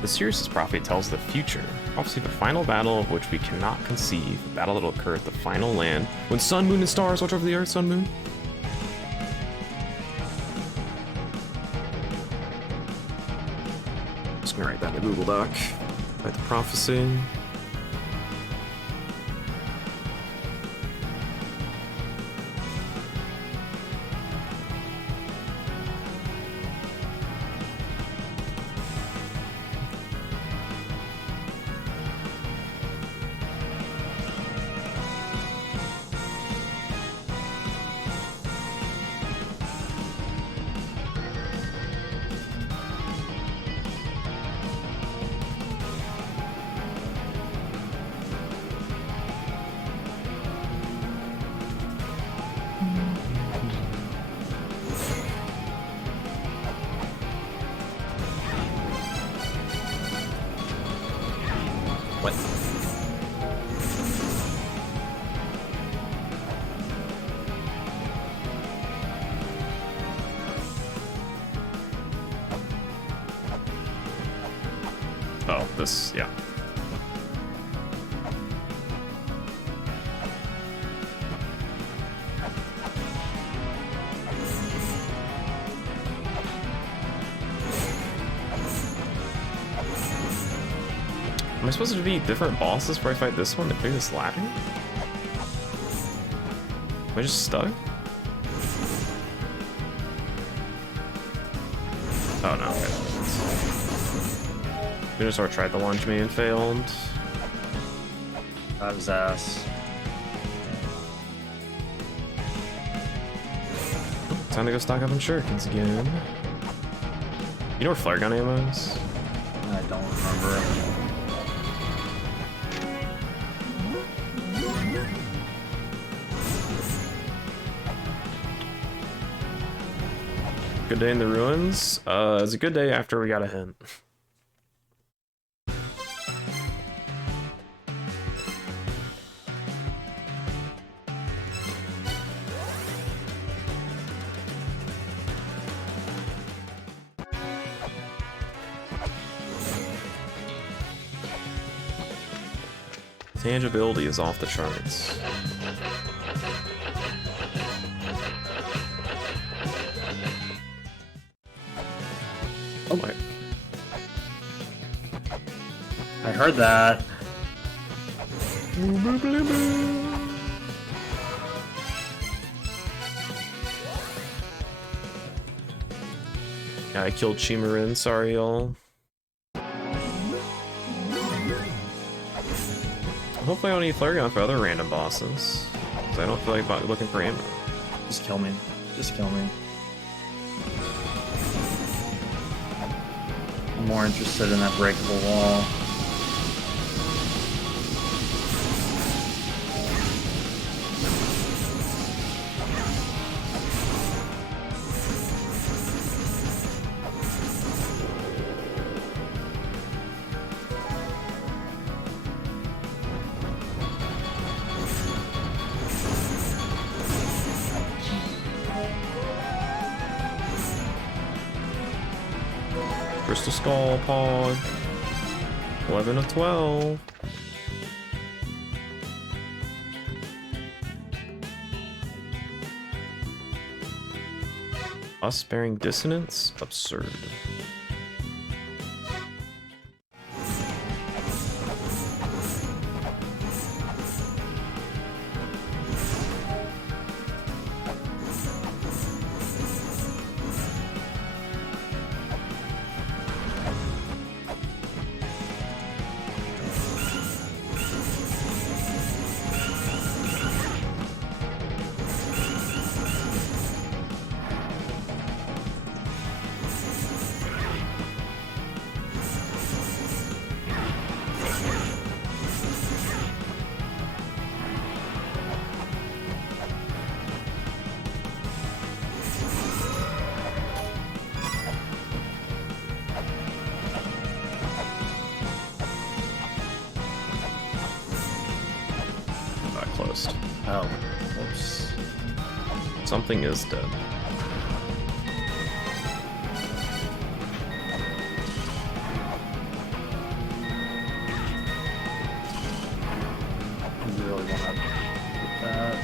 The Sirius prophecy tells the future. Prophecy the final battle of which we cannot conceive. A battle that will occur at the final land. When sun, moon, and stars watch over the earth, sun, moon. Just gonna write that in the Google Doc. Write the prophecy. this, yeah. Am I supposed to be different bosses before I fight this one to clear this ladder? Am I just stuck? Oh no, okay. Venusaur tried to launch me and failed. Got his ass. Time to go stock up on shurikens again. You know where flare gun ammo is? I don't remember. Good day in the ruins. It's a good day after we got a hint. Tangibility is off the charts. Oh my. I heard that. Yeah, I killed Chimarin, sorry y'all. Hopefully I don't need flare gun for other random bosses. Because I don't feel like looking for ammo. Just kill me. Just kill me. I'm more interested in that breakable wall. Crystal Skull Pod. 11 of 12. Us bearing dissonance? Absurd. Closed. Oh, whoops. Something is dead. You really want to get that?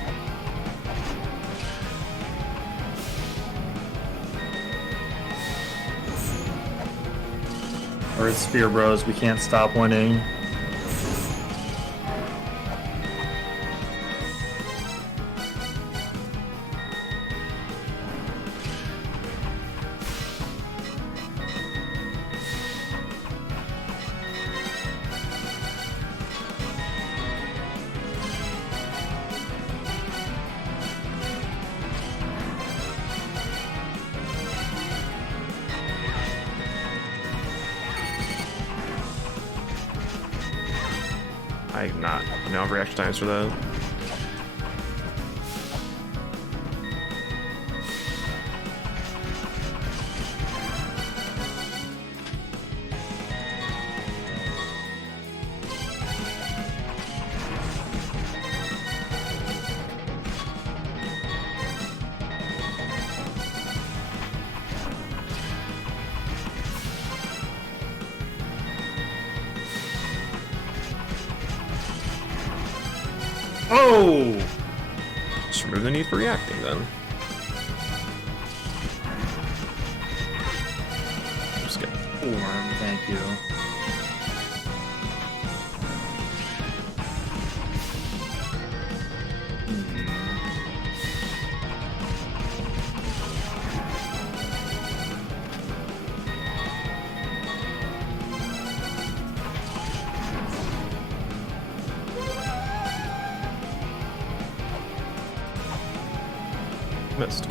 Earth Spear Bros, we can't stop winning. I'm not. I don't have reaction times for that. Oh! Just remove the need for reacting then. Just get Form, thank you. missed.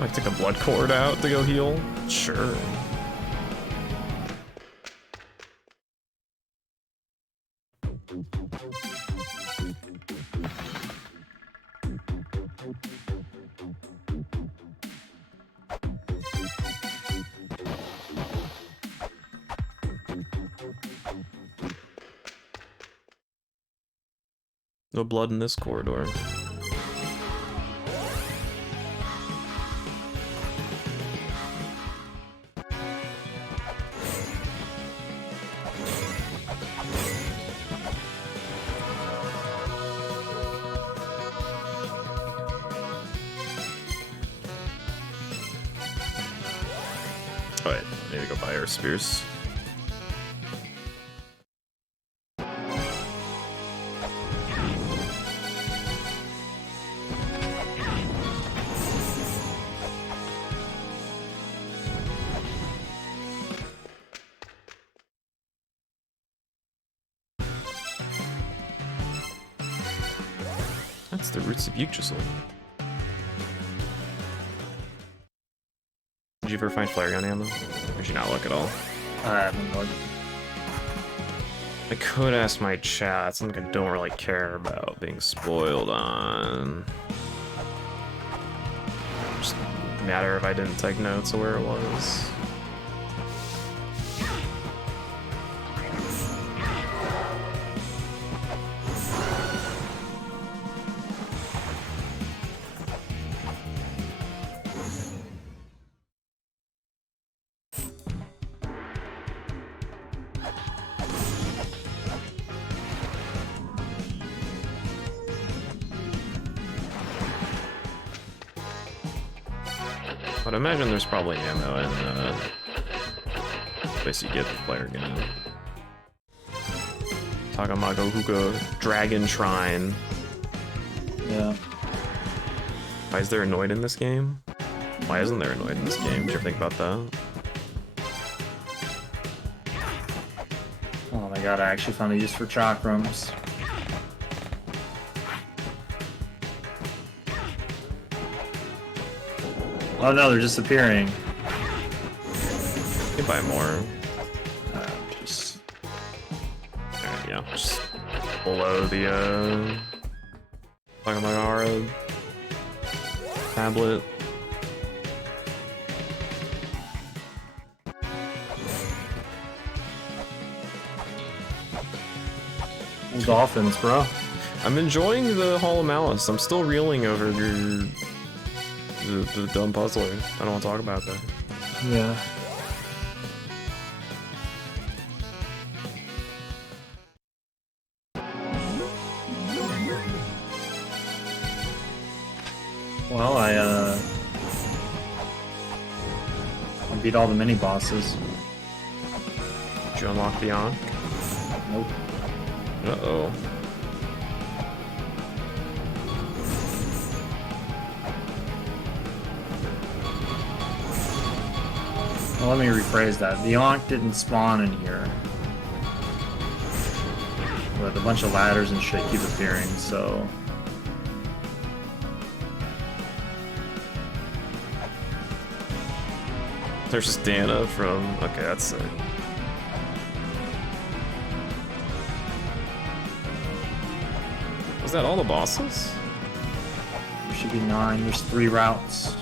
I take a blood cord out to go heal? Sure. No blood in this corridor. Alright, need to go buy our spears. That's the roots of Yggdrasil. Did you ever find flare gun ammo? Or did you not look at all? I haven't looked. I could ask my chat, something I don't really care about being spoiled on. Just matter if I didn't take notes of where it was. But I imagine there's probably ammo in the place you get the flare gun. Takamago Hugo Dragon Shrine. Yeah. Why is there a Noid in this game? Why isn't there a Noid in this game? Did you ever think about that? Oh my god, I actually found a use for chakrams. Oh no, they're disappearing. You can buy more. Just... Alright, yeah, just below the Takamagahara tablet. Dolphins, bro. I'm enjoying the Hall of Malice. I'm still reeling over the dumb puzzler. I don't want to talk about that. Yeah. Well, I beat all the mini bosses. Did you unlock the Ankh? Nope. Uh-oh. Well, let me rephrase that. The Ankh didn't spawn in here. But a bunch of ladders and shit keep appearing, so... There's just Dana from... Okay, that's sick. Was that all the bosses? There should be 9. There's 3 routes.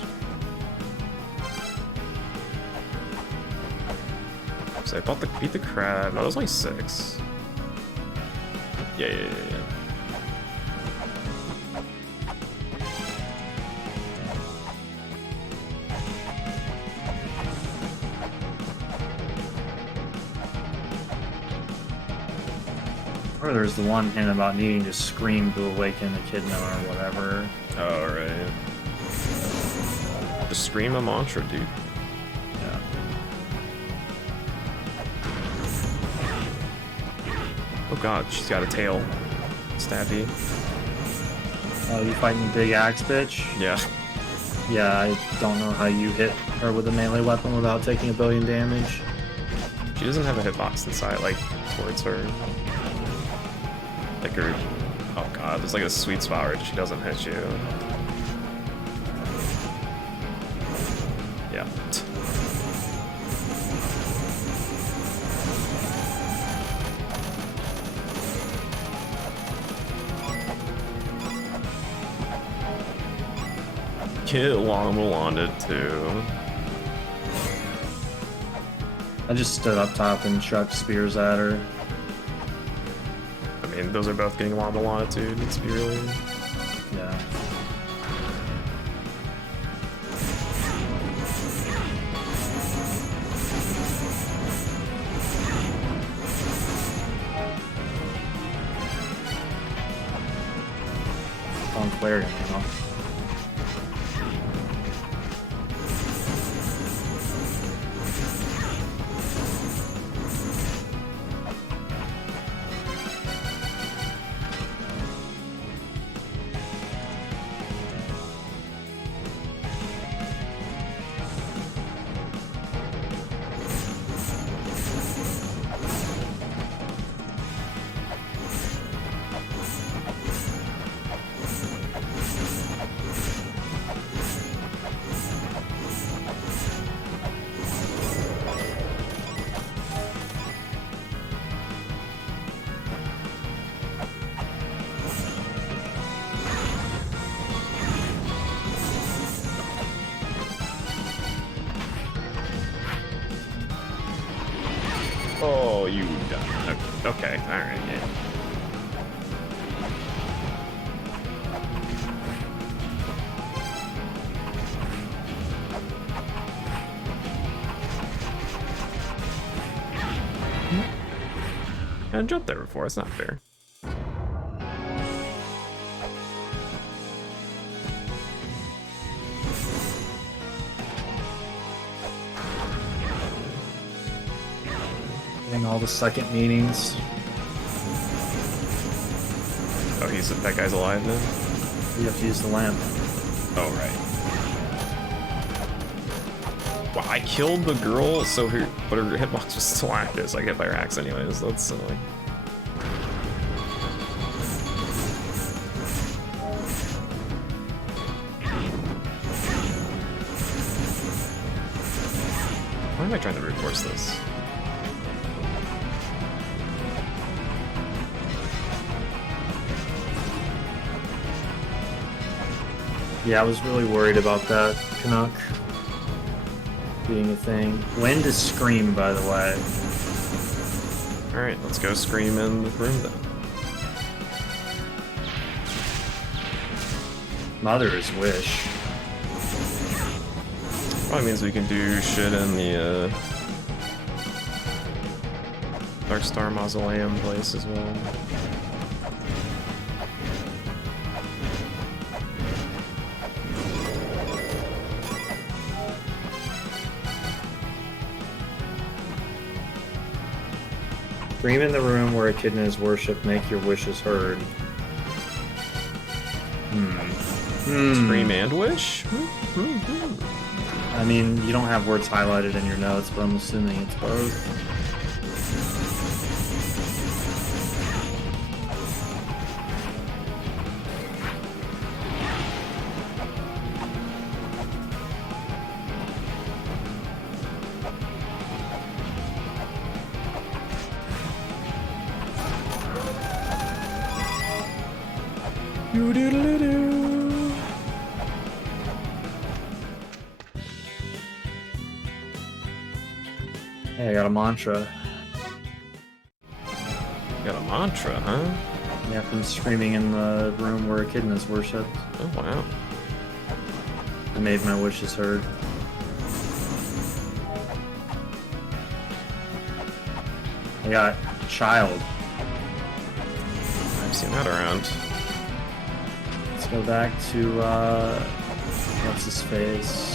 So I thought beat the crab. No, it was only 6. Yeah. Or there's the one hint about needing to scream to awaken a echidna or whatever. Oh, right. Just scream a mantra, dude. Yeah. Oh god, she's got a tail. Stabby. Oh, you fighting the big axe bitch? Yeah. Yeah, I don't know how you hit her with a melee weapon without taking 1 billion damage. She doesn't have a hitbox inside, like, towards her. Like her... Oh god, there's like a sweet spot where she doesn't hit you. Yeah. Kill La-Mulana too. I just stood up top and chucked spears at her. I mean, those are both getting La-Mulana too, let's be real. Yeah. On clarity, you know. Oh, you done. Okay, alright, yeah. I jumped there before, it's not fair. Getting all the second meanings. Oh, that guy's alive then? You have to use the lamp. Oh, right. Wow, I killed the girl, so but her hitbox was still active, so I get by her axe anyways. That's annoying. Why am I trying to reinforce this? Yeah, I was really worried about that Canuck being a thing. When to scream, by the way. Alright, let's go scream in the room then. Mother's wish. Probably means we can do shit in the Dark Star Mausoleum place as well. Scream in the room where echidna is worshipped, make your wishes heard. Scream and wish? I mean, you don't have words highlighted in your notes, but I'm assuming it's both. Hey, I got a mantra. Got a mantra, huh? Yeah, from screaming in the room where echidna is worshipped. Oh, wow. I made my wishes heard. I got child. I've seen that around. Let's go back to what's his face?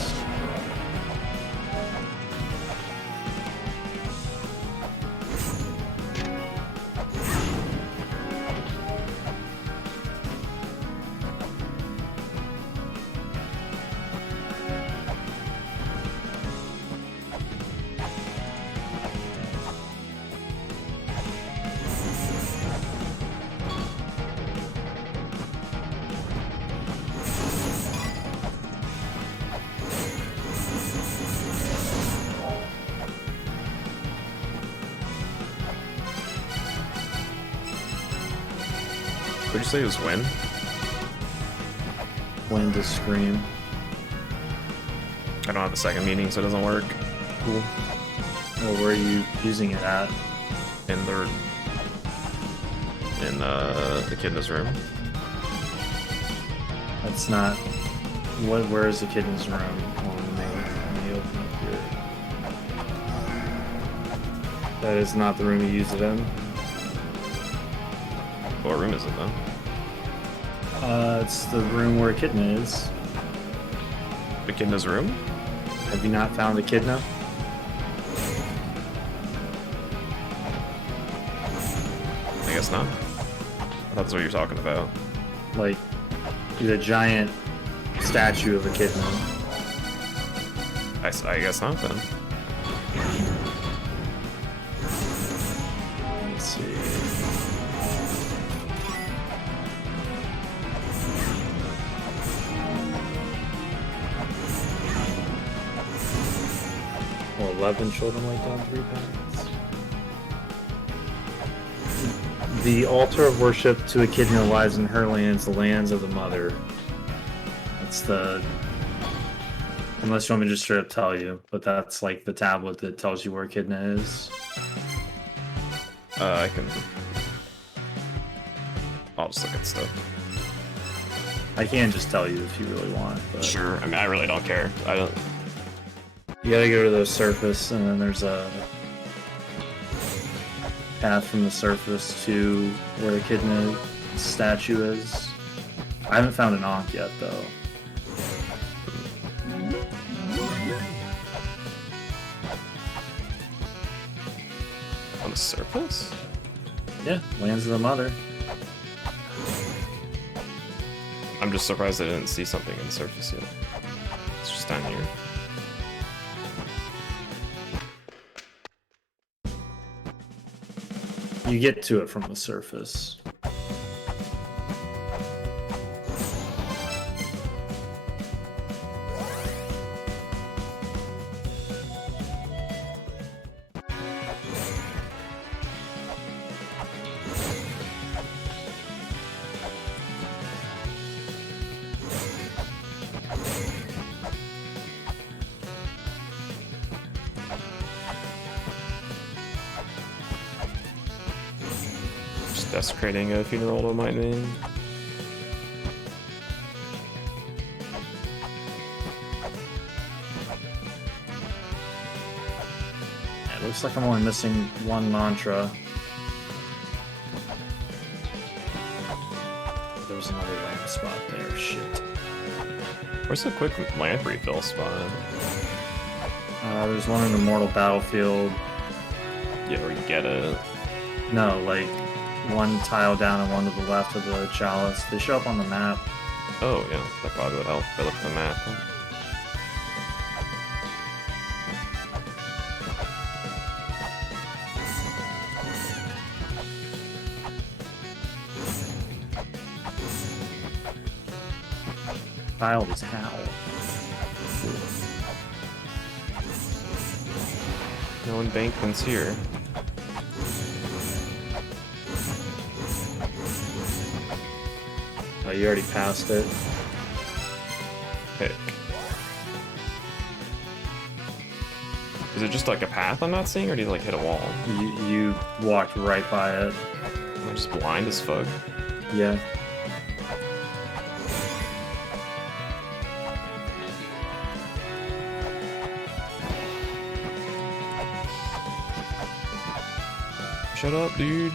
What'd you say it was when? When to scream. I don't have the second meaning, so it doesn't work. Cool. Well, where are you using it at? In the kidna's room. That's not. Where is the kid's room? Oh, let me open up here. That is not the room you use it in. What room is it though? It's the room where Echidna is. The kidna's room? Have you not found Echidna? I guess not. I thought that's what you were talking about. Like, the giant statue of Echidna. I guess not then. Let's see. Well, 11 children laid down 3 pennies. The altar of worship to Echidna lies in her lands, the lands of the mother. That's the... Unless you want me to just straight up tell you, but that's like the tablet that tells you where Echidna is. I can... I'll just look at stuff. I can just tell you if you really want, but... Sure. I mean, I really don't care. I don't... You gotta go to the surface, and then there's a path from the surface to where Echidna's statue is. I haven't found an Ankh yet, though. On the surface? Yeah, lands of the mother. I'm just surprised I didn't see something in the surface yet. It's just down here. You get to it from the surface. Just desecrating a funeral to my name. It looks like I'm only missing one mantra. There was another lamp spot there, shit. Where's the quick lamp refill spot? There's one in Immortal Battlefield. Yeah, where you get it. No, like one tile down and one to the left of the chalice. They show up on the map. Oh, yeah, that probably would help if I look at the map. Child is Hal. No embankments here. Oh, you already passed it. Pick. Is it just like a path I'm not seeing, or do you like hit a wall? You walked right by it. Am I just blind as fuck? Yeah. Shut up, dude.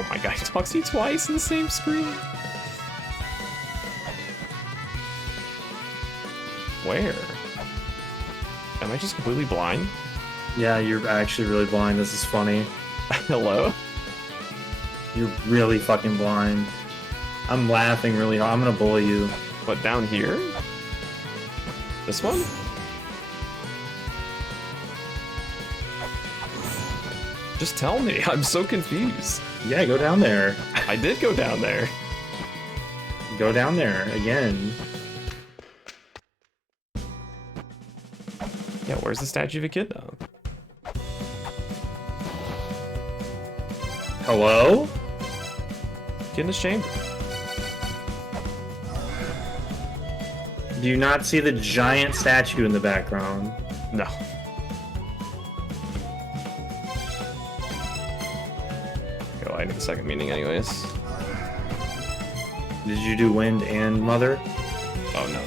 Oh my god, he talks to you twice in the same screen. Where? Am I just completely blind? Yeah, you're actually really blind. This is funny. Hello? You're really fucking blind. I'm laughing really hard. I'm gonna bully you. What, down here? This one? Just tell me, I'm so confused. Yeah, go down there. I did go down there. Go down there again. Yeah, where's the statue of a kid though? Hello? Kid in his chamber. Do you not see the giant statue in the background? No. Go, I need a second meaning anyways. Did you do wind and mother? Oh no.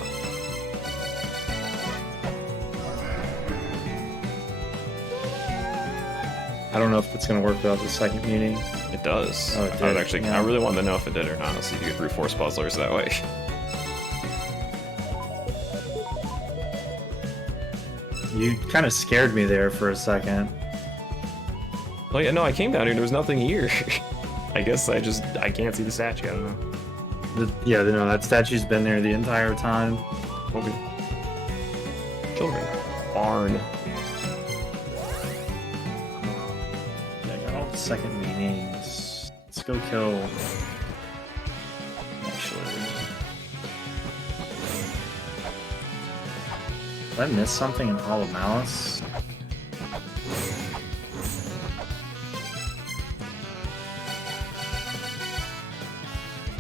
I don't know if it's gonna work without the second meaning. It does. Oh, it I would did, actually, yeah. I really wanted to know if it did or not. Let's see if you could brute force puzzlers that way. You kind of scared me there for a second. Oh yeah, no, I came down here, there was nothing here. I guess I can't see the statue, I don't know. Yeah, no, that statue's been there the entire time. Okay. Children. Barn. Yeah, I got all the second meanings. Let's go kill. Actually. Did I miss something in Hall of Malice?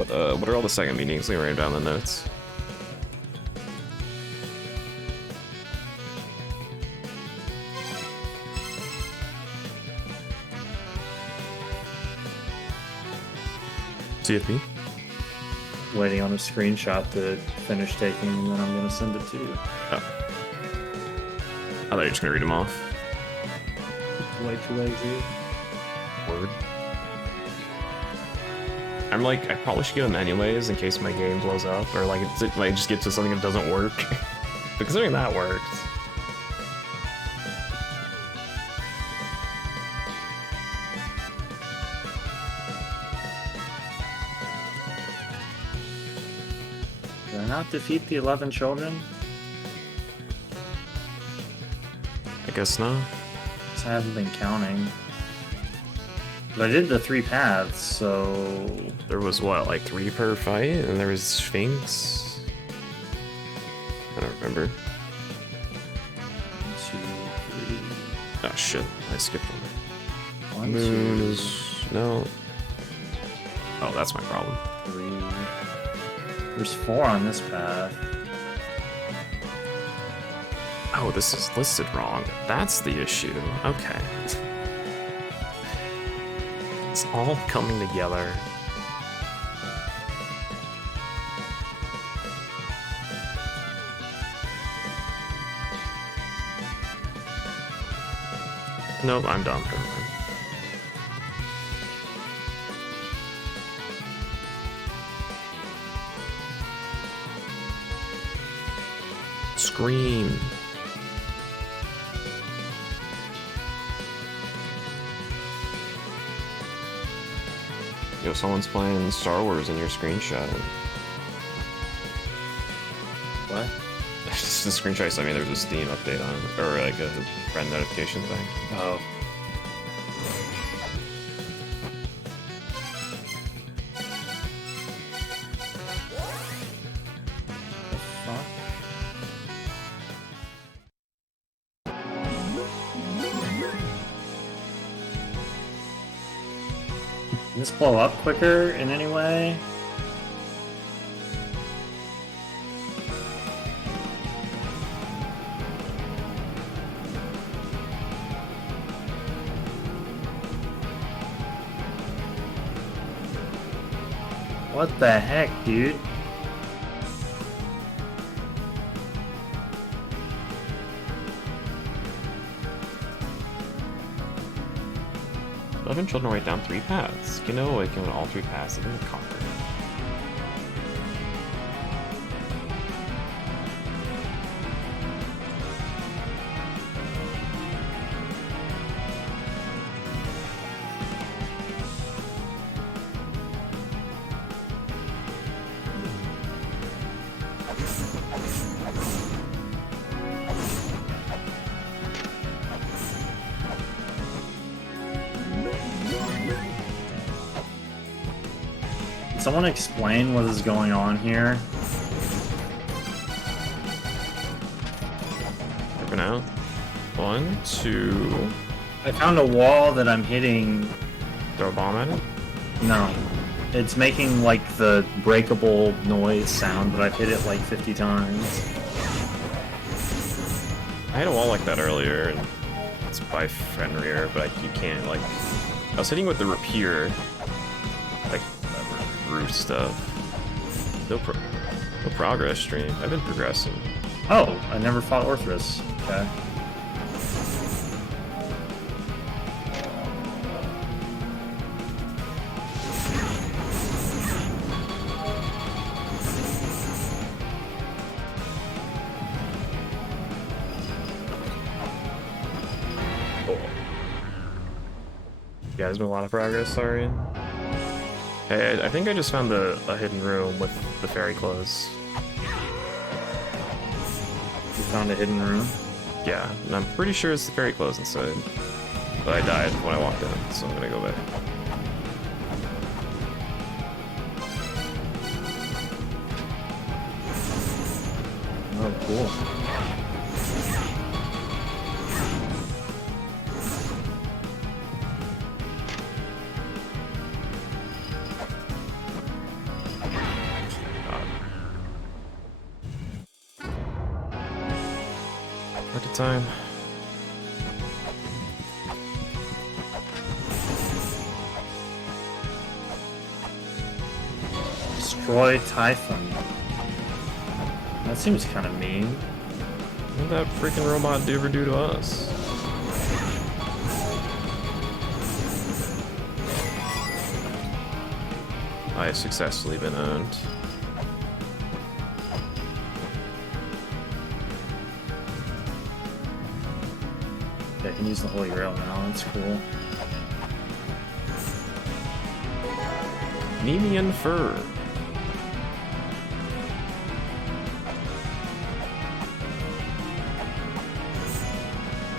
What are all the second meanings? Let me write down the notes. CFP? Waiting on a screenshot to finish taking, and then I'm gonna send it to you. Oh. I thought you were just gonna read them off. Way too lazy. Word. I'm like, I probably should get them anyways in case my game blows up, or like it might just get to something that doesn't work. But considering that worked. Did I not defeat the 11 children? I guess not. I haven't been counting. But I did the 3 paths, so... There was what, like 3 per fight? And there was Sphinx? I don't remember. 1, 2, 3... Oh shit, I skipped one. 1, Moon 2, is... no. Oh, that's my problem. 3... There's 4 on this path. Oh, this is listed wrong. That's the issue. Okay. It's all coming together. Nope, I'm done. Never mind. Scream. Yo, someone's playing Star Wars in your screenshot. What? Just the screenshot sent me, there's a Steam update on it, or like a friend notification thing. Oh. The fuck? Can this blow up quicker in any way? What the heck, dude? 11 children write down 3 paths. Get no awaken when all 3 paths have been conquered. Someone explain what is going on here. For now. 1, 2. I found a wall that I'm hitting. Throw a bomb at it? No. It's making like the breakable noise sound, but I've hit it like 50 times. I had a wall like that earlier, and it's by Fenrir, but you can't, like... I was hitting with the rapier, like, roof stuff. No progress stream. I've been progressing. Oh, I never fought Orthrus. Okay. Yeah, there's been a lot of progress, sorry. Hey, I think I just found a hidden room with the fairy clothes. You found a hidden room? Yeah, and I'm pretty sure it's the fairy clothes inside. But I died when I walked in, so I'm gonna go back. Oh, cool. Time. Destroy Typhon. That seems kind of mean. What did that freaking robot ever do to us? I have successfully been owned. I can use the Holy Grail now, that's cool. Nemean fur.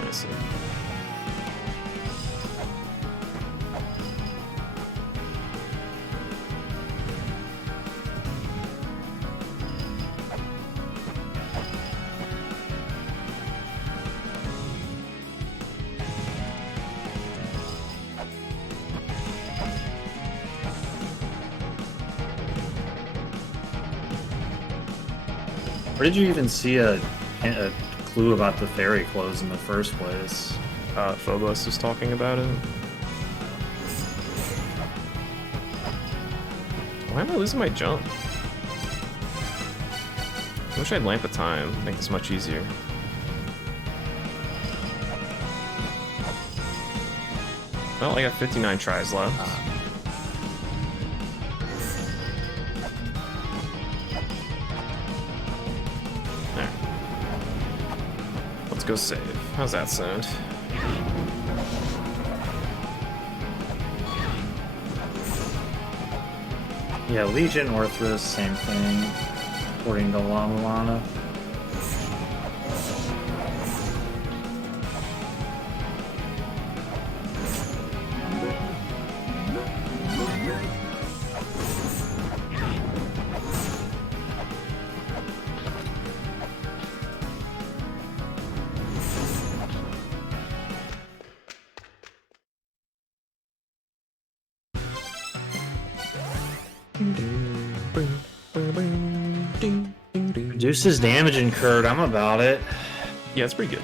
I see. Where did you even see a clue about the fairy clothes in the first place? Phobos is talking about it. Why am I losing my jump? I wish I'd lamp of time. Make this much easier. Well, I got 59 tries left. Let's go save. How's that sound? Yeah, Legion, Orthrus, same thing, according to La-Mulana. Reduces damage incurred, I'm about it. Yeah, it's pretty good.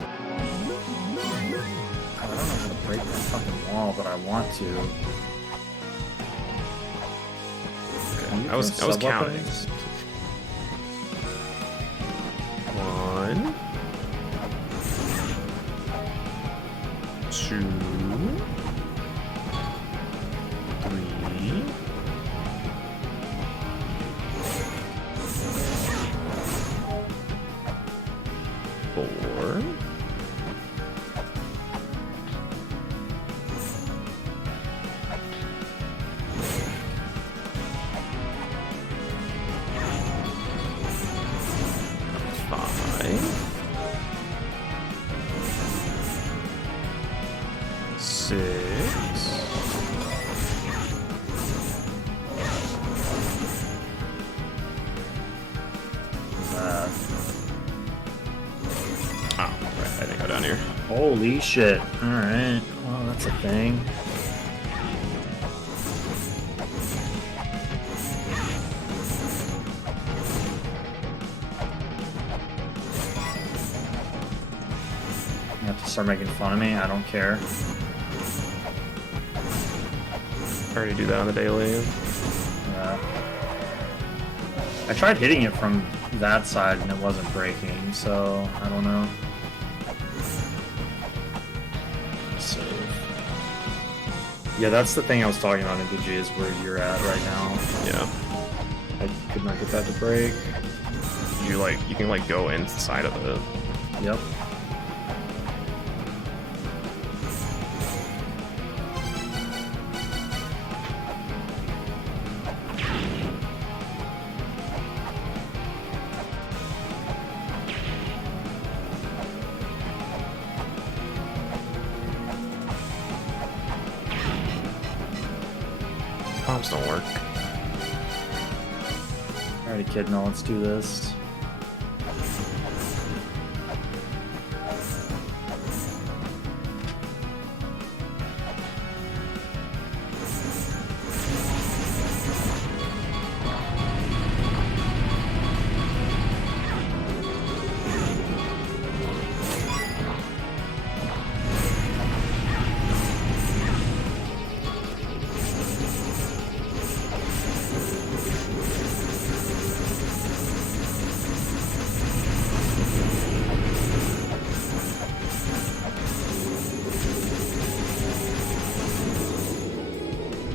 I don't know how to break that fucking wall, but I want to. I was Sub counting. weapons? 1, 2, 3, 4, 5, 6, 'Right, I didn't go down here. Holy shit. Alright. Well, that's a thing. You have to start making fun of me? I don't care. I already do that on the daily. Yeah. I tried hitting it from that side and it wasn't breaking, so I don't know. Save. Yeah, that's the thing I was talking about in DG is where you're at right now. Yeah. I could not get that to break. You can like go inside of it. Yep. Bombs don't work. Alrighty, kid, now let's do this.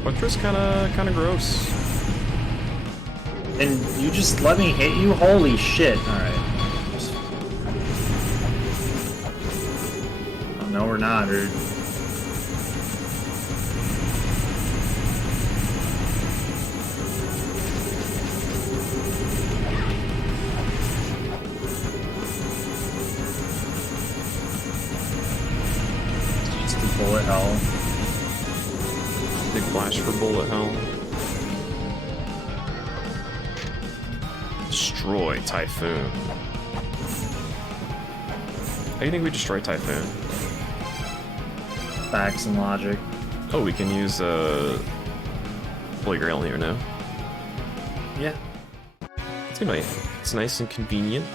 Quattro's kinda gross. And you just let me hit you? Holy shit. Alright. Oh, no, we're not, dude. Just a bullet hell. Big flash for bullet hell. Destroy Typhoon. How do you think we destroy Typhoon? Facts and logic. Oh, we can use Holy Grail here now. Yeah. It's nice and convenient.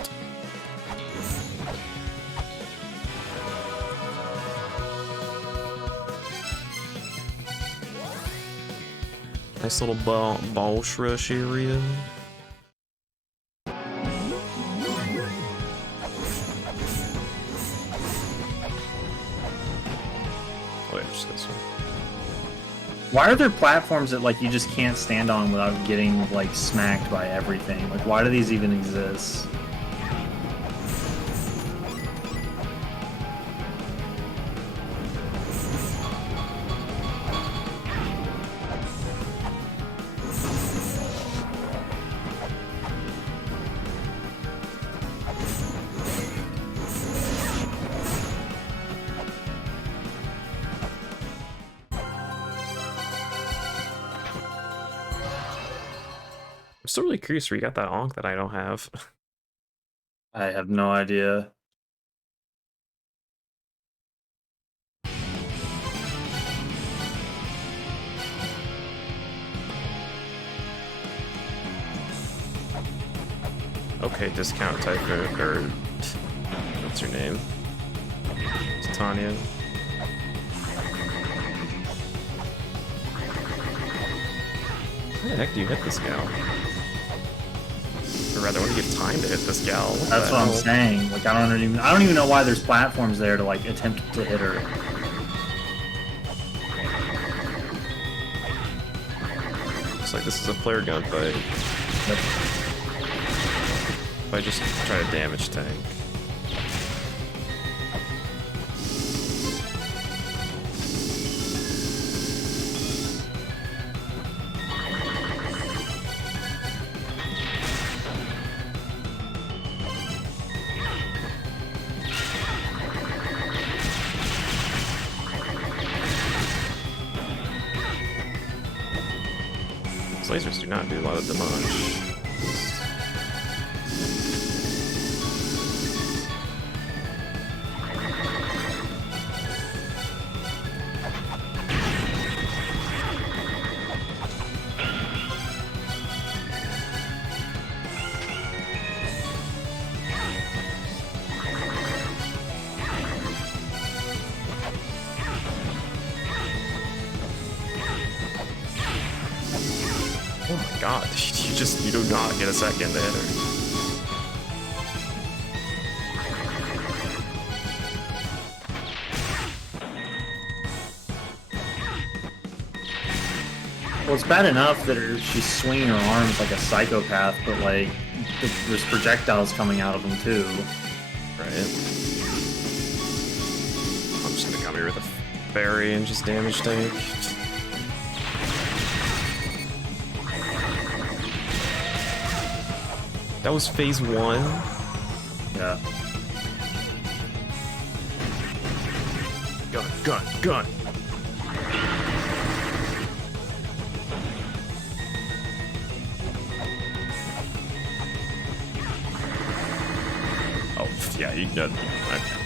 Nice little boss rush area. Oh yeah, just this one. Why are there platforms that like you just can't stand on without getting like smacked by everything? Like why do these even exist? I'm still really curious where you got that onk that I don't have. I have no idea. Okay, discount Typhoon, or what's her name? It's Tanya. Where the heck do you hit this gal? Or rather, when do you get time to hit this gal? That's what I'm saying. Like, I don't even know why there's platforms there to like attempt to hit her. Looks like this is a player gunfight. Yep. If I just try to damage tank. Lasers do not do a lot of damage. Oh my god, you do not get a second to hit her. Well, it's bad enough that she's swinging her arms like a psychopath, but like there's projectiles coming out of them too. Right. I'm just gonna come here with a fairy and just damage tank. That was phase 1. Yeah. Gun. Oh, yeah, you got. Okay.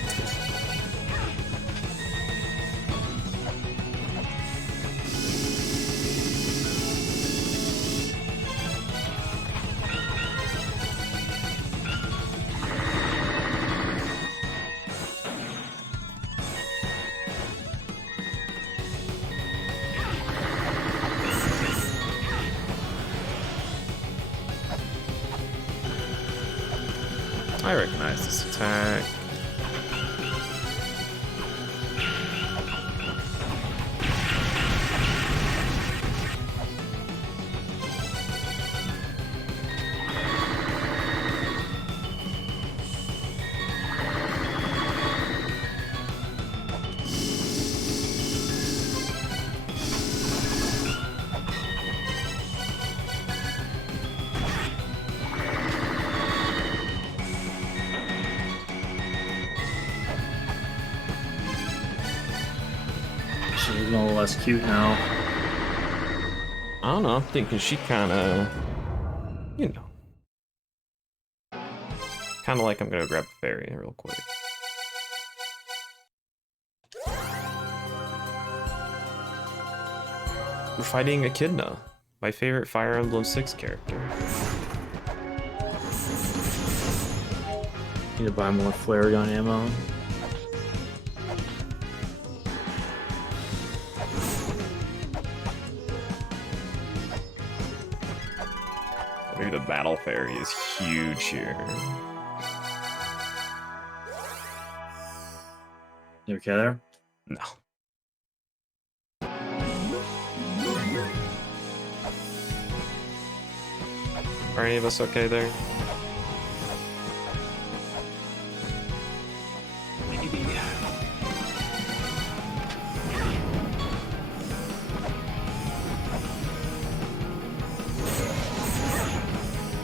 I recognize this attack. She's a little less cute now. I don't know, I'm thinking she kinda, you know. Kinda like I'm gonna grab a fairy real quick. We're fighting Echidna, my favorite Fire Emblem 6 character. Need to buy more flare gun ammo. Maybe the battle fairy is huge here. You okay there? No. Are any of us okay there? Maybe.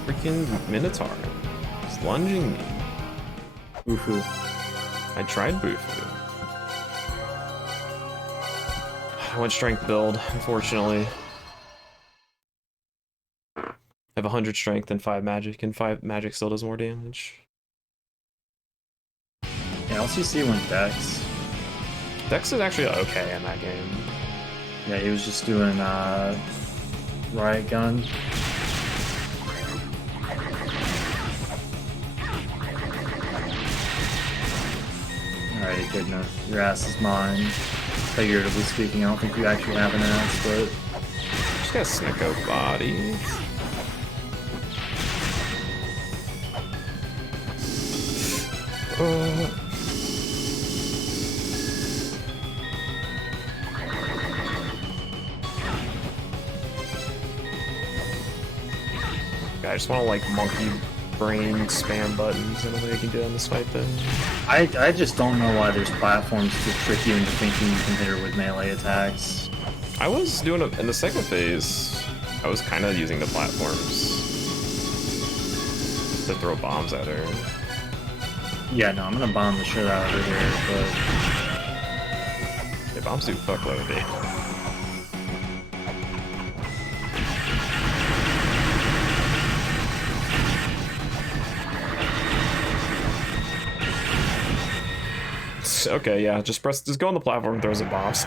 Freaking Minotaur. He's lunging me. Woohoo. I tried Bufu. I went strength build, unfortunately. I have 100 strength and 5 magic, and 5 magic still does more damage. Yeah, LCC went Dex. Dex is actually okay in that game. Yeah, he was just doing riot gun. Alright, Echidna, your ass is mine. Figuratively speaking, I don't think you actually have an ass, but Just got Snicko body. I just want to like monkey brain spam buttons in a way I can do on this fight then. I just don't know why there's platforms to trick you into thinking you can hit her with melee attacks. I was doing it in the second phase. I was kind of using the platforms to throw bombs at her. Yeah, no, I'm gonna bomb the shit out of her here, but Yeah, bombs do fuckload of damage. Okay, yeah, just go on the platform and throw some bombs.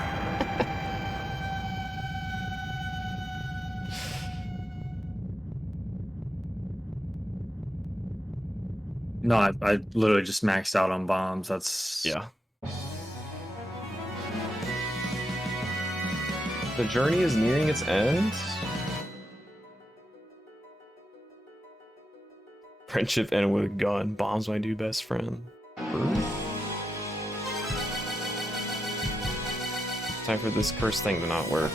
no, I literally just maxed out on bombs. That's Yeah. The journey is nearing its end. Friendship ended with a gun. Bombs my new best friend. Time for this cursed thing to not work.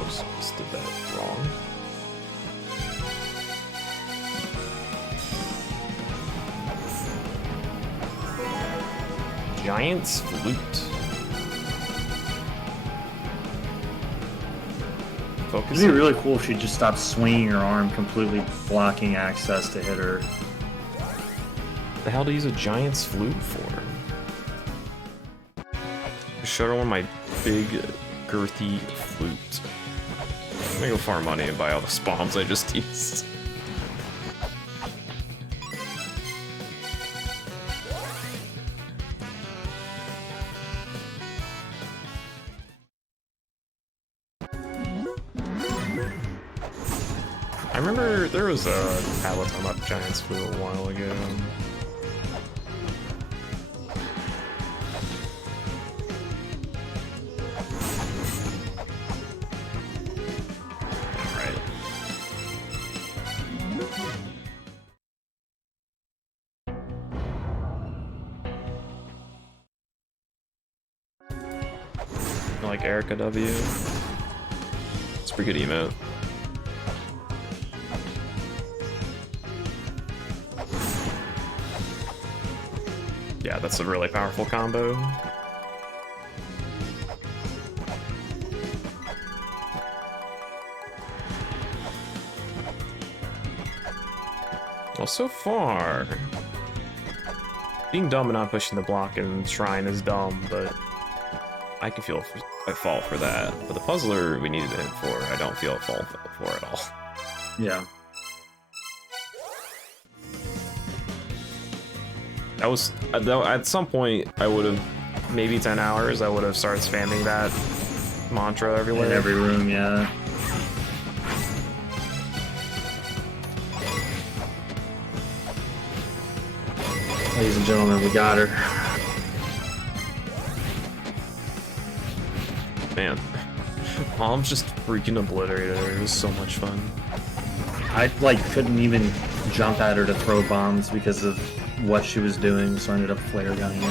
Oops, just did that wrong. Giant's flute. Focus. It'd be really cool if she just stopped swinging her arm, completely blocking access to hit her. What the hell to use a giant's flute for? Show her one of my big, girthy flute. I'm gonna go farm money and buy all the bombs I just used. I remember there was a tablet talking about giant's flute a while ago. Like Erica W. It's a pretty good emote. Yeah, that's a really powerful combo. Well, so far, being dumb and not pushing the block in Shrine is dumb, but I can feel at fault for that. But the puzzler we needed him for, I don't feel at fault for at all. Yeah. That was at some point I would have maybe 10 hours. I would have started spamming that mantra everywhere. In every room, yeah. Ladies and gentlemen, we got her. Man, Mom's just freaking obliterated her. It was so much fun. I like couldn't even jump at her to throw bombs because of what she was doing, so I ended up flare gunning her.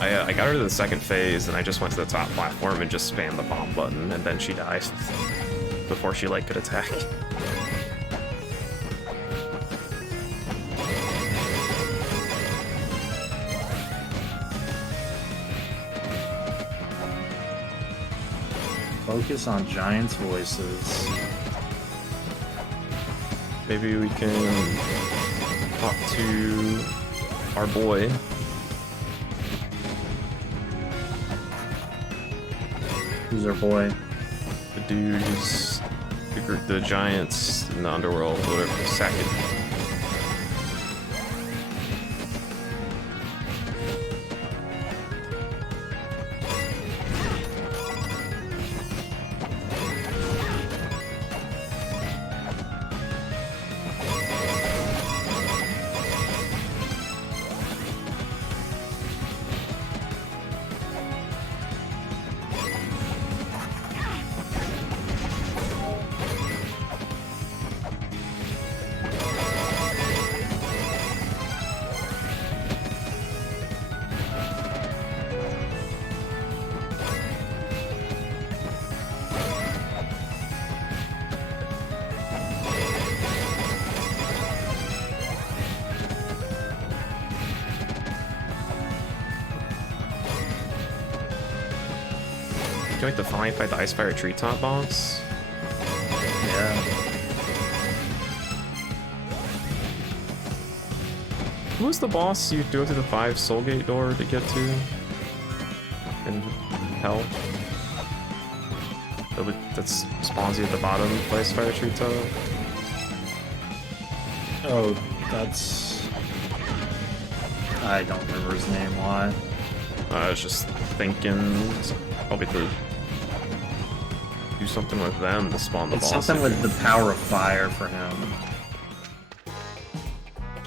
I got her to the second phase, and I just went to the top platform and just spammed the bomb button, and then she died before she like could attack. Focus on giants' voices. Maybe we can talk to our boy. Who's our boy? The dude who's the giants in the underworld, whatever, second. can like the finally fight the Icefire Treetop boss. Yeah. Who was the boss you go through the 5 Soulgate door to get to? In hell? That spawns you at the bottom of the Icefire Treetop? Oh, that's... I don't remember his name, why? I was just thinking, probably to do something with them to spawn the It's boss. something with the power of fire for him.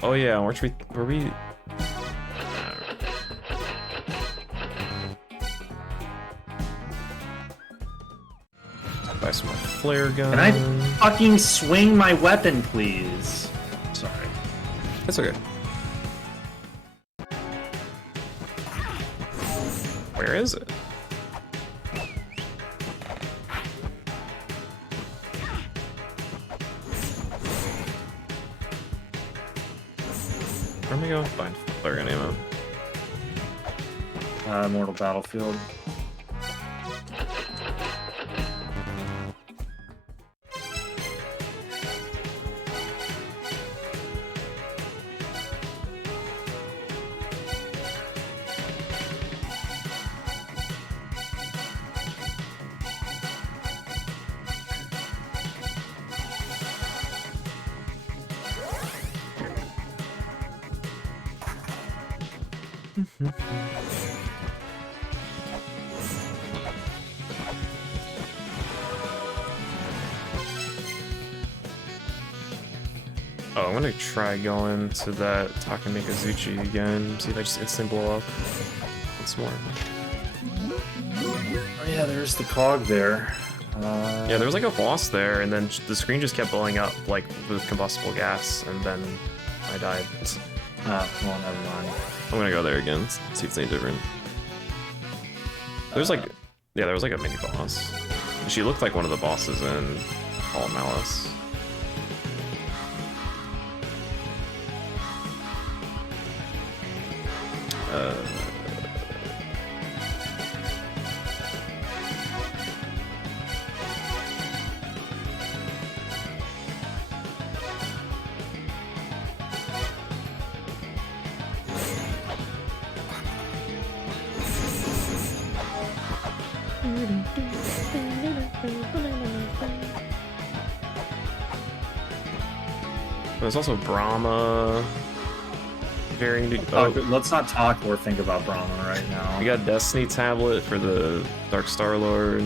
Oh yeah, were we? Buy some more flare gun. Can I fucking swing my weapon, please? Sorry. That's okay. Where is it? Where am I going? Find flare gun ammo. Mortal Battlefield. Oh, I'm gonna try going to that Takamikazuchi again, see if I just instant blow up once more. Oh yeah, there's the cog there. Yeah, there was like a boss there, and then the screen just kept blowing up like with combustible gas, and then I died. Well, never mind. I'm gonna go there again, see if it's any different. There's like, yeah, there was like a mini boss. She looked like one of the bosses in All Malice. There's also Brahma. Varying to, Let's not talk or think about Brahma right now. we got Destiny Tablet for the Dark Star Lord.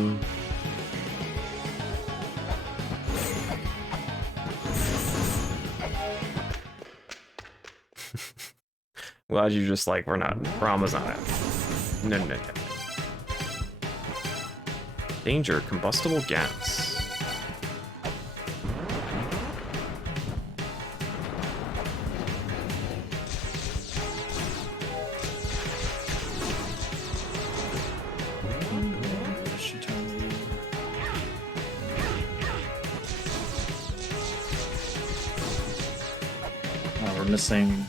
Glad you just like, we're not, Brahma's not happening. No, no, no. Danger, combustible gas. We're missing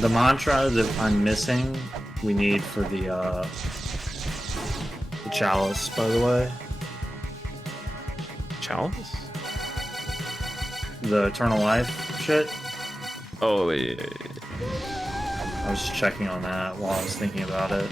the mantra that I'm missing. We need for the chalice, by the way. Chalice? The eternal life shit. Oh, wait. I was just checking on that while I was thinking about it.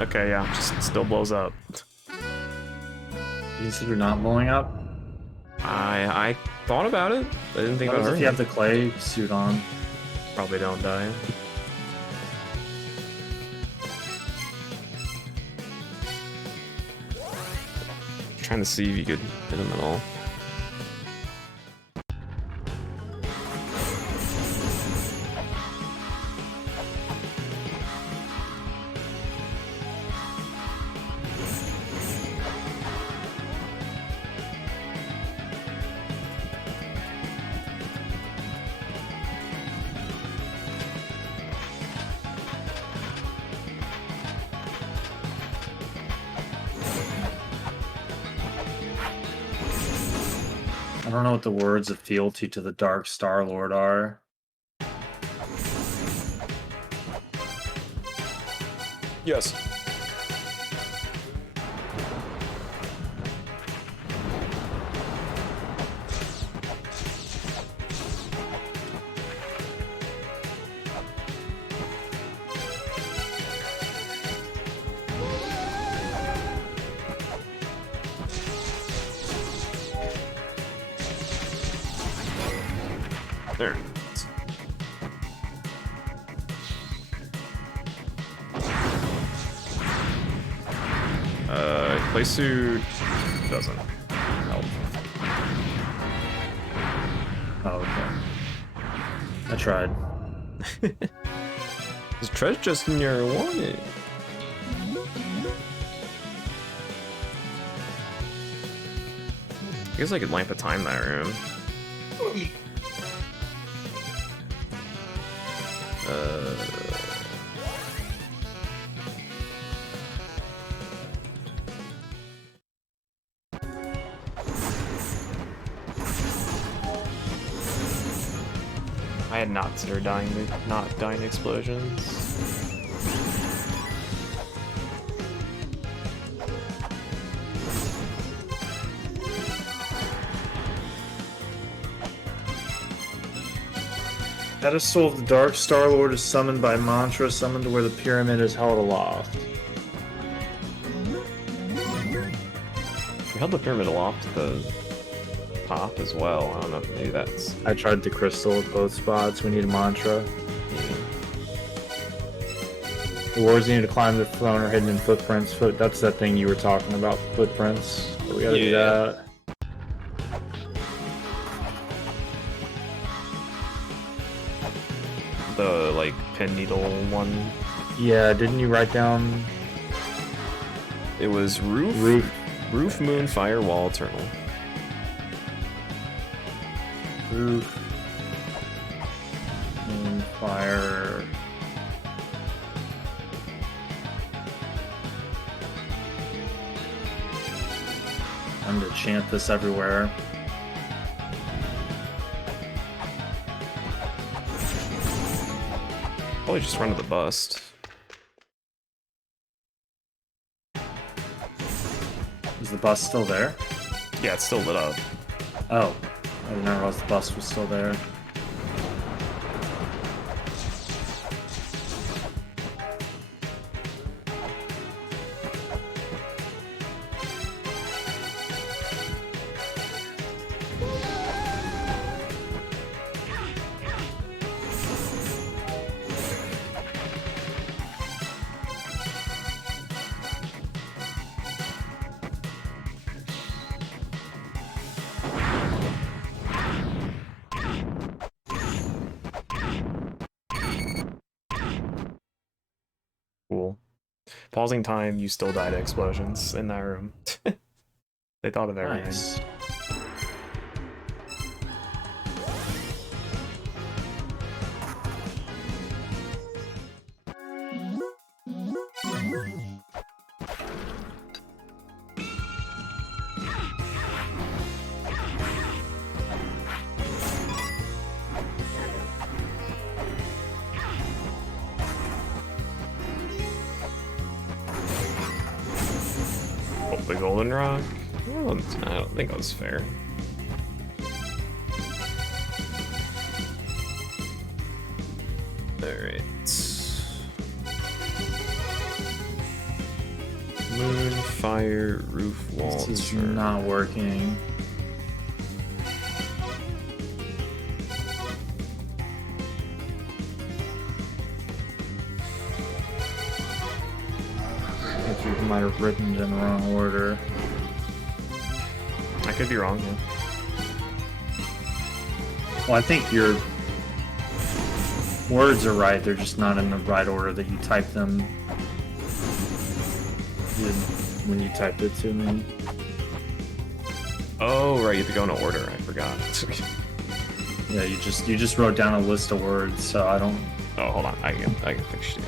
Okay, yeah, just still blows up. You said you're not blowing up? I thought about it. I didn't think about What it. if you have the clay suit on? Probably don't die. Trying to see if you could hit him at all. I don't know what the words of fealty to the Dark Star Lord are. Yes. There. Play suit doesn't help. Oh, okay. I tried. Is Tresh just in your warning? I guess I could lamp a time that room. I had not considered not dying to explosions. Pedestal of the Dark Star Lord is summoned by mantra, summoned to where the pyramid is held aloft. We held the pyramid aloft to the top as well. I don't know if maybe that's... I tried the crystal at both spots. We need a mantra. Yeah. The wards need to climb the throne are hidden in footprints. That's that thing you were talking about, footprints. We gotta do that. The, like, pin needle one. Yeah, didn't you write down... It was roof, moon, fire, wall, eternal. Roof. Moon, fire... I'm gonna chant this everywhere. Probably just run to the bust. Is the bus still there? Yeah, it's still lit up. Oh, I didn't realize the bus was still there. Cool. Pausing time, you still die to explosions in that room. They thought of everything. Nice. Oh, the golden rock? Well, I don't think that was fair. Alright. Moon, fire, roof, wall, This is turn. not working. I think you might have written it in the wrong order. I could be wrong, yeah. Well, I think your words are right, they're just not in the right order that you type them when you typed it to me. Oh, right, you have to go in order, I forgot. Yeah, you just wrote down a list of words, so I don't... Oh, hold on, I can fix it.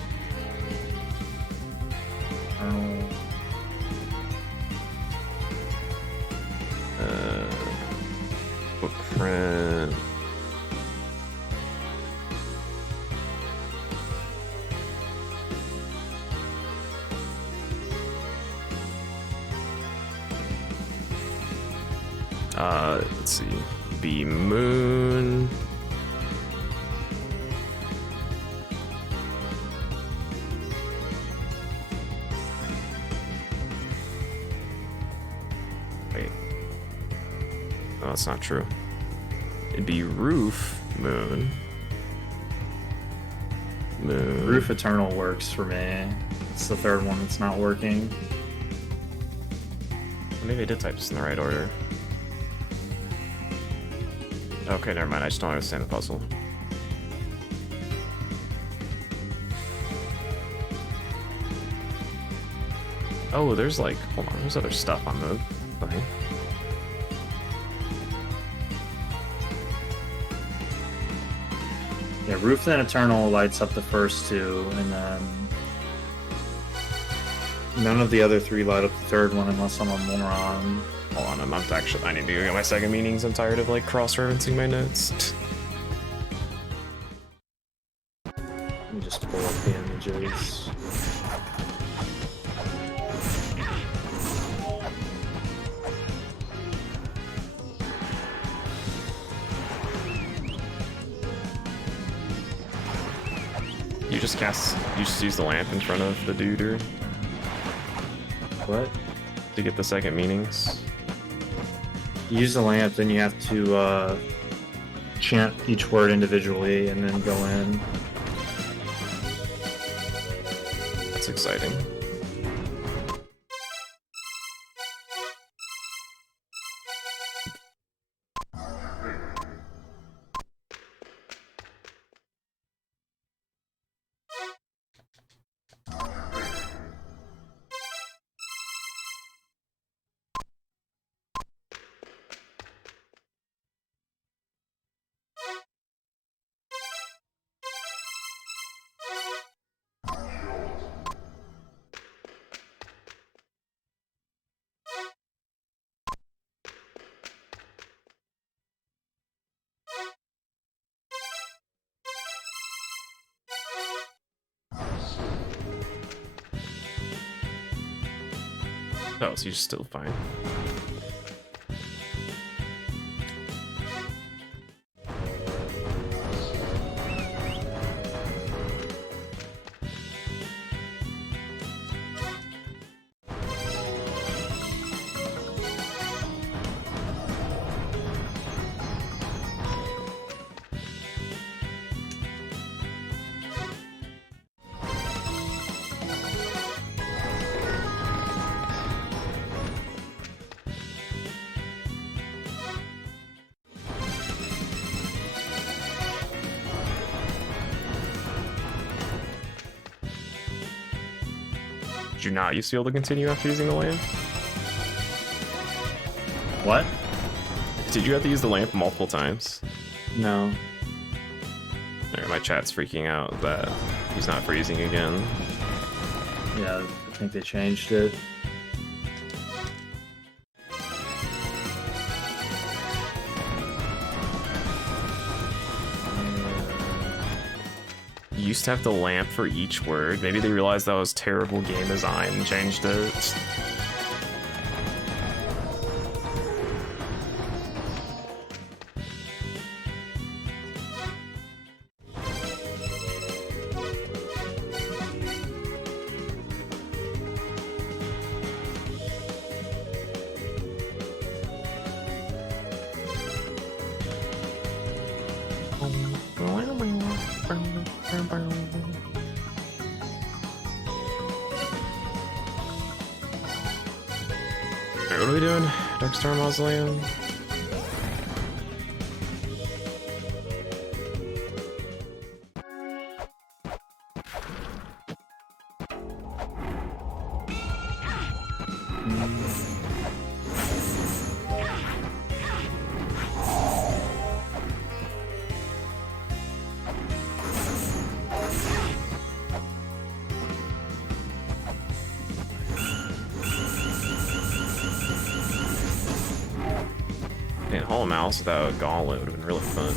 footprint. Let's see. The moon. Wait. No, that's not true. It'd be roof, moon. Moon. Roof Eternal works for me. It's the third one that's not working. Maybe I did type this in the right order. Okay, never mind. I just don't understand the puzzle. Oh, there's like, hold on, there's other stuff on the thing. Yeah, Roof then Eternal lights up the first two, and then none of the other three light up the third one unless I'm a moron. Hold on, I'm actually, I need to go get my second meanings. I'm tired of like cross-referencing my notes. Let me just pull up the images. You just use the lamp in front of the dude or What? to get the second meanings. You use the lamp, then you have to chant each word individually and then go in. That's exciting. Oh, so you're still fine. Did you not used to be able to continue after using the lamp? What? Did you have to use the lamp multiple times? No. Alright, my chat's freaking out that he's not freezing again. Yeah, I think they changed it. You used to have the lamp for each word. Maybe they realized that was terrible game design and changed it. Alright, what are we doing? Dark Star Mausoleum? Skull and Mouse without a gauntlet would have been really fun.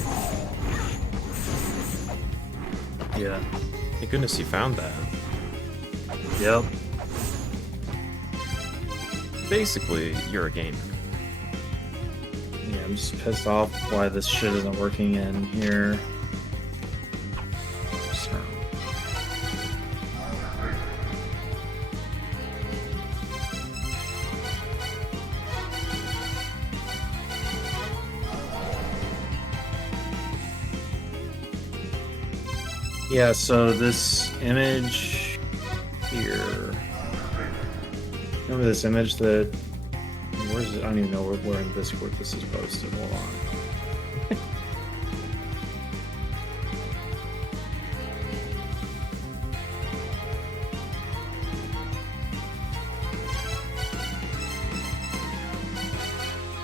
Yeah. Thank goodness you found that. Yep. Basically, you're a gamer. Yeah, I'm just pissed off why this shit isn't working in here. So. Yeah, so this image here. Remember this image that. Where's it? I don't even know where in Discord this is posted. Hold on.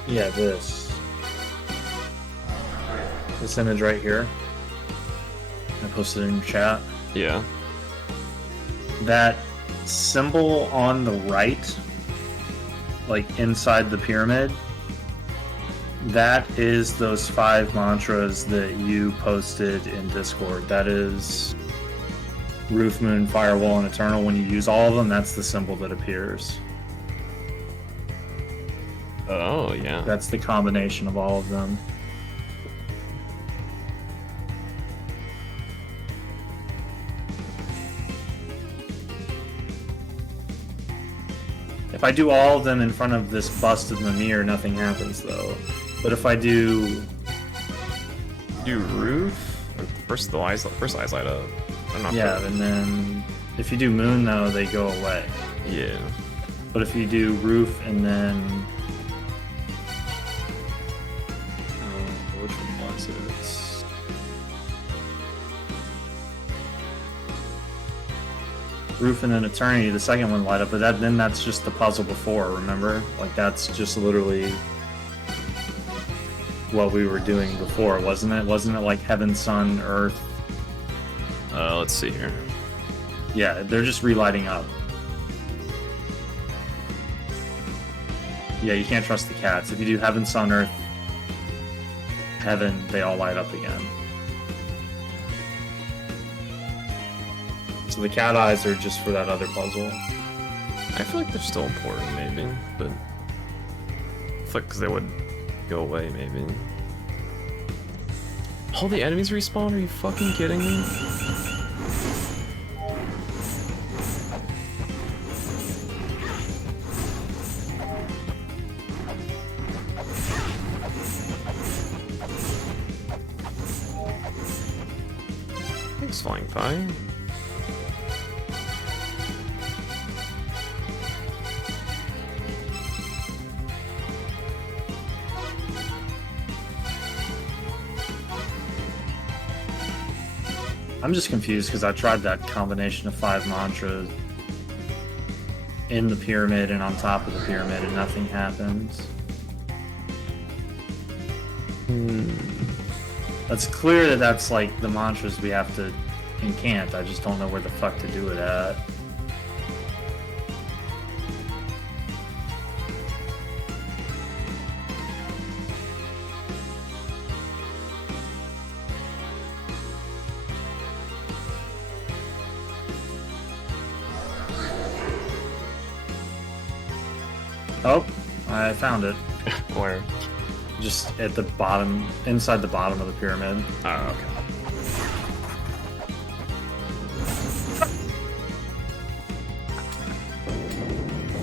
Yeah, this image right here. I posted it in chat. Yeah. That symbol on the right, like inside the pyramid, that is those 5 mantras that you posted in Discord. That is Roof, Moon, Firewall, and Eternal. When you use all of them, that's the symbol that appears. Oh, yeah. That's the combination of all of them. If I do all of them in front of this bust of Mimir, nothing happens though. But if I do Roof? First eyes light up. I'm not yeah, sure. and then if you do Moon though, they go away. Yeah. But if you do Roof and then which one was it? Roof and then Eternity, the second one light up, but then that's just the puzzle before, remember? Like that's just literally what we were doing before, wasn't it? Wasn't it like Heaven, Sun, Earth? Let's see here. Yeah, they're just relighting up. Yeah, you can't trust the cats. If you do Heaven, Sun, Earth, Heaven, they all light up again. So the cat eyes are just for that other puzzle. I feel like they're still important, maybe, but I feel like 'cause they would go away, maybe. All the enemies respawn? Are you fucking kidding me? Thanks, Flying Pie. I'm just confused because I tried that combination of 5 mantras in the pyramid and on top of the pyramid and nothing happens. That's clear that that's like the mantras we have to incant. I just don't know where the fuck to do it at. Oh, I found it. Where? Just at the bottom, inside the bottom of the pyramid. Oh, okay.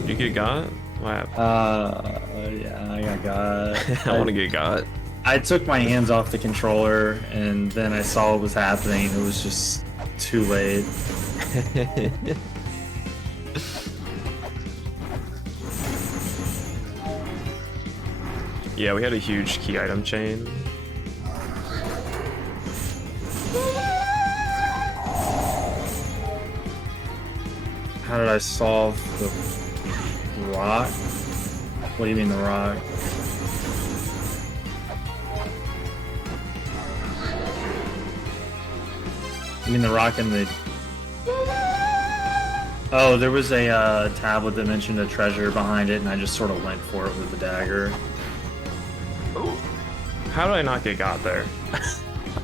You get got? What happened? Yeah, I got. I want to get got. I took my hands off the controller and then I saw what was happening. It was just too late. Yeah, we had a huge key item chain. How did I solve the rock? What do you mean the rock? You mean the rock in the... Oh, there was a tablet that mentioned a treasure behind it and I just sort of went for it with the dagger. How did I not get got there?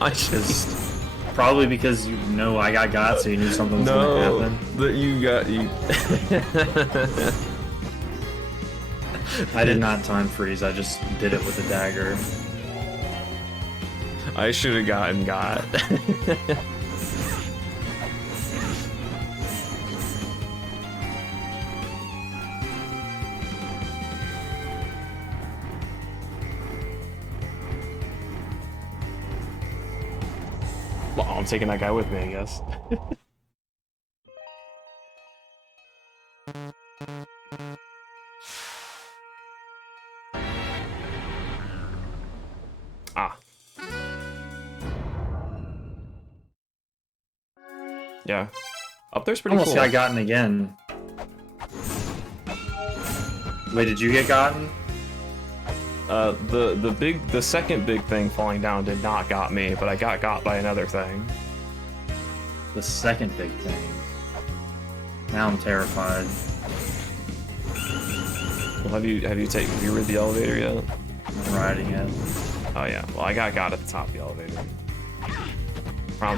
I just Probably because you know I got, so you knew something was gonna happen. that you got you. I did not time freeze. I just did it with a dagger. I should have gotten got. Well, I'm taking that guy with me, I guess. Ah. Yeah. Up there's pretty Almost cool. got gotten again. Wait, did you get gotten? The second big thing falling down did not got me, but I got by another thing. The second big thing. Now I'm terrified. Well, have you rid the elevator yet? I'm riding it. Oh yeah. Well, I got at the top of the elevator.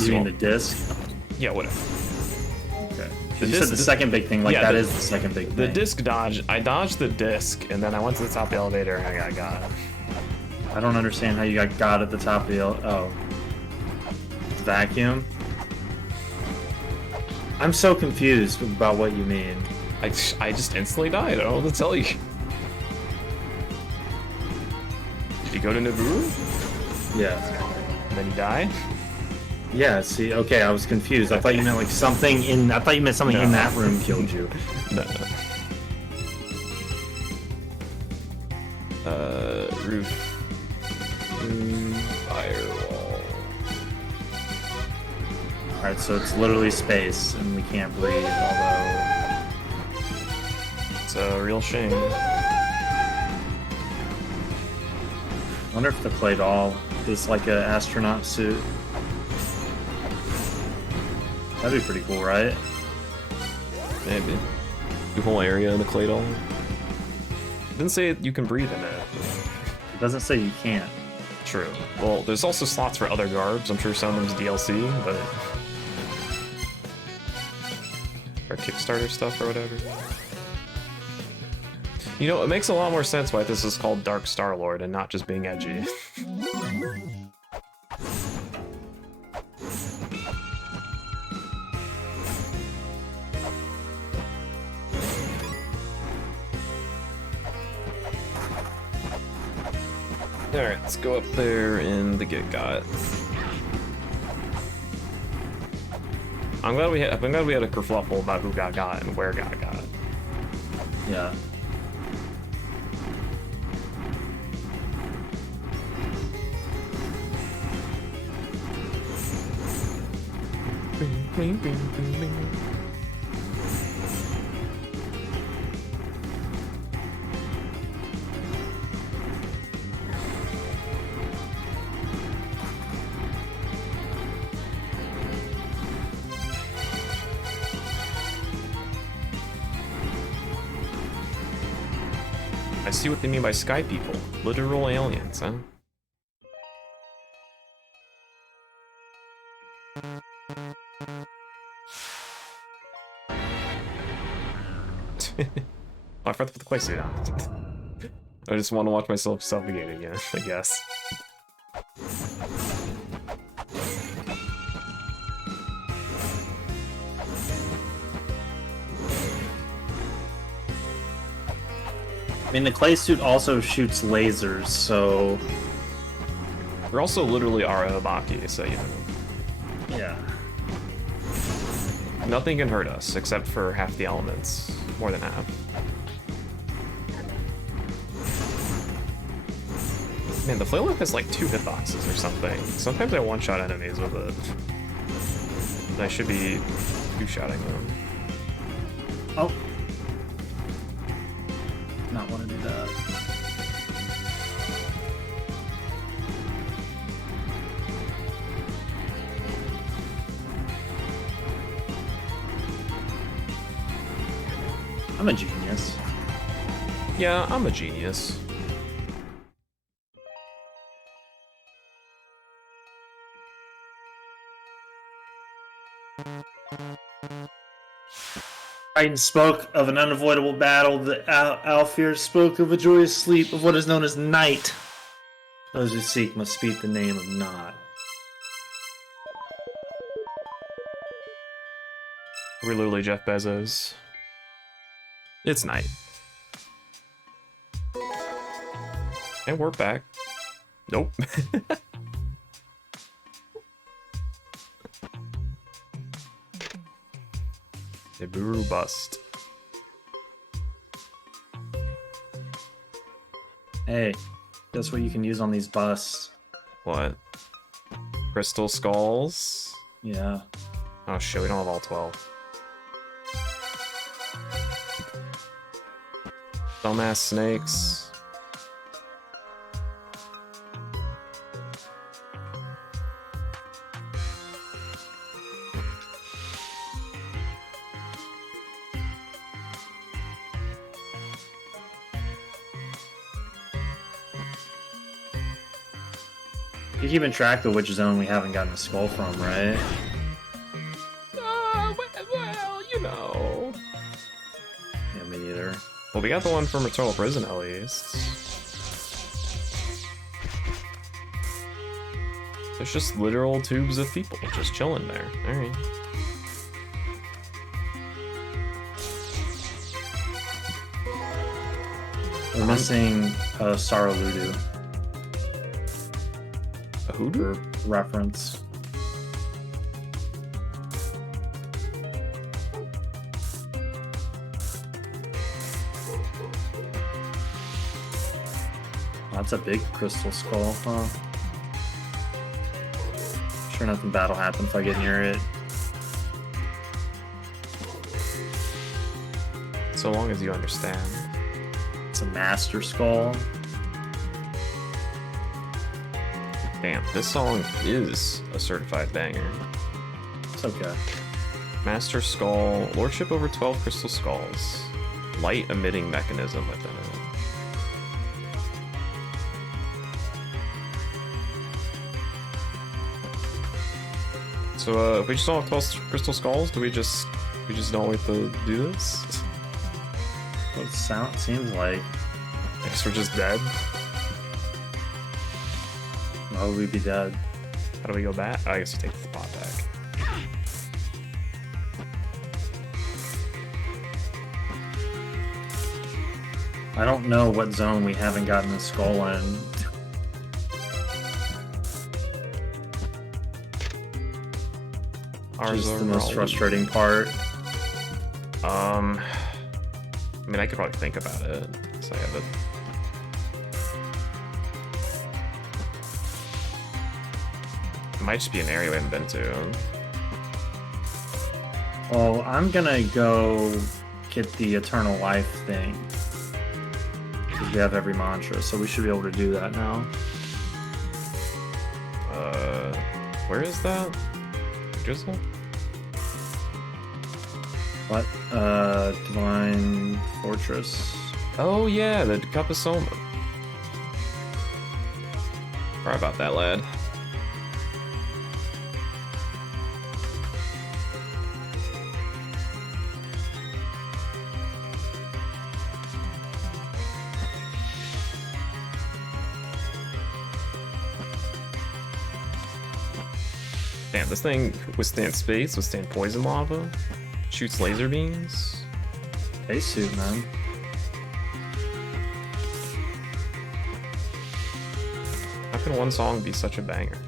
You mean the disc? Yeah, whatever. Okay. You said the second big thing, like yeah, that is the second big thing. The disc dodge. I dodged the disc, and then I went to the top of the elevator, and I got. I don't understand how you got at the top of the oh. Vacuum? I'm so confused about what you mean. I just instantly died. I don't know what to tell you. Did you go to Nibiru? Yeah. And then you die? Yeah, see, okay, I was confused. I thought you meant like something in I thought you meant something in that room killed you. No. Roof. Firewall. Alright, so it's literally space and we can't breathe, although It's a real shame. I wonder if the play doll is like an astronaut suit. That'd be pretty cool, right? Maybe. The whole area in the clay doll. Didn't say you can breathe in it. It doesn't say you can't. True. Well, there's also slots for other garbs. I'm sure some of them's DLC, but... or Kickstarter stuff or whatever. You know, it makes a lot more sense why this is called Dark Star-Lord and not just being edgy. Alright, let's go up there and get got. I'm glad we had a kerfluffle about who got and where got. Yeah. I see what they mean by sky people. Literal aliens, huh? I forgot to put the quest suit on. I just want to watch myself suffocate again, I guess. I mean, the clay suit also shoots lasers, so... We're also literally Arabaki, so you know. Yeah. Nothing can hurt us, except for half the elements. More than half. Man, the flail whip has like 2 hitboxes or something. Sometimes I one-shot enemies with it. And I should be two-shotting them. Oh. Not want to do that. I'm a genius. Yeah, I'm a genius. Titan spoke of an unavoidable battle. The Alfir spoke of a joyous sleep of what is known as night. Those who seek must speak the name of Nod. We're literally Jeff Bezos. It's night. And we're back. Nope. Iburu bust. Hey, guess what you can use on these busts? What? Crystal skulls? Yeah. Oh shit, we don't have all 12. Dumbass snakes. You're keeping track of which zone we haven't gotten a skull from, right? Well, you know. Yeah, me neither. Well, we got the one from Eternal Prison at least. There's just literal tubes of people just chilling there. Alright. We're missing Saruludu A hoodoo? for reference. That's a big crystal skull, huh? Sure nothing bad will happen if I get near it. So long as you understand. It's a master skull. Damn, this song is a certified banger. It's okay. Master Skull, Lordship over 12 crystal skulls. Light emitting mechanism within it. So, if we just don't have 12 crystal skulls, do we just don't like to do this? What it seems like. I guess we're just dead. Why would we be dead? How do we go back? Oh, I guess you take the pot back. I don't know what zone we haven't gotten a skull in. Which is the most frustrating part. I mean, I could probably think about it. So I have it. It might just be an area we haven't been to. Well, I'm gonna go get the eternal life thing. Because we have every mantra, so we should be able to do that now. Where is that? Drizzle? What? Divine Fortress. Oh yeah, the Cup of Soma. Sorry about that, lad. Damn, this thing withstands space, withstand poison lava, shoots laser beams. Space suit, man. How can one song be such a banger?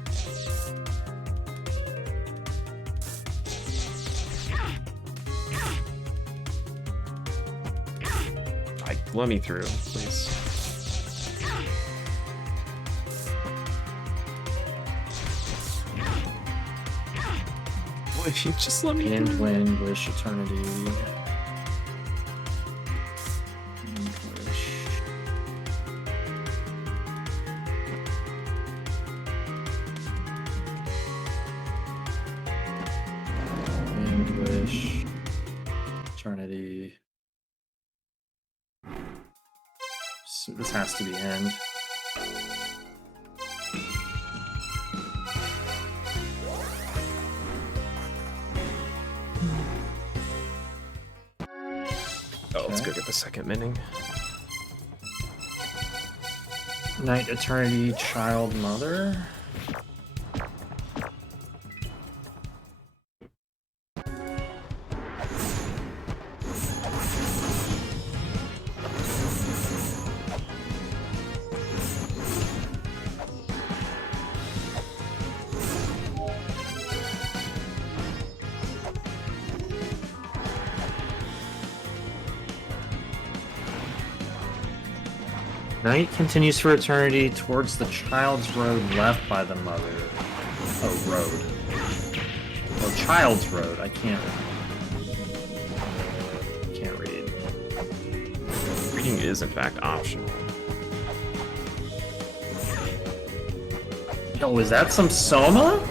Let me through, please. Boy, if you just let me End, through. wind, wish, eternity. Wish. Wind, wish, eternity. So this has to be end. let's go get the second mending. Night Eternity Child Mother. Night continues for eternity towards the child's road left by the mother. Oh, road. Oh, child's road. I can't read. Reading is, in fact, optional. Yo, is that some Soma?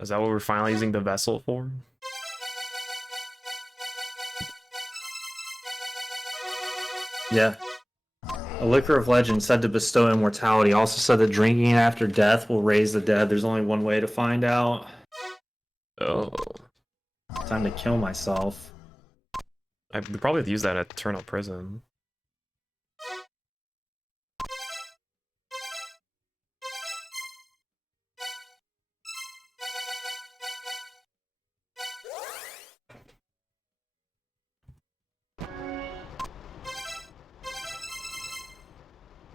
Is that what we're finally using the vessel for? Yeah. A liquor of legend said to bestow immortality. Also said that drinking it after death will raise the dead. There's only one way to find out. Oh. Time to kill myself. We probably have to use that at Eternal Prison.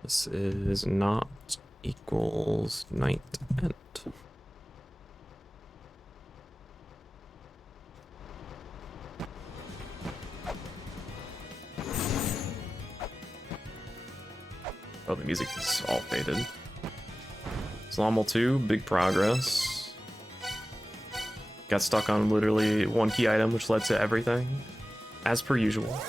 This is not equals night end. Oh, the music is all faded. Slammel 2, big progress. Got stuck on literally one key item, which led to everything, as per usual.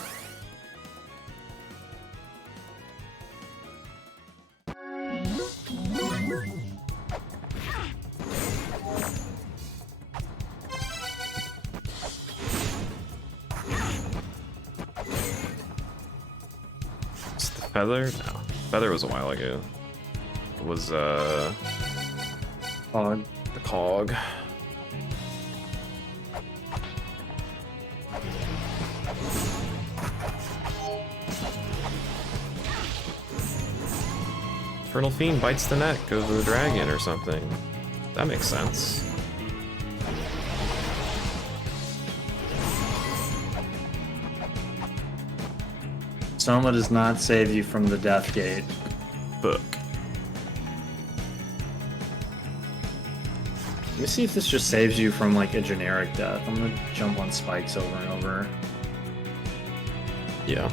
Feather? No. Feather was a while ago. It was, Cog. the cog. Infernal Fiend bites the neck of the dragon or something. That makes sense. Soma does not save you from the death gate. Book. Let me see if this just saves you from like a generic death. I'm gonna jump on spikes over and over. Yeah.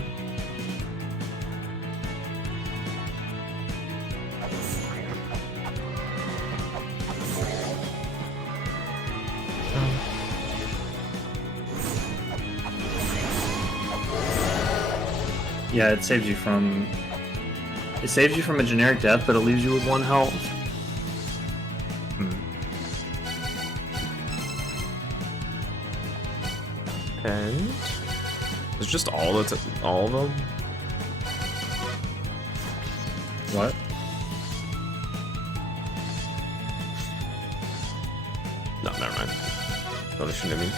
Yeah, it saves you from a generic death, but it leaves you with 1 health. And it's just all of them. What? No, never mind. Not a Shinemi.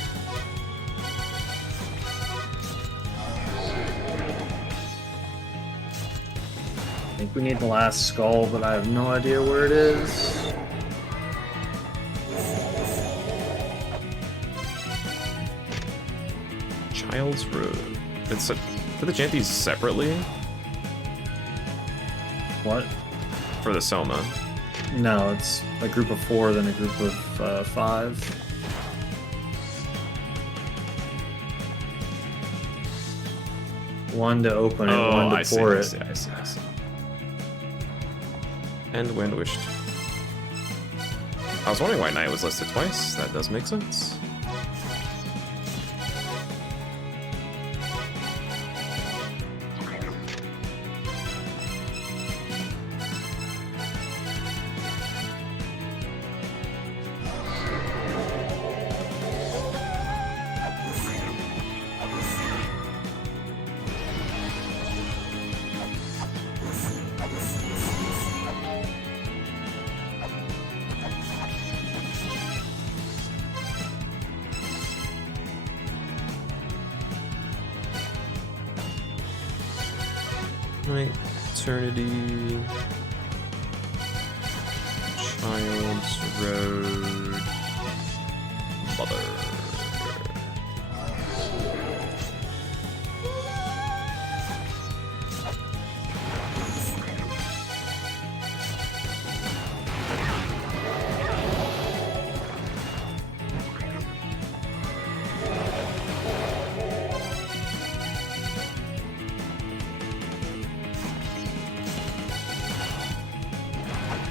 I think we need the last skull, but I have no idea where it is. Child's Road. It's for the Janties separately? What? For the Soma. No, it's a group of 4, then a group of 5. One to open it, one to pour it. I see. And Wind Wished. I was wondering why Night was listed twice. That does make sense. Right. Eternity. Child's Road. Mother.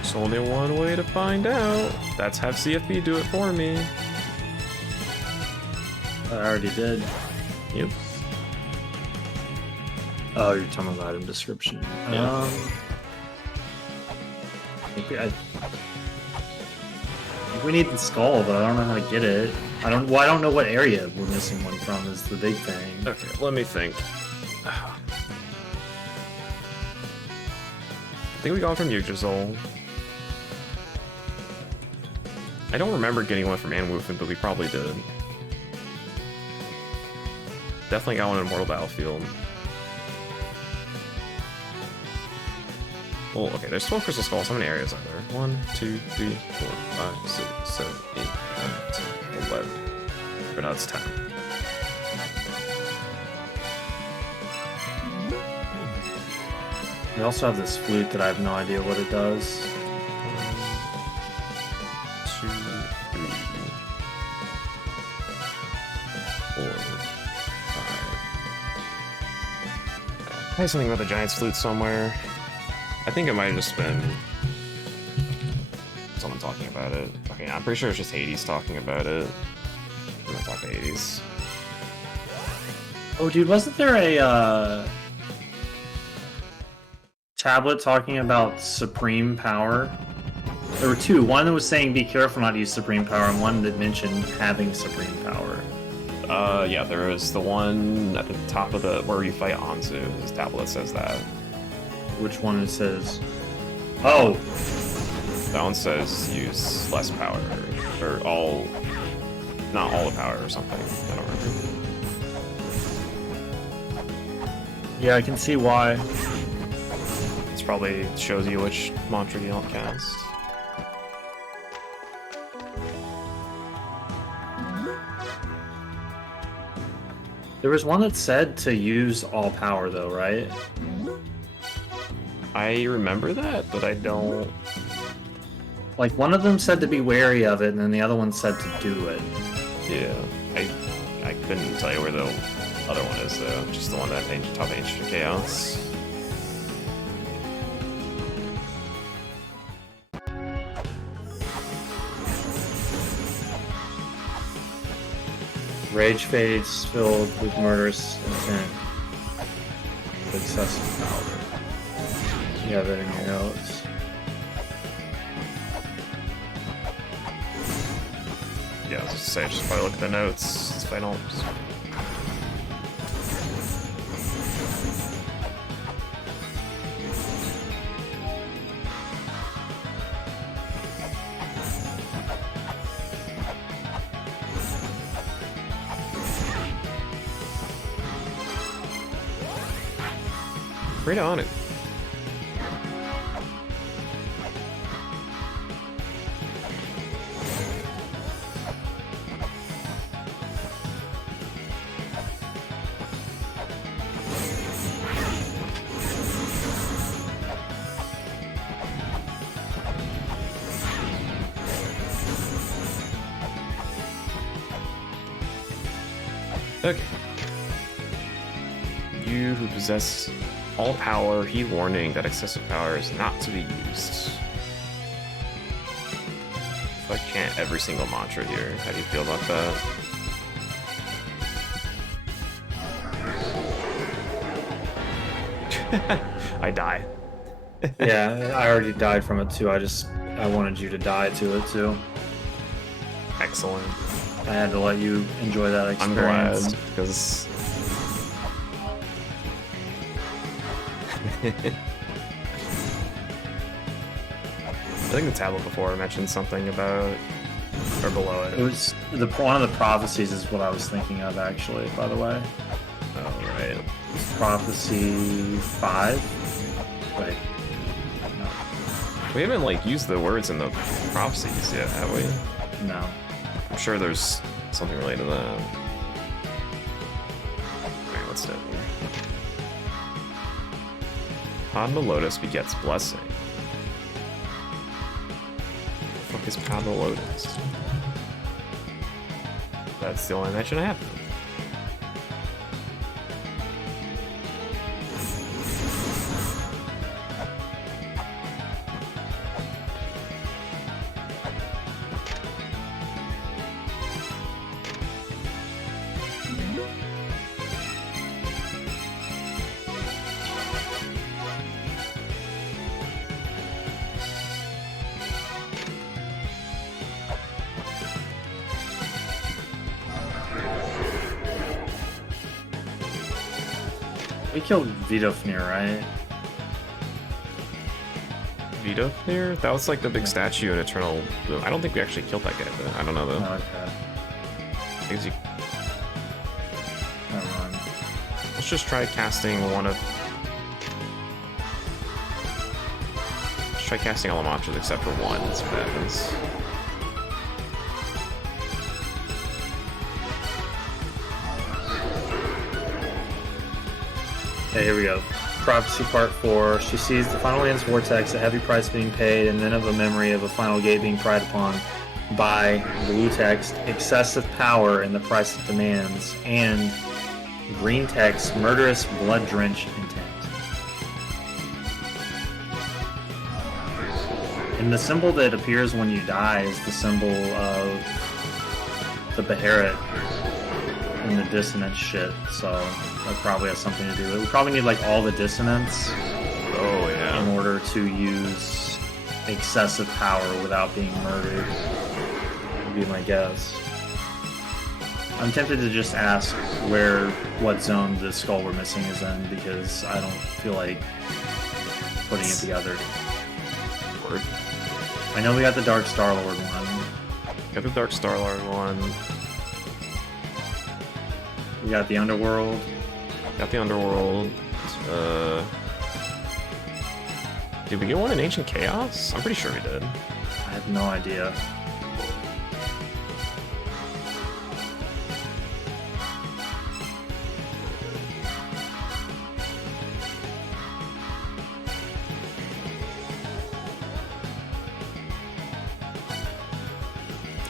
There's only one way to find out. That's have CFB do it for me. I already did. Yep. Oh, you're talking about item description. Yeah. I think we need the skull, but I don't know how to get it. I don't know what area we're missing one from is the big thing. Okay, let me think. I think we got one from Yggdrasil. I don't remember getting one from Anwoofen, but we probably did. Definitely got one in Mortal Battlefield. Well, okay, there's 12 crystal skulls. How many areas are there? 1, 2, 3, 4, 5, 6, 7, 8, 9, 10, 11. But now it's 10. We also have this flute that I have no idea what it does. 1, 2, 3, 4, 5. Probably something about the Giant's flute somewhere. I think it might have just been someone talking about it. Okay, I'm pretty sure it's just Hades talking about it. I'm gonna talk to Hades. Oh, dude, wasn't there a tablet talking about supreme power? There were two. One that was saying be careful not to use supreme power, and one that mentioned having supreme power. Yeah, there is the one at the top of the where you fight Anzu. This tablet says that. Which one it says? Oh! That one says use less power, or all, not all the power or something. I don't remember. Yeah, I can see why. This probably shows you which mantra you don't cast. There was one that said to use all power, though, right? I remember that, but I don't. Like, one of them said to be wary of it, and then the other one said to do it. Yeah, I couldn't tell you where the other one is though. Just the one that top ancient chaos. Rage fades filled with murderous intent. With excessive power. You have it in your notes. Yeah, I was just say just probably look at the notes if I don't. Right on it. Okay. You who possess all power, heed warning that excessive power is not to be used. If I chant every single mantra here, how do you feel about that? I die. Yeah, I already died from it too. I wanted you to die to it too. Excellent. I had to let you enjoy that experience. I'm glad, because I think the tablet before mentioned something about, or below it. It was one of the prophecies is what I was thinking of actually, by the way. Oh, right. Prophecy 5. Wait. No. We haven't like used the words in the prophecies yet, have we? No. I'm sure there's something related to that. Alright, let's do it. Padma Lotus begets blessing. The fuck is Padma Lotus? That's the only mention I have. We killed Vidofnir, right? Vidofnir? That was like the big statue in Eternal Bloom. I don't think we actually killed that guy, though. I don't know, though. Oh, okay. Because you... Never mind. Let's just try casting one of... Let's try casting all the monsters except for one. Let's see what happens. Okay, here we go. Prophecy Part 4. She sees the final end's vortex, a heavy price being paid, and then of a memory of a final gate being pried upon by blue text, excessive power and the price it demands, and green text, murderous, blood-drenched intent. And the symbol that appears when you die is the symbol of the Beherit and the dissonance shit, so that probably has something to do with it. We probably need like all the dissonance in order to use excessive power without being murdered, would be my guess. I'm tempted to just ask what zone the skull we're missing is in, because I don't feel like putting it together. Word. I know we got the Dark Star-Lord one. Got the Dark Star-Lord one. We got the Underworld. Got the Underworld. Did we get one in Ancient Chaos? I'm pretty sure we did. I have no idea.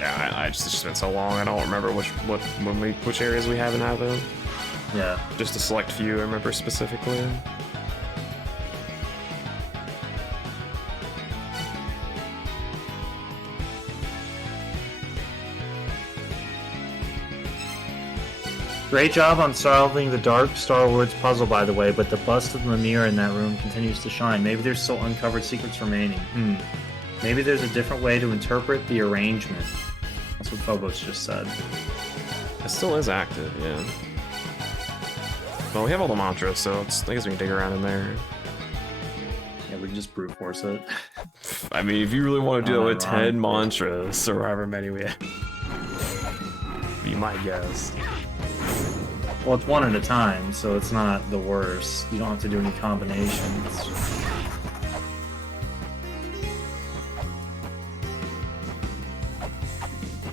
Yeah, I just, it's just been so long. I don't remember which areas we have in Avo. Yeah. Just a select few I remember specifically. Great job on solving the Dark Star-Lord's puzzle, by the way, but the bust of the mirror in that room continues to shine. Maybe there's still uncovered secrets remaining. Maybe there's a different way to interpret the arrangement. That's what Phobos just said. It still is active, yeah. Well, we have all the mantras, so I guess we can dig around in there. Yeah, we can just brute force it. I mean, if you really want to do it with 10 ironic. mantras, or however many we have. Be my guess. Well, it's one at a time, so it's not the worst. You don't have to do any combinations.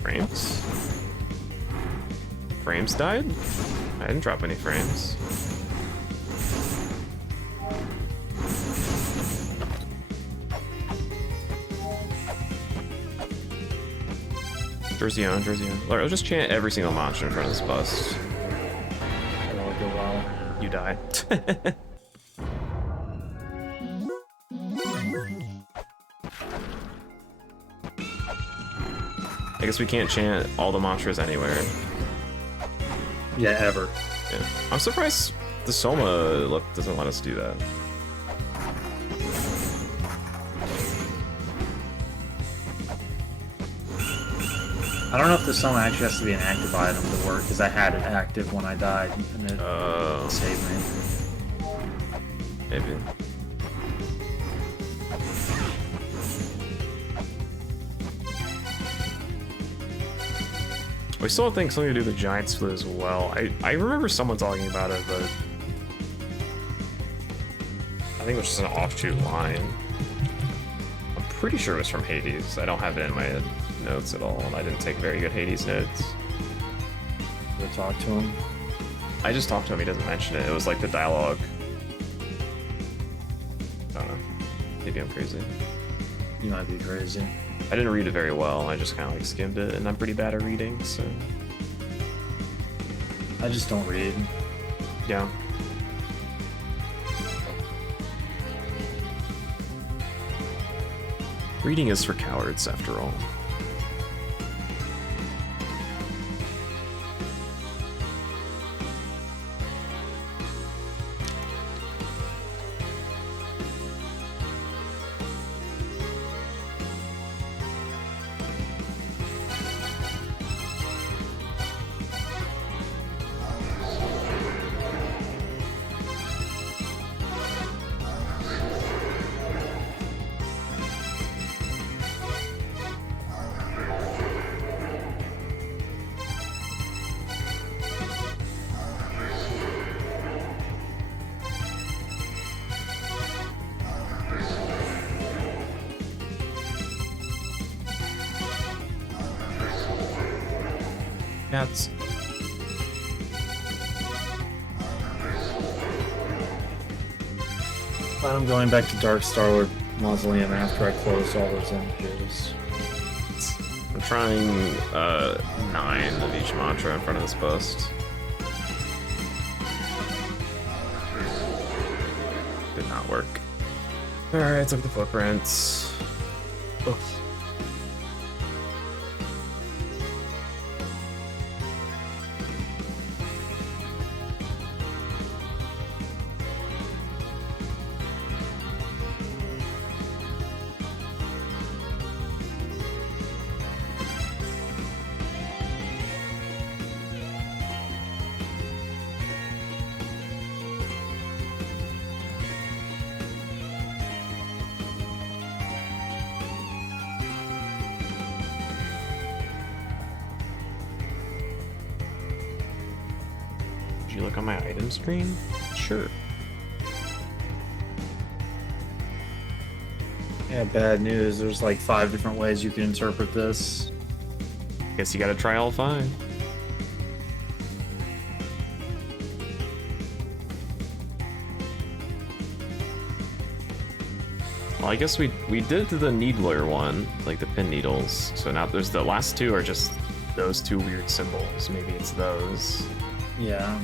Frames? Frames died? I didn't drop any frames. Jersey on, Jersey on. Alright, I'll just chant every single monster in front of this bust. That'll go well. You die. I guess we can't chant all the mantras anywhere. Yeah, ever. Yeah. I'm surprised the Soma doesn't let us do that. I don't know if the Soma actually has to be an active item to work, because I had it active when I died, and it saved me. Maybe. We still think something to do with the Giant's Flu as well. I remember someone talking about it, but I think it was just an offshoot line. I'm pretty sure it was from Hades. I don't have it in my notes at all, and I didn't take very good Hades notes. Go talk to him. I just talked to him, he doesn't mention it. It was like the dialogue. I don't know. Maybe I'm crazy. You might be crazy. I didn't read it very well, I just kind of like skimmed it, and I'm pretty bad at reading, so... I just don't read. Yeah. Reading is for cowards, after all. Cats. But I'm going back to Dark Starlord Mausoleum after I close all those images. I'm trying 9 of each mantra in front of this bust. Did not work. Alright, took the footprints. Ugh. You look on my item screen? Sure. Yeah, bad news. There's like 5 different ways you can interpret this. Guess you gotta try all 5. Well, I guess we did the needler one, like the pin needles. So now there's the last 2 are just those 2 weird symbols. Maybe it's those. Yeah.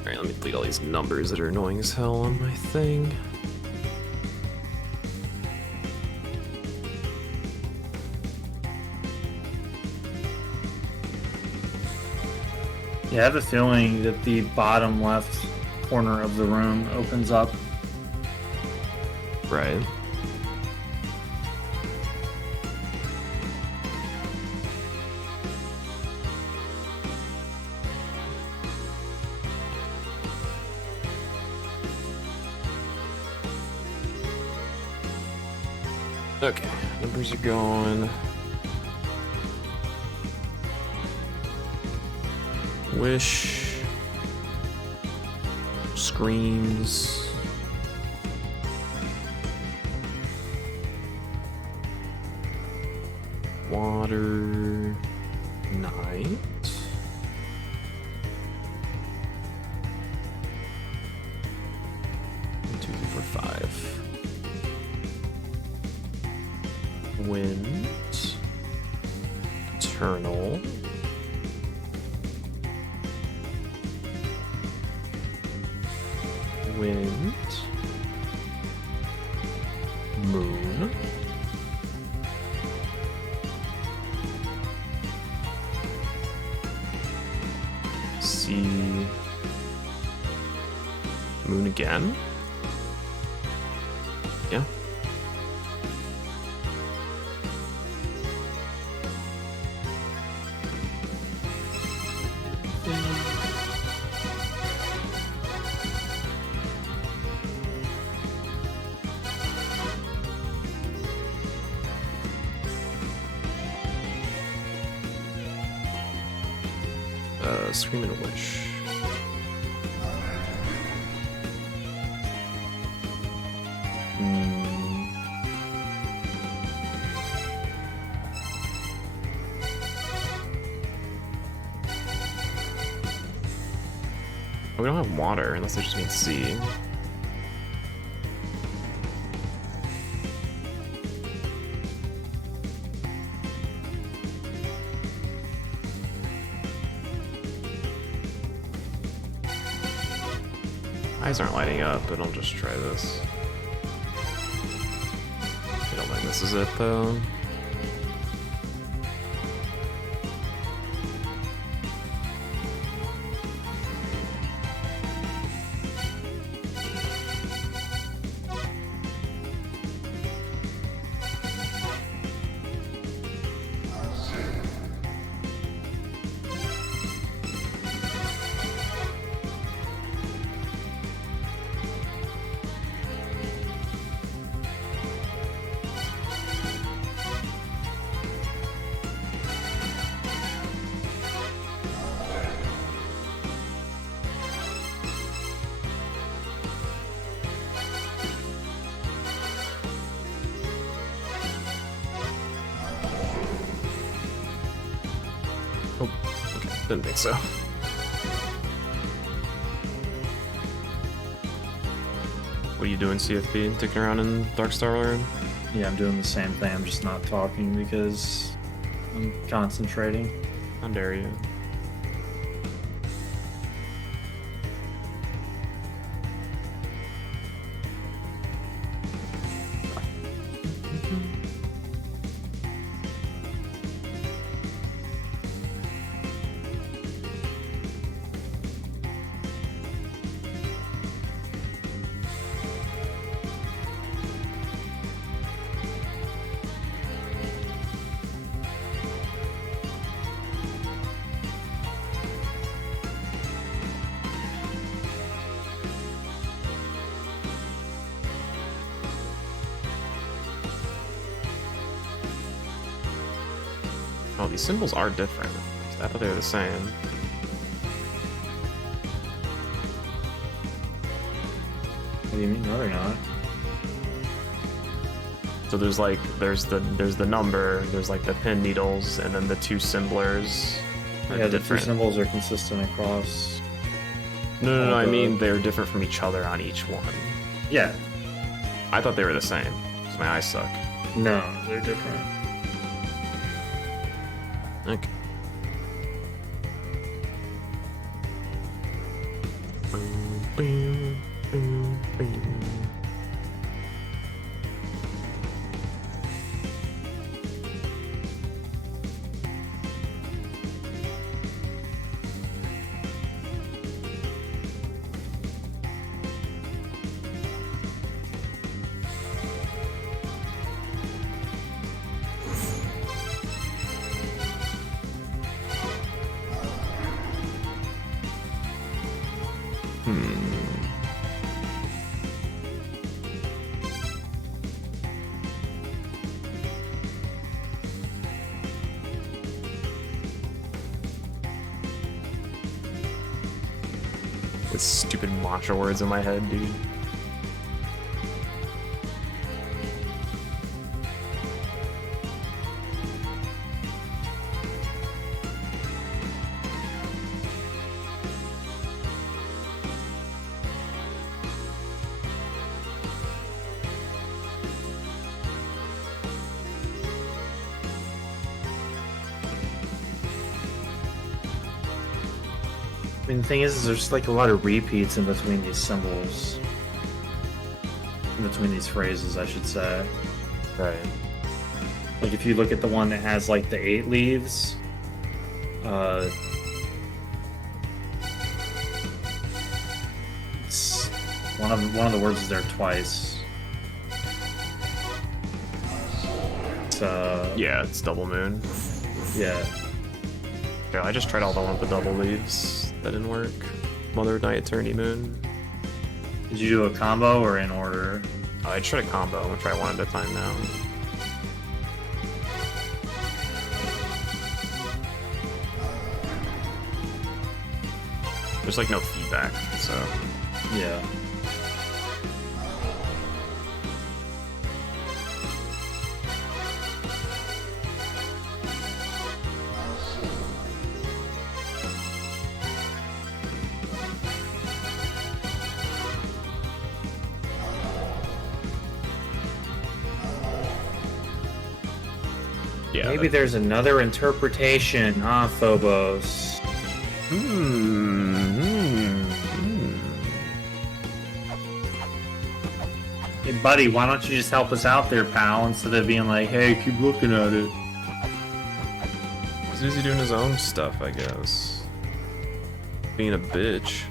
Alright, let me delete all these numbers that are annoying as hell on my thing. Yeah, I have a feeling that the bottom left corner of the room opens up. Right. Okay, numbers are going. Wish. Screams. Water. Night. 1, 2, 3, 4, 5. Wind, Eternal, Wind, Moon, Sea, Moon again. Yeah. Scream and a Wish. We don't have water, unless it just means sea. Eyes aren't lighting up, but I'll just try this. I don't think this is it, though. Oh, okay. Didn't think so. What are you doing, CFB? Ticking around in Darkstar already? Yeah, I'm doing the same thing. I'm just not talking because I'm concentrating. How dare you? Oh, these symbols are different. I thought they were the same. What do you mean? No, they're not. So there's the number, there's like the pin needles, and then the two symbolers are Yeah, the two different. symbols are consistent across. No, I the- mean they're different from each other on each one. Yeah. I thought they were the same, because my eyes suck. No, they're different. Okay. With stupid mantra words in my head, dude. I mean, the thing is there's like a lot of repeats in between these symbols. In between these phrases, I should say. Right. Like if you look at the one that has like the 8 leaves, it's one of the words is there twice. It's, Yeah, it's double moon. yeah. Yeah, I just tried all the one with the double leaves. That didn't work. Mother of Night, Eternity Moon. Did you do a combo or in order? I tried a combo. I'm gonna try one at a time now. There's like no feedback, so. Yeah. Yeah. Maybe there's another interpretation, huh, Phobos? Hey, buddy, why don't you just help us out there, pal, instead of being like, hey, keep looking at it. He's busy doing his own stuff, I guess. Being a bitch.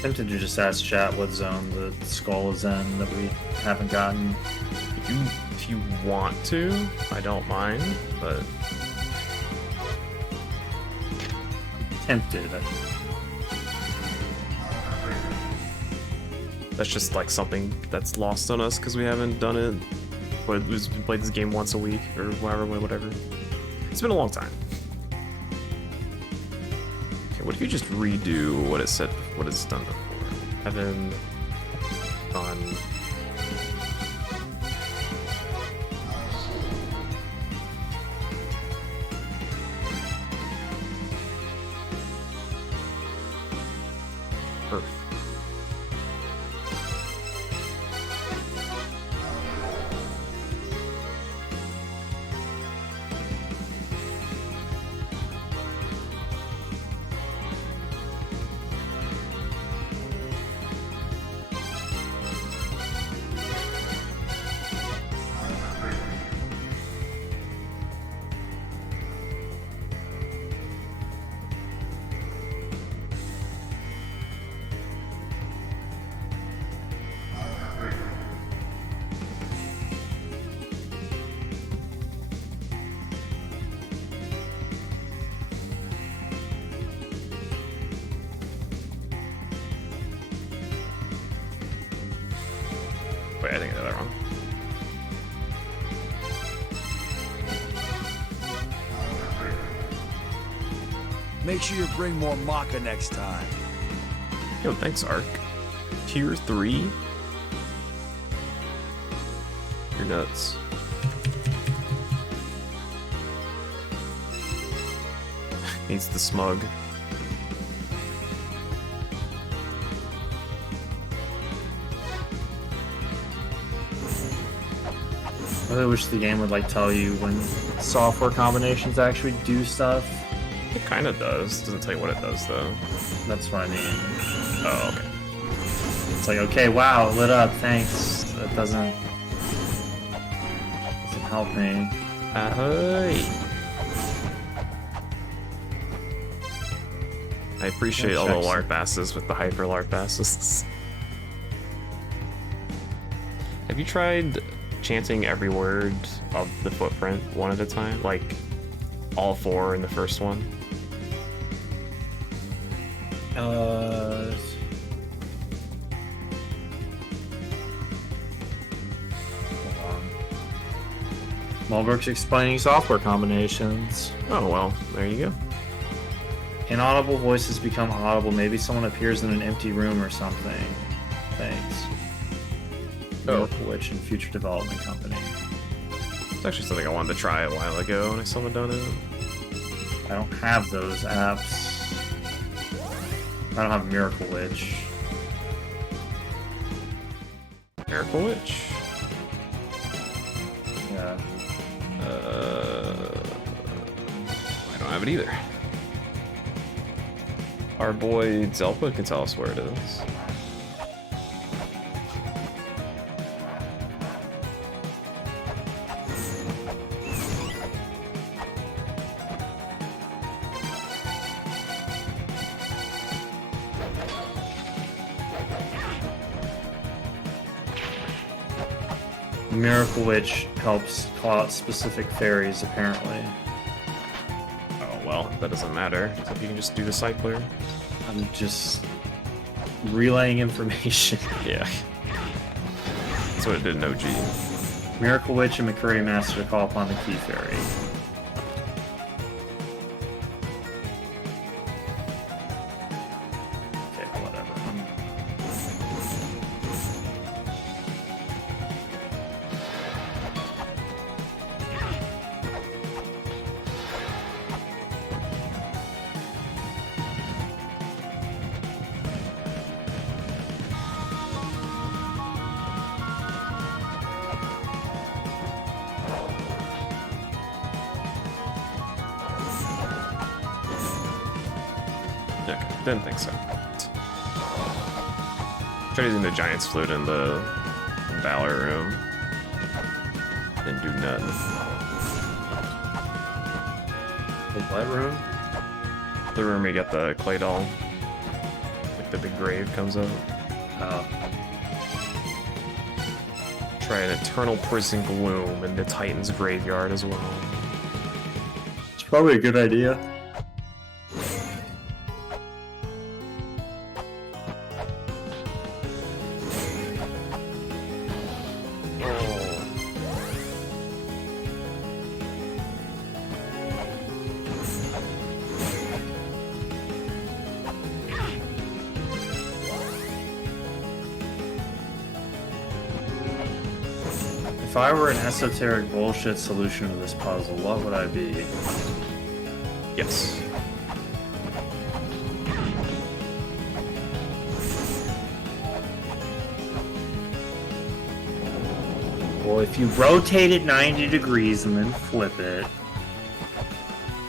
Tempted to just ask chat what zone the skull is in that we haven't gotten. If you want to, I don't mind, but Tempted. that's just like something that's lost on us because we haven't done it. But we've played this game once a week or whatever. It's been a long time. Okay, what if you just redo what it said, what it's done before? Heaven, on. Earth. Wait, I think I did that wrong. Make sure you bring more maca next time. Yo, thanks, Ark. Tier 3? You're nuts. Needs the smug. I really wish the game would like tell you when software combinations actually do stuff. It kind of does. Doesn't tell you what it does, though. That's what I mean. Oh, okay. It's like, okay, wow, it lit up, thanks. That doesn't help me. Ahoy! I appreciate all the LARP asses with the hyper LARP asses. Have you tried chanting every word of the footprint one at a time? Like, all 4 in the first one? Hold on. Malbrook's explaining software combinations. Oh, well, there you go. Inaudible voices become audible. Maybe someone appears in an empty room or something. Thanks. Oh. Miracle Witch and Future Development Company. It's actually something I wanted to try a while ago, and I still haven't done it. I don't have those apps. I don't have Miracle Witch. Miracle Witch? Yeah. I don't have it either. Our boy Zelpa can tell us where it is. Miracle Witch helps call out specific fairies, apparently. Oh, well, that doesn't matter. So if you can just do the cycler. I'm just relaying information. Yeah. That's what it did in OG. Miracle Witch and McCurry Master call upon the Key Fairy. Okay, whatever. Didn't think so. Try using the Giant's Flute in the Valor room. Didn't do nothing. The what room? The room where you get the clay doll. Like the big grave comes up. Oh. Try an Eternal Prison Gloom in the Titan's graveyard as well. It's probably a good idea. If I were an esoteric bullshit solution to this puzzle, what would I be? Yes. Well, if you rotate it 90 degrees and then flip it,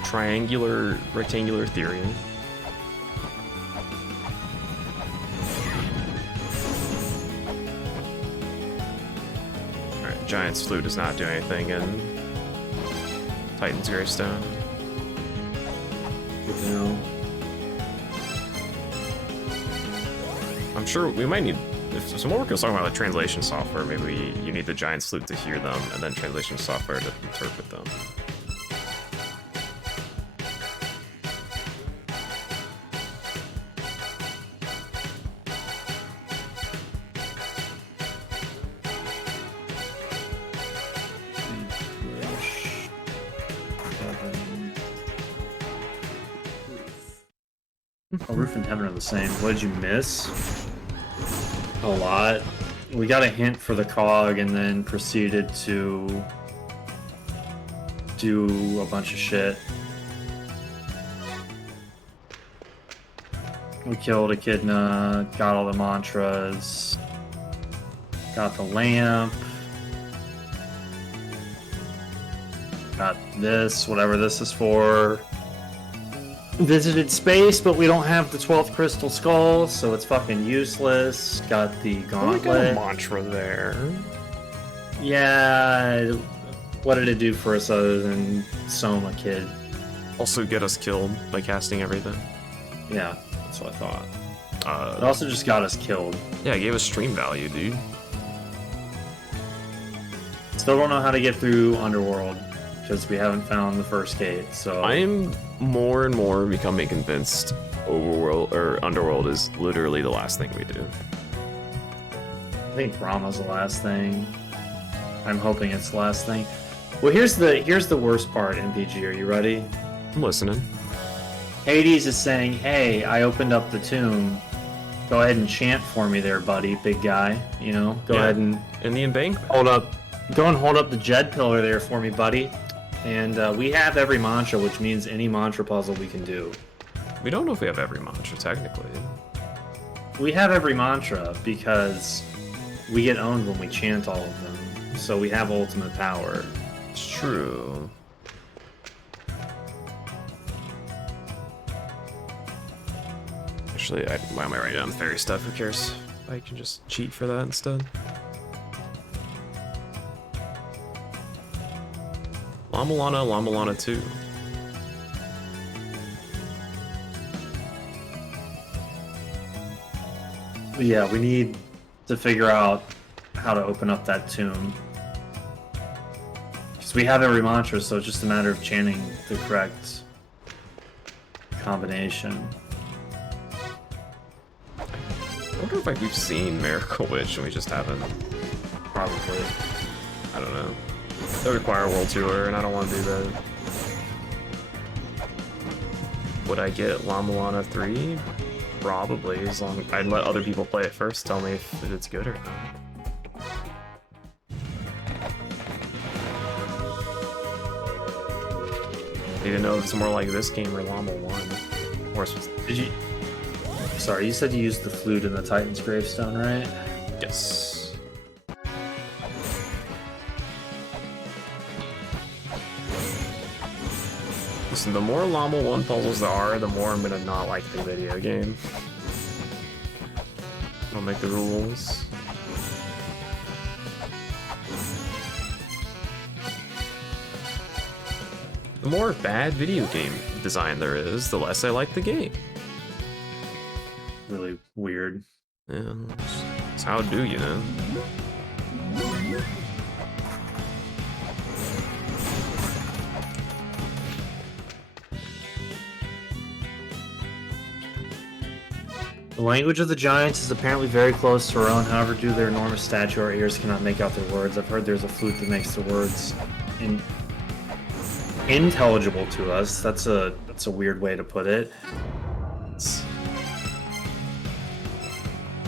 Triangular, rectangular theory. Alright, Giant's Flute does not do anything in Titan's Gravestone. you know, I'm sure we might need... If someone was talking about like translation software, maybe you need the Giant's Flute to hear them, and then translation software to interpret them. Oh, Roof and Heaven are the same. What did you miss? A lot. We got a hint for the cog and then proceeded to do a bunch of shit. We killed Echidna, got all the mantras, got the lamp, got this, whatever this is for. Visited space, but we don't have the 12th crystal skull, so it's fucking useless. Got the Oh, we got a gauntlet. mantra there. Yeah, what did it do for us other than Soma Kid? Also get us killed by casting everything. Yeah, that's what I thought. It Uh, also just got us killed. yeah, it gave us stream value, dude. Still don't know how to get through Underworld, because we haven't found the first gate, so... I'm more and more becoming convinced Overworld or Underworld is literally the last thing we do. I think Brahma's the last thing. I'm hoping it's the last thing. Well, here's the worst part, MPG. Are you ready? I'm listening. Hades is saying, "Hey, I opened up the tomb. Go ahead and chant for me there, buddy, big guy. You know, go Yeah. ahead and In the embankment. hold up. Go and hold up the Jed pillar there for me, buddy." And we have every mantra, which means any mantra puzzle we can do. We don't know if we have every mantra, technically. We have every mantra because we get owned when we chant all of them. So we have ultimate power. It's true. Actually, why am I writing down fairy stuff? Who cares? I can just cheat for that instead. La-Mulana, La-Mulana 2. But yeah, we need to figure out how to open up that tomb. Because we have every mantra, so it's just a matter of chanting the correct combination. I wonder if like we've seen Miracle Witch and we just haven't. Probably. I don't know. That would require a world tour, and I don't want to do that. Would I get La-Mulana 3? Probably, as long I'd let other people play it first, tell me if it's good or not. Need to know if it's more like this game or Llama 1. Or Did you... Sorry, you said you used the flute in the Titan's gravestone, right? yes. Listen, the more La-Mulana puzzles there are, the more I'm gonna not like the video game. I'll make the rules. The more bad video game design there is, the less I like the game. Really weird. Yeah, that's how it do, you know? The language of the giants is apparently very close to our own. However, due to their enormous stature, our ears cannot make out their words. I've heard there's a flute that makes the words intelligible to us. That's a weird way to put it. I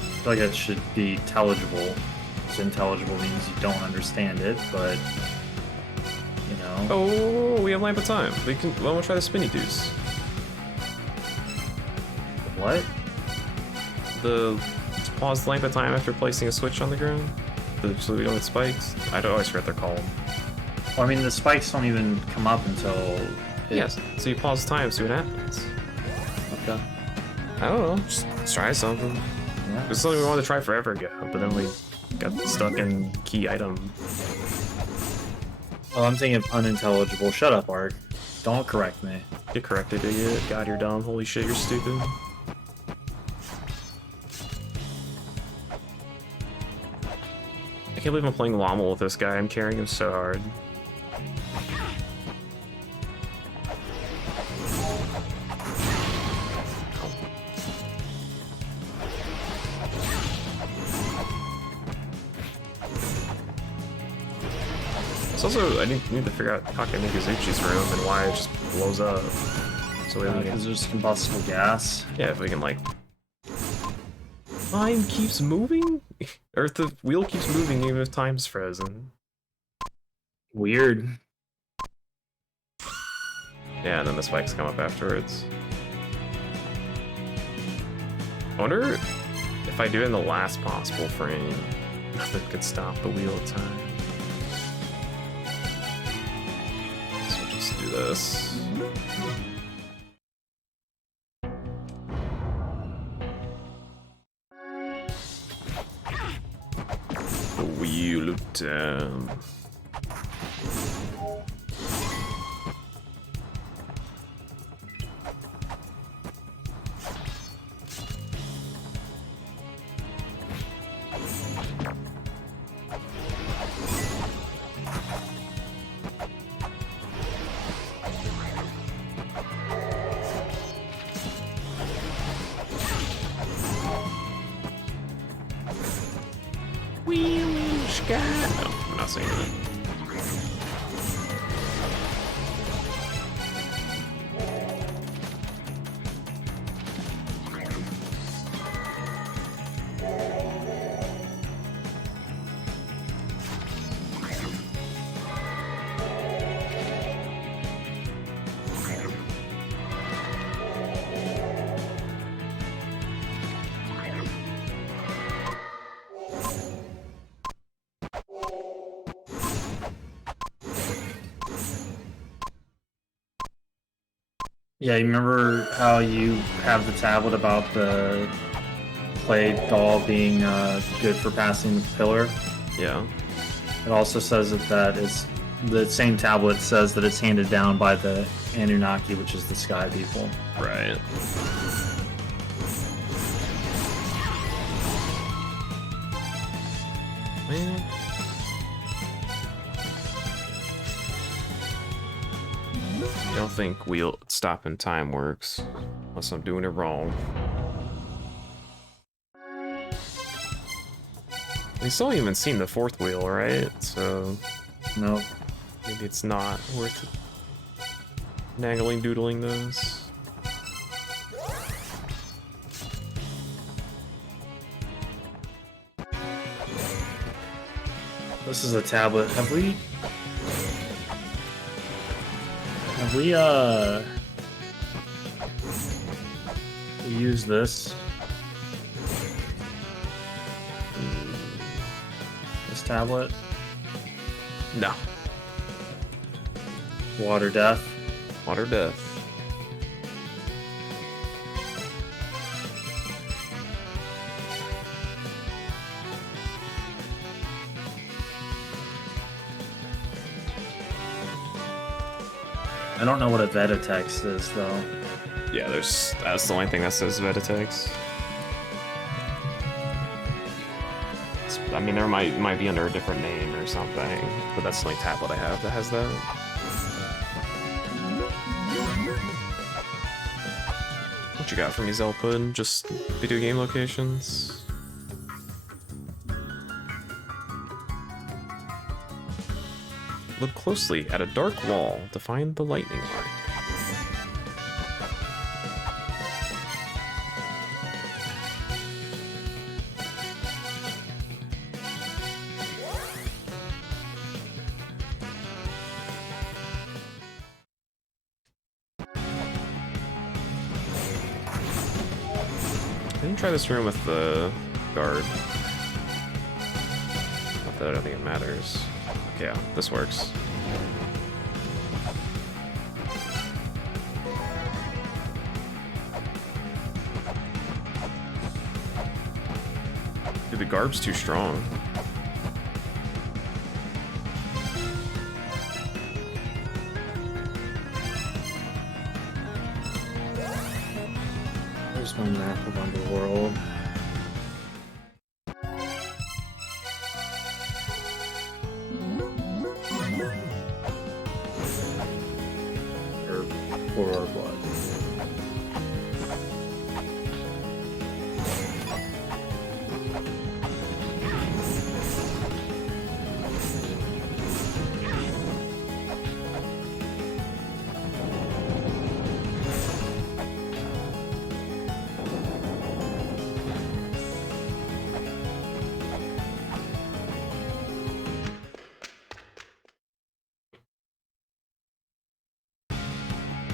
feel like it should be intelligible. Because intelligible means you don't understand it, but you know. Oh, we have lamp of time. We can. Well, we'll try the spinny deuce. What? The pause lamp of time after placing a switch on the ground. So we don't get spikes. I don't always forget they're called. Well, I mean, the spikes don't even come up until. Yes. So you pause time, see what happens. Okay. I don't know. Just try something. Yeah. It's something we wanted to try forever ago, but then we got stuck in key item. Oh, I'm thinking of unintelligible. Shut up, Ark. Don't correct me. Get corrected, idiot. God, you're dumb. Holy shit, you're stupid. I can't believe I'm playing Llama with this guy. I'm carrying him so hard. It's also, I need to figure out how I can make Izuchi's room and why it just blows up. So we can, Because there's combustible gas. yeah, if we can like... Time keeps moving? Or if the wheel keeps moving even if time's frozen. Weird. Yeah, and then the spikes come up afterwards. I wonder if I do it in the last possible frame, nothing could stop the wheel of time. So we'll just do this. The wheel of time. No, I'm not saying that. Yeah, you remember how you have the tablet about the clay doll being good for passing the pillar? Yeah. It also says that is the same tablet says that it's handed down by the Anunnaki, which is the sky people. Right. Man. I don't think wheel stopping time works unless I'm doing it wrong. We still haven't even seen the fourth wheel, right? So Nope. maybe it's not worth it. Naggling doodling those. This is a tablet. Have we used this? This tablet? No. Water death? Water death. I don't know what a Veta text is though. Yeah, that's the only thing that says Vetatex. I mean, there might be under a different name or something, but that's the only tablet I have that has that. What you got for me, Zelpud? Just video game locations? Look closely at a dark wall to find the lightning mark. I didn't try this room with the guard. Not that I don't think it matters. Okay, yeah, this works. Dude, the garb's too strong. There's my map of Underworld. Or Horror Blood.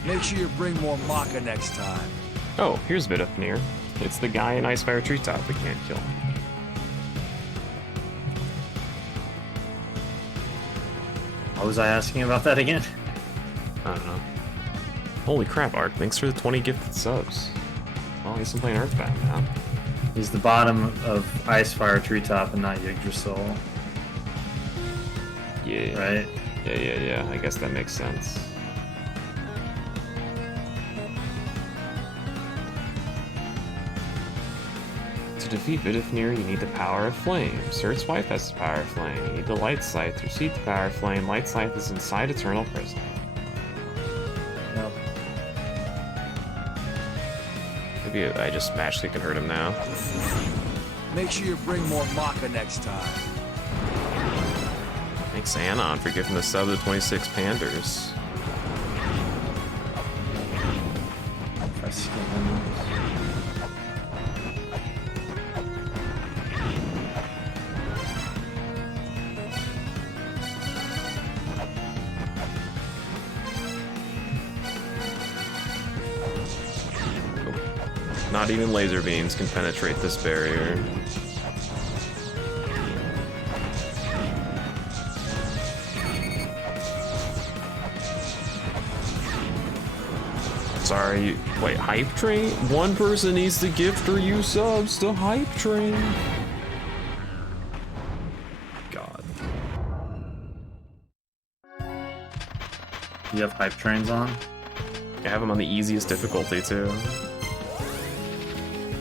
Make sure you bring more maca next time. Oh, here's Vidofnir. It's the guy in Icefire Treetop we can't kill. What was I asking about that again? I don't know. Holy crap, Art. Thanks for the 20 gifted subs. Well, I guess I'm playing Earthbound now. He's the bottom of Icefire Treetop and not Yggdrasil, Yeah. right? Yeah. I guess that makes sense. To defeat Vidofnir, you need the power of flame. Surt's wife has the power of flame. You need the light scythe. To receive the power of flame, light scythe is inside Eternal Prison. Yep. Maybe I just magically can hurt him now. Make sure you bring more maca next time. Thanks, Anon, for giving the sub to 26 Panders. If I scan. Not even laser beams can penetrate this barrier. Sorry, wait, Hype Train? One person needs to gift or use subs to Hype Train. God. You have hype trains on? I have them on the easiest difficulty too.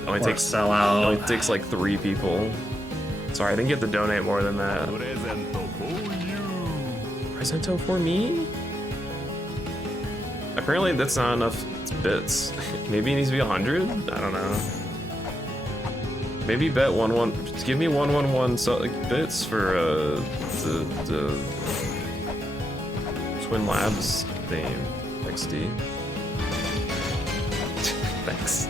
Only Or takes sell It out. only takes like 3 people. Sorry, I think you have to donate more than that. Presento for me? Apparently that's not enough bits. Maybe it needs to be 100? I don't know. Maybe bet 1-1. Just give me 111 bits for the Twin Labs theme. XD. Thanks.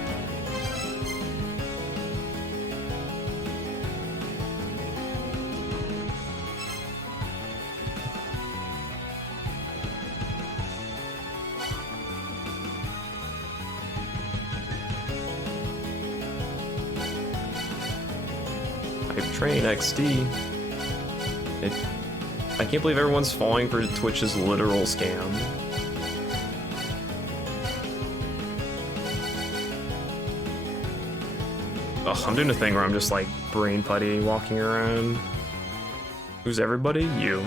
Train XD. I can't believe everyone's falling for Twitch's literal scam. Ugh, I'm doing a thing where I'm just like brain putty walking around. Who's everybody? You.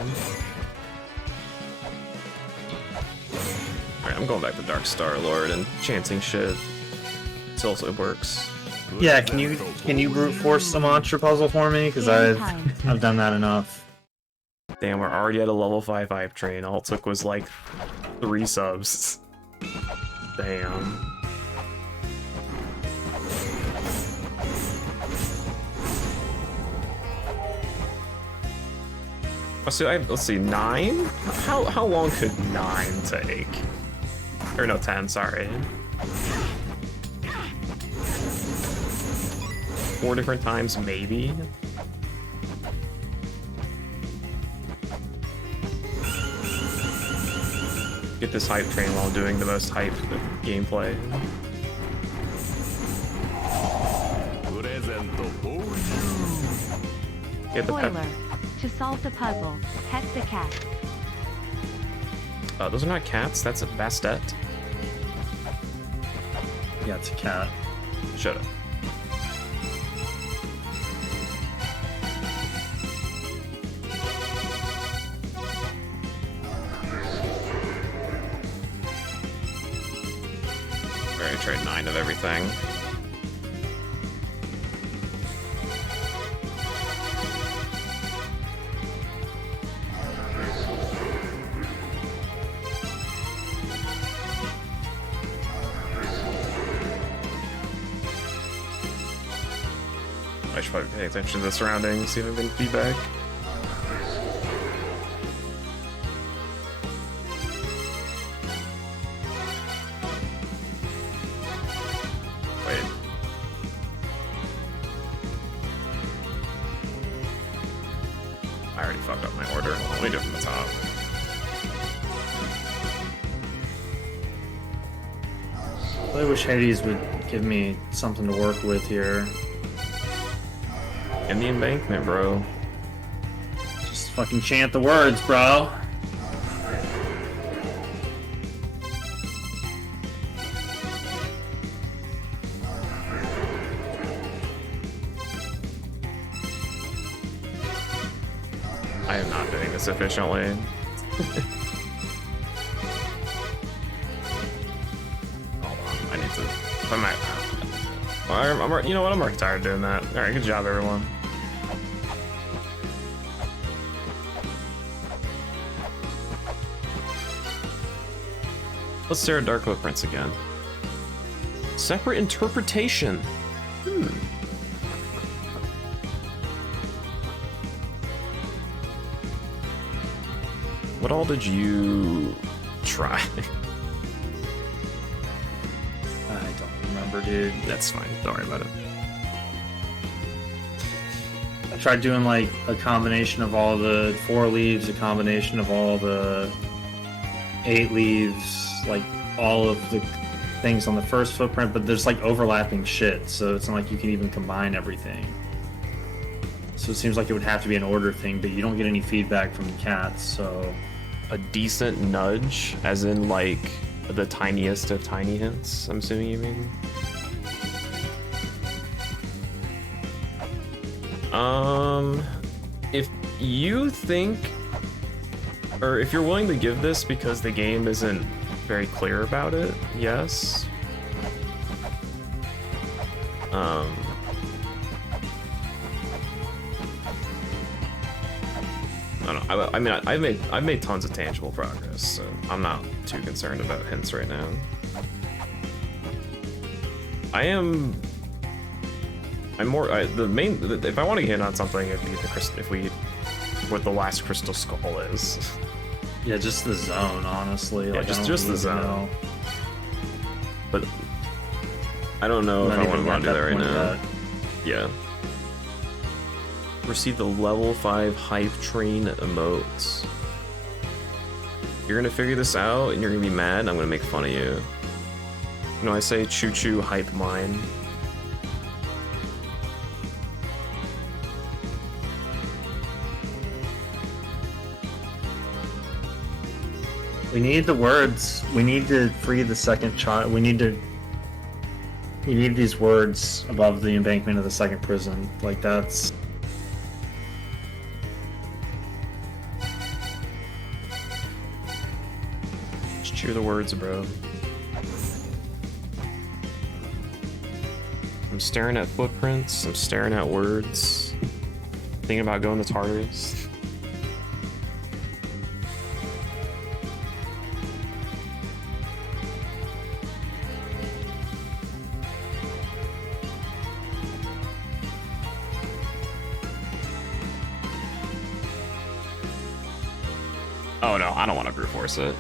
Alright, I'm going back to Dark Star Lord and chanting shit. It also works. Yeah, can you brute force the monster puzzle for me? Because I've done that enough. Damn, we're already at a level 5 hype train. All it took was like 3 subs. Damn. So let's see, 9? How long could 9 take? Or no, 10, sorry. 4 different times, maybe? Get this hype train while doing the most hype gameplay. Get the pep. Spoiler. To solve the puzzle, pet the cat. Those are not cats, that's a Bastet. Yeah, it's a cat. Shut up. Alright, I tried 9 of everything. I should probably pay attention to the surroundings, see if I've been feedback. Wait. I already fucked up my order. Let me do it from the top. I wish Hades would give me something to work with here. In the embankment, bro. Just fucking chant the words, bro. I am not doing this efficiently. Hold on, I need to. You know what? I'm already tired of doing that. All right, good job, everyone. Let's stare at Dark Footprints again. Separate interpretation. What all did you try? I don't remember, dude. That's fine. Don't worry about it. I tried doing like a combination of all the 4 leaves, a combination of all the 8 leaves, like all of the things on the first footprint, but there's like overlapping shit, so it's not like you can even combine everything. So it seems like it would have to be an order thing, but you don't get any feedback from the cats, so... A decent nudge, as in like the tiniest of tiny hints, I'm assuming you mean? If you think, or if you're willing to give this because the game isn't very clear about it, yes. I don't know. I mean, I've made tons of tangible progress, so I'm not too concerned about hints right now. I'm more if I want to hit on something, it'd be what the last crystal skull is. Yeah, just the zone, honestly. Yeah, like, just the zone. But I don't know if I want to do that right now. Yeah. Receive the level 5 hype train emotes. You're gonna figure this out and you're gonna be mad and I'm gonna make fun of you. You know, I say choo choo hype mine. We need the words. We need to free the second child. We need You need these words above the embankment of the second prison. Like, that's... Just cheer the words, bro. I'm staring at footprints. I'm staring at words. Thinking about going to Tartarus. Oh no, I don't want to brute force it.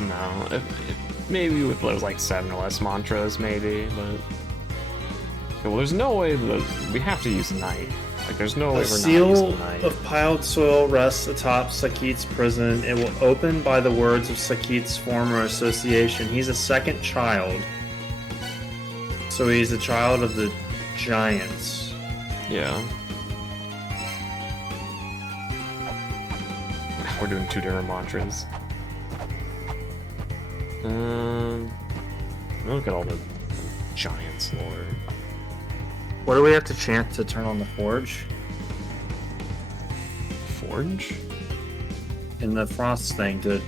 No, maybe with those like 7 or less mantras, maybe, but well, there's no way that we have to use night. Like, there's no way A we're not seal using night. of piled soil rests atop Sakit's prison. It will open by the words of Sakit's former association. He's a second child, so he's a child of the giants. Yeah. We're doing 2 different mantras. Look at all the giants lore. What do we have to chant to turn on the forge? Forge? In the frost thing to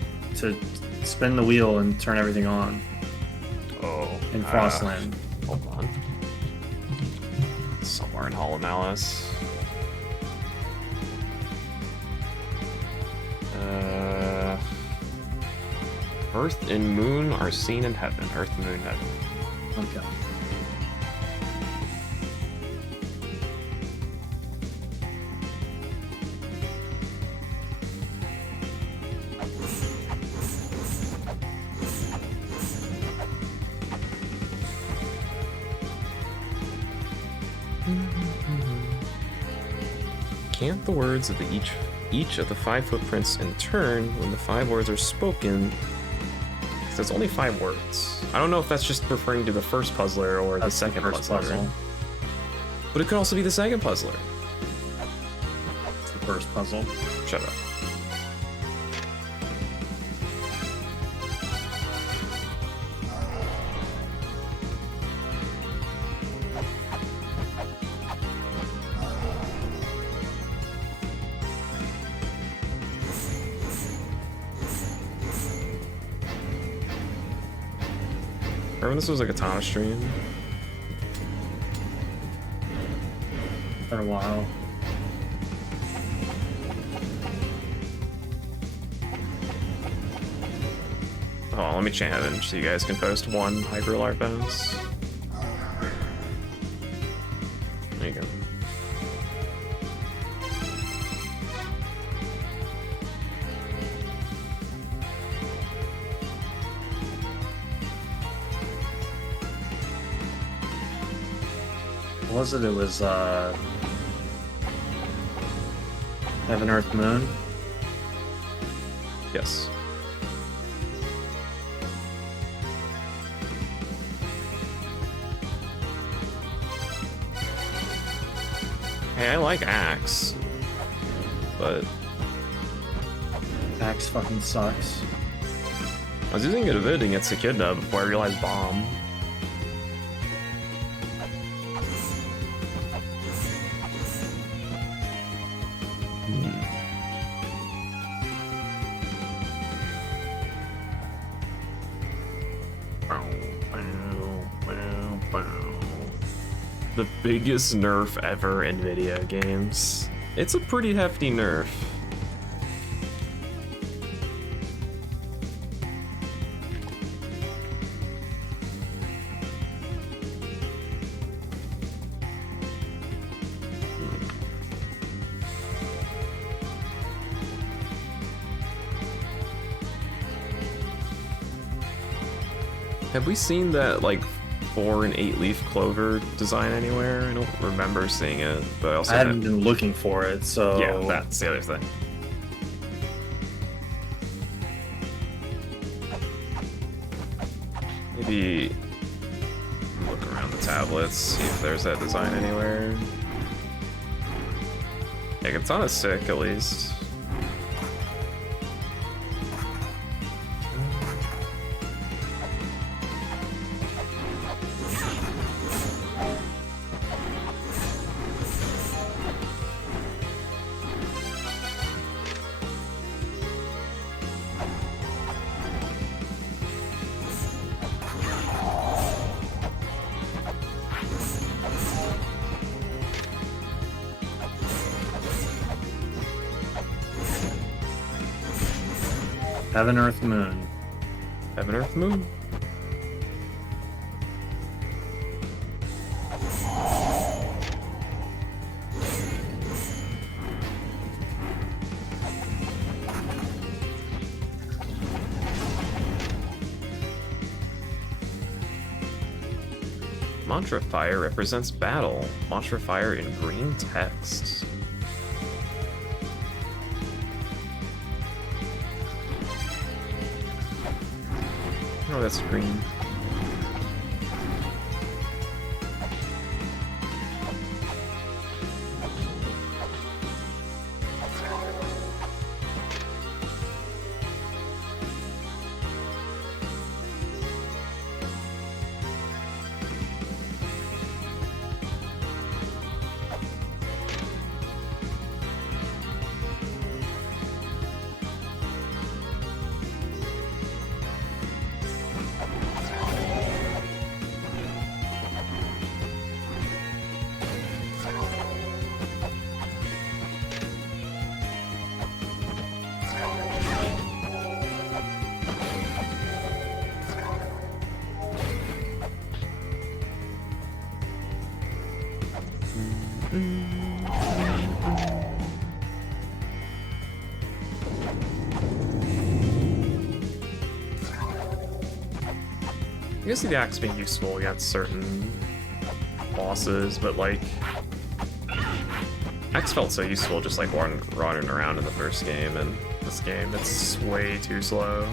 spin the wheel and turn everything on Oh. in Frostland. Hold on. Somewhere in Hall of Malice. Earth and moon are seen in heaven. Earth, moon, heaven. Okay. Can't the words of each of the 5 footprints in turn when the 5 words are spoken? There's only 5 words. I don't know if that's just referring to the first puzzler or the second puzzler. But it could also be the second puzzler. It's the first puzzle. Shut up. Remember when this was a Katana stream? For a while. Oh, let me chant heaven so you guys can post 1 Hyperlarp bounce. There you go. What was it? It was Heaven, Earth, Moon. Yes. Hey, I like Axe, but Axe fucking sucks. I was using it a bit against Echidna before I realized Bomb. The biggest nerf ever in video games. It's a pretty hefty nerf. Have we seen that, like, 4 and 8 leaf clover design anywhere? I don't remember seeing it, but I also I haven't been looking for it, so yeah, that's the other thing. Maybe look around the tablets, see if there's that design anywhere. Yeah, Katana's sick, at least. Heaven, Earth, Moon. Heaven, Earth, Moon. Mantra fire represents battle. Mantra fire in green text. Oh, that's green. I can see the axe being useful against certain bosses, but like axe felt so useful just like running around in the first game, and this game it's way too slow.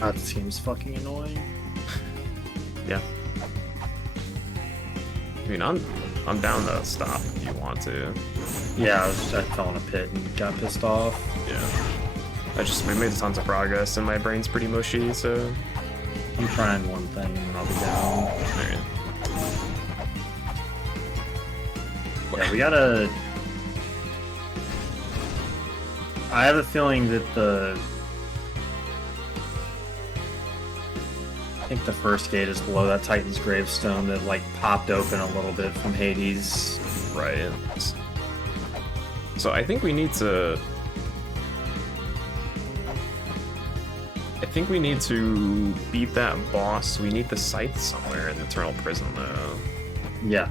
That seems fucking annoying. Yeah. I mean, I'm down to stop if you want to. Yeah, I fell in a pit and got pissed off. Yeah. We made tons of progress, and my brain's pretty mushy, so. I'm trying one thing and then I'll be down. Alright. Yeah, we gotta... I have a feeling that I think the first gate is below that Titan's gravestone that like popped open a little bit from Hades. Right. So I think we need to... beat that boss. We need the scythe somewhere in the Eternal Prison, though. Yeah.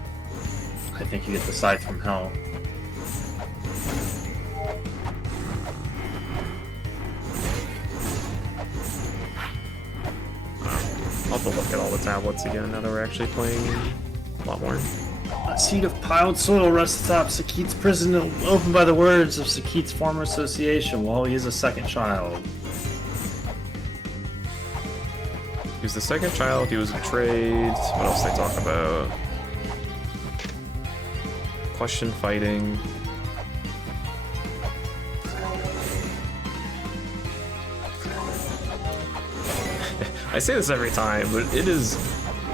I think you get the scythe from hell. I'll have to look at all the tablets again now that we're actually playing a lot more. A seat of piled soil rests atop Sakit's prison, opened by the words of Sakit's former association while he is a second child. He was the second child, he was betrayed. What else they talk about? Question fighting. I say this every time, but it is...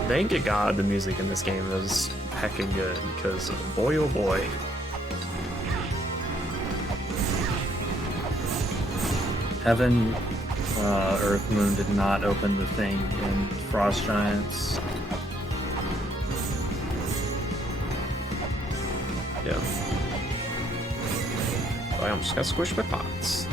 Thank God the music in this game is heckin' good, because boy oh boy. Heaven, Earth, Moon did not open the thing in Frost Giants. Yeah. I almost got squished by pots.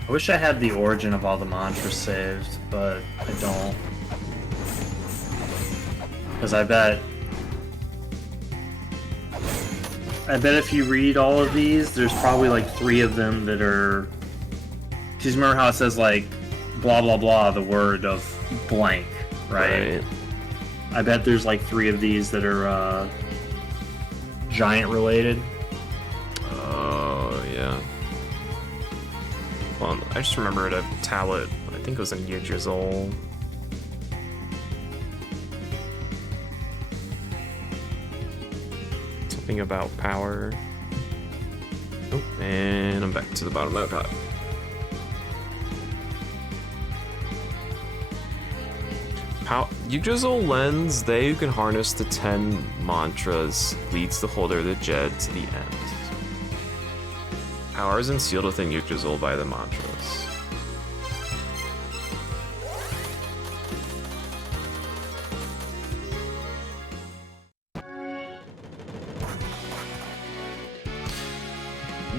I wish I had the origin of all the mantras saved, but I don't. Because I bet if you read all of these, there's probably like 3 of them that are... Because remember how it says like, blah blah blah, the word of blank, right? I bet there's like 3 of these that are giant related. Oh, yeah. Well, I just remembered a tablet, I think it was in Yggdrasil. Something about power. Oh, and I'm back to the bottom of that pot. Yggdrasil lends, they who can harness the 10 mantras, leads the holder of the Jed to the end. Powers and sealed within Yggdrasil by the mantras.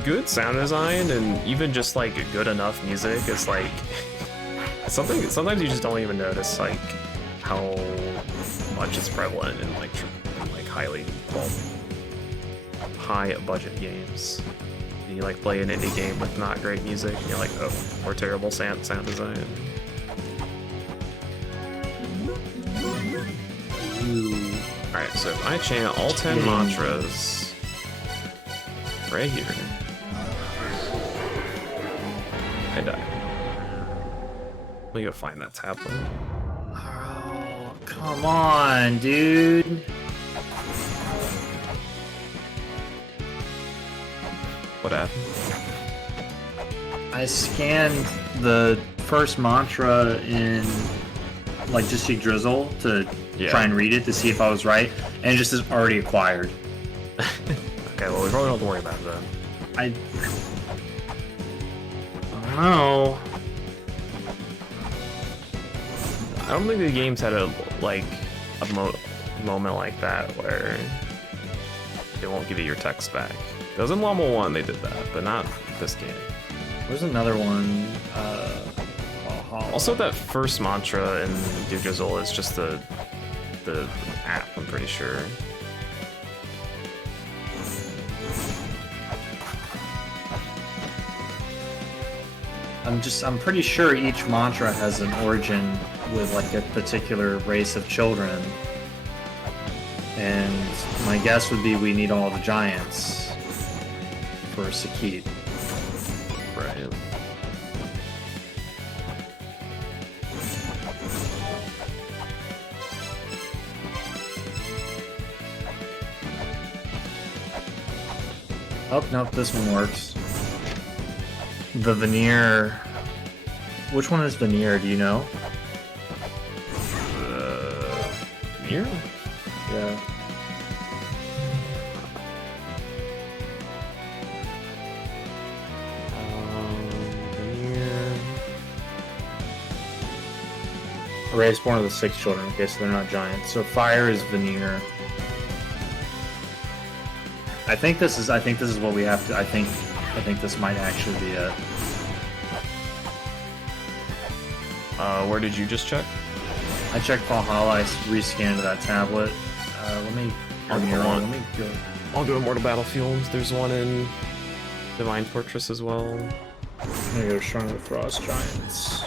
Good sound design and even just like good enough music is like sometimes you just don't even notice like how much it's prevalent in like high budget games. You like play an indie game with not great music and you're like, oh, or terrible sound design. Alright, so if I chant all 10 mantras right here, I die. Let me go find that tablet. Oh, come on, dude. What happened? I scanned the first mantra in like just Yggdrasil to try and read it to see if I was right, and it just is already acquired. Okay, well we probably don't have to worry about it then. I don't know. I don't think the game's had a moment like that where they won't give you your text back. It was in La-Mulana they did that, but not this game. There's another one. Also, that first mantra in Yggdrasil is just the app, I'm pretty sure. I'm pretty sure each mantra has an origin with like a particular race of children. And my guess would be we need all the giants for Sakit. Right. Oh, nope, this one works. The veneer. Which one is veneer? Do you know? Veneer? Yeah. Veneer. Raised born of the 6 children. Okay, so they're not giants. So fire is veneer. I think this is what we have to. I think this might actually be it. Where did you just check? I checked Valhalla. I rescanned that tablet. Let me. I'll go on. Let me go. I'll go to Mortal Battlefield. There's one in Divine Fortress as well. I'm gonna go Shrine of the Frost Giants.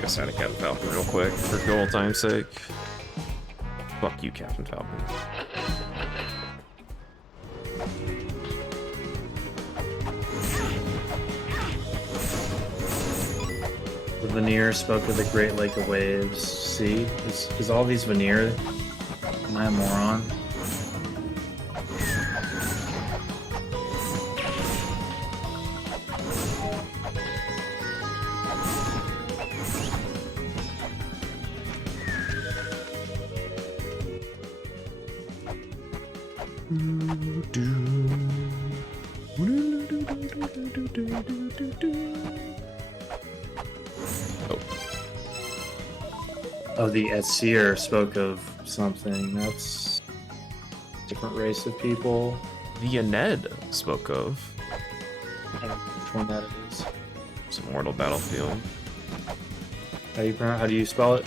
Guess I had a Captain Falcon real quick for good old time's sake. Fuck you, Captain Falcon. The veneer spoke of the Great Lake of Waves. See? Is all these veneer? Am I a moron? Oh, the Etseer spoke of something. That's a different race of people. The Aned spoke of. I don't know which one that is. Some Mortal Battlefield. How do you spell it?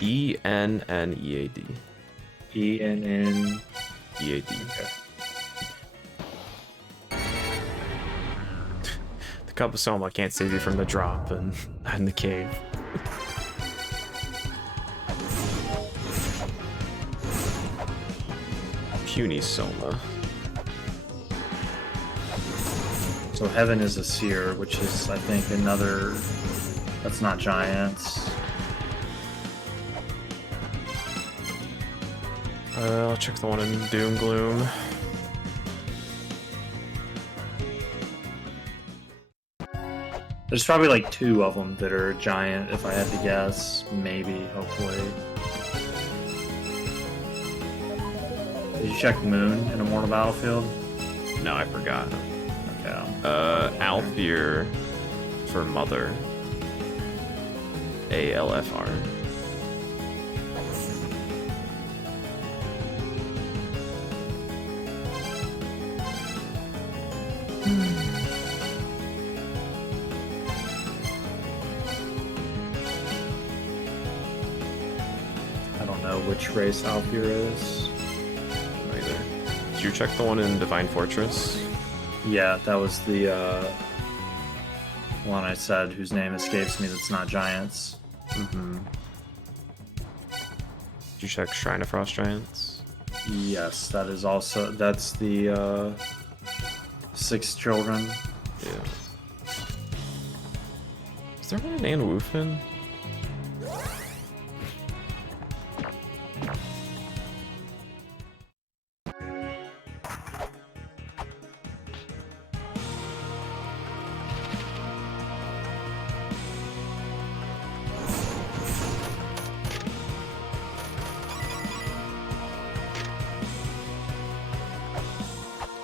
E-N-N-E-A-D. E-N-N... E-A-D. Okay. The Cup of Soma can't save you from the drop and the cave. puny Soma. So heaven is a seer, which is, I think, another... That's not giants. I'll check the one in Doom Gloom. There's probably like 2 of them that are giant, if I had to guess. Maybe, hopefully. Did you check Moon in Immortal Battlefield? No, I forgot. Okay. Alfir for Mother. ALFR. I don't know which race Alfir is. Either. Did you check the one in Divine Fortress? Yeah, that was the one I said whose name escapes me that's not giants. Mm-hmm. Did you check Shrine of Frost Giants? Yes, that is also... That's the 6 children. Yeah. Is there one in Anwufin?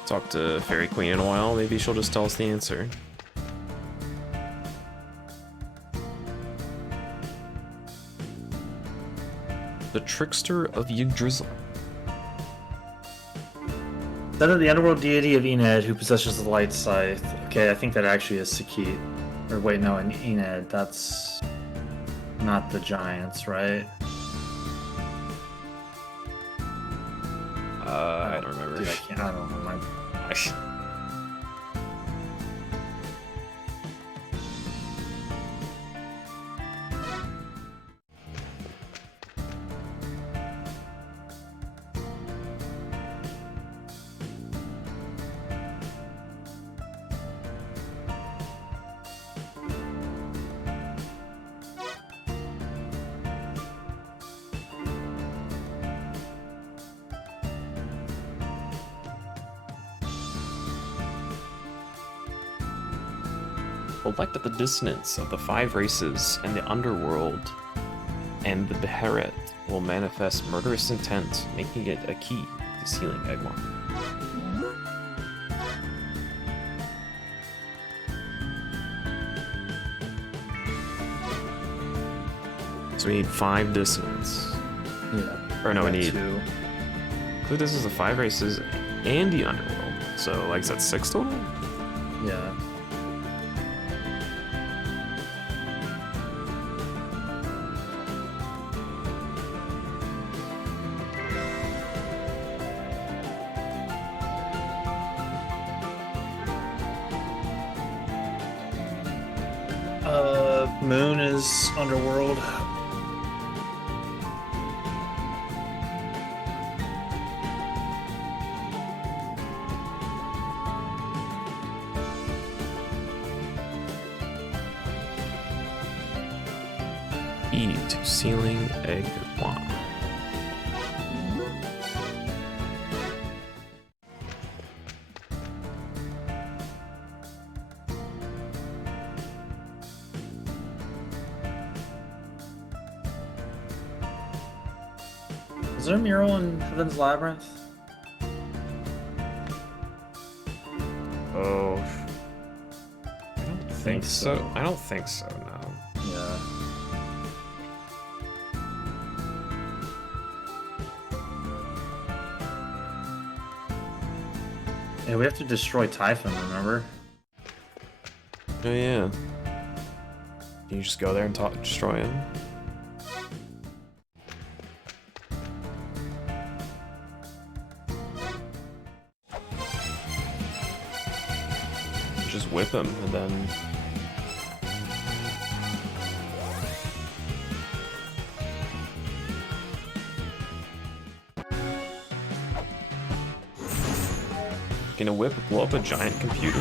Talk to Fairy Queen in a while, maybe she'll just tell us the answer. The Trickster of Yggdrasil. That is the underworld deity of Ened who possesses the light scythe. Okay, I think that actually is Sakit. Or wait, no, in Ened, that's not the giants, right? I don't remember. Dude, I don't know. Elect the dissonance of the 5 races and the underworld, and the Beheret will manifest murderous intent, making it a key to sealing Egmont. So we need 5 dissonance. Yeah. Or no, we got need... 2. So this is the 5 races and the underworld. So, like, is that 6 total? Yeah. Moon is underworld. E to sealing Egmont. Is there a mural in Heaven's Labyrinth? Oh, I don't think so. I don't think so. No. Yeah. Yeah, we have to destroy Typhon, remember? Oh yeah. Can you just go there and destroy him? Just whip him and then... Can a whip blow up a giant computer?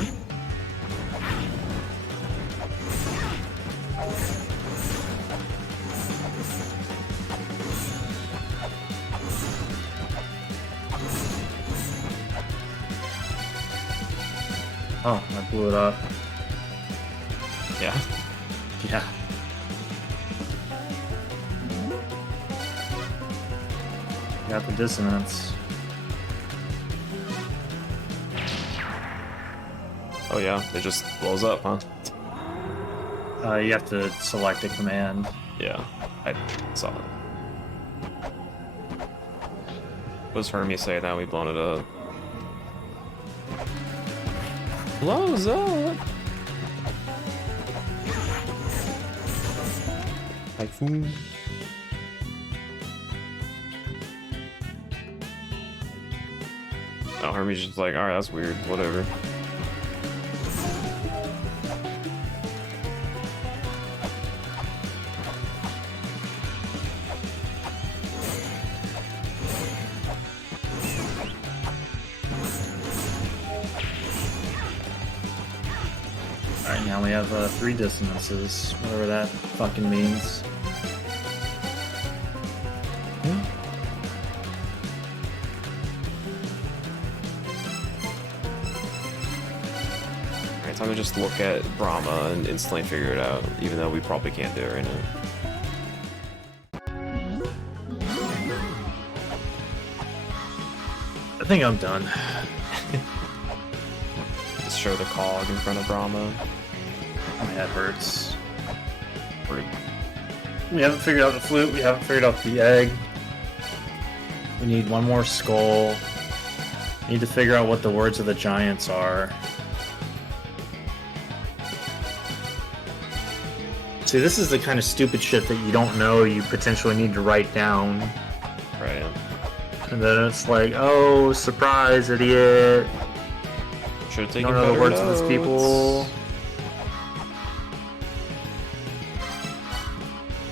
Oh, I blew it up. Yeah. Yeah. Got the dissonance. Oh yeah, it just blows up, huh? You have to select a command. Yeah, I saw it. What does Hermie say now we've blown it up? Blows up! Typhoon. Oh, Hermie's just like, alright, that's weird, whatever. Alright, now we have 3 dissonances, whatever that fucking means. Alright, time to just look at Brahma and instantly figure it out, even though we probably can't do it right now. I think I'm done. Just show the cog in front of Brahma. My head hurts. Rude. We haven't figured out the flute, we haven't figured out the egg. We need one more skull. We need to figure out what the words of the giants are. See, this is the kind of stupid shit that you don't know you potentially need to write down. Right. And then it's like, oh, surprise, idiot. Should have You taken don't know the better words of notes. these people.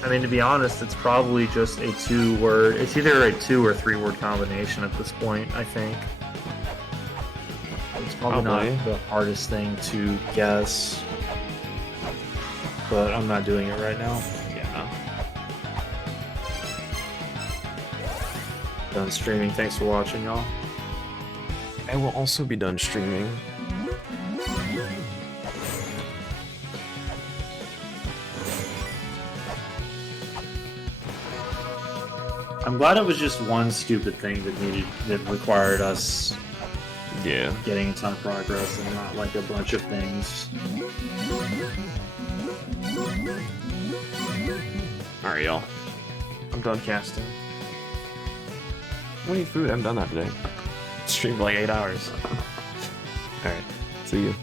I mean, to be honest, it's probably just a 2-word. It's either a 2 or 3-word combination at this point, I think. It's probably Probably. not the hardest thing to guess. But I'm not doing it right now. Yeah. Done streaming. Thanks for watching, y'all. I will also be done streaming. I'm glad it was just one stupid thing that required us Yeah. getting a ton of progress and not like a bunch of things. Alright, y'all. I'm done casting. I need food. I haven't done that today. Streamed for like 8 hours. Alright. See you.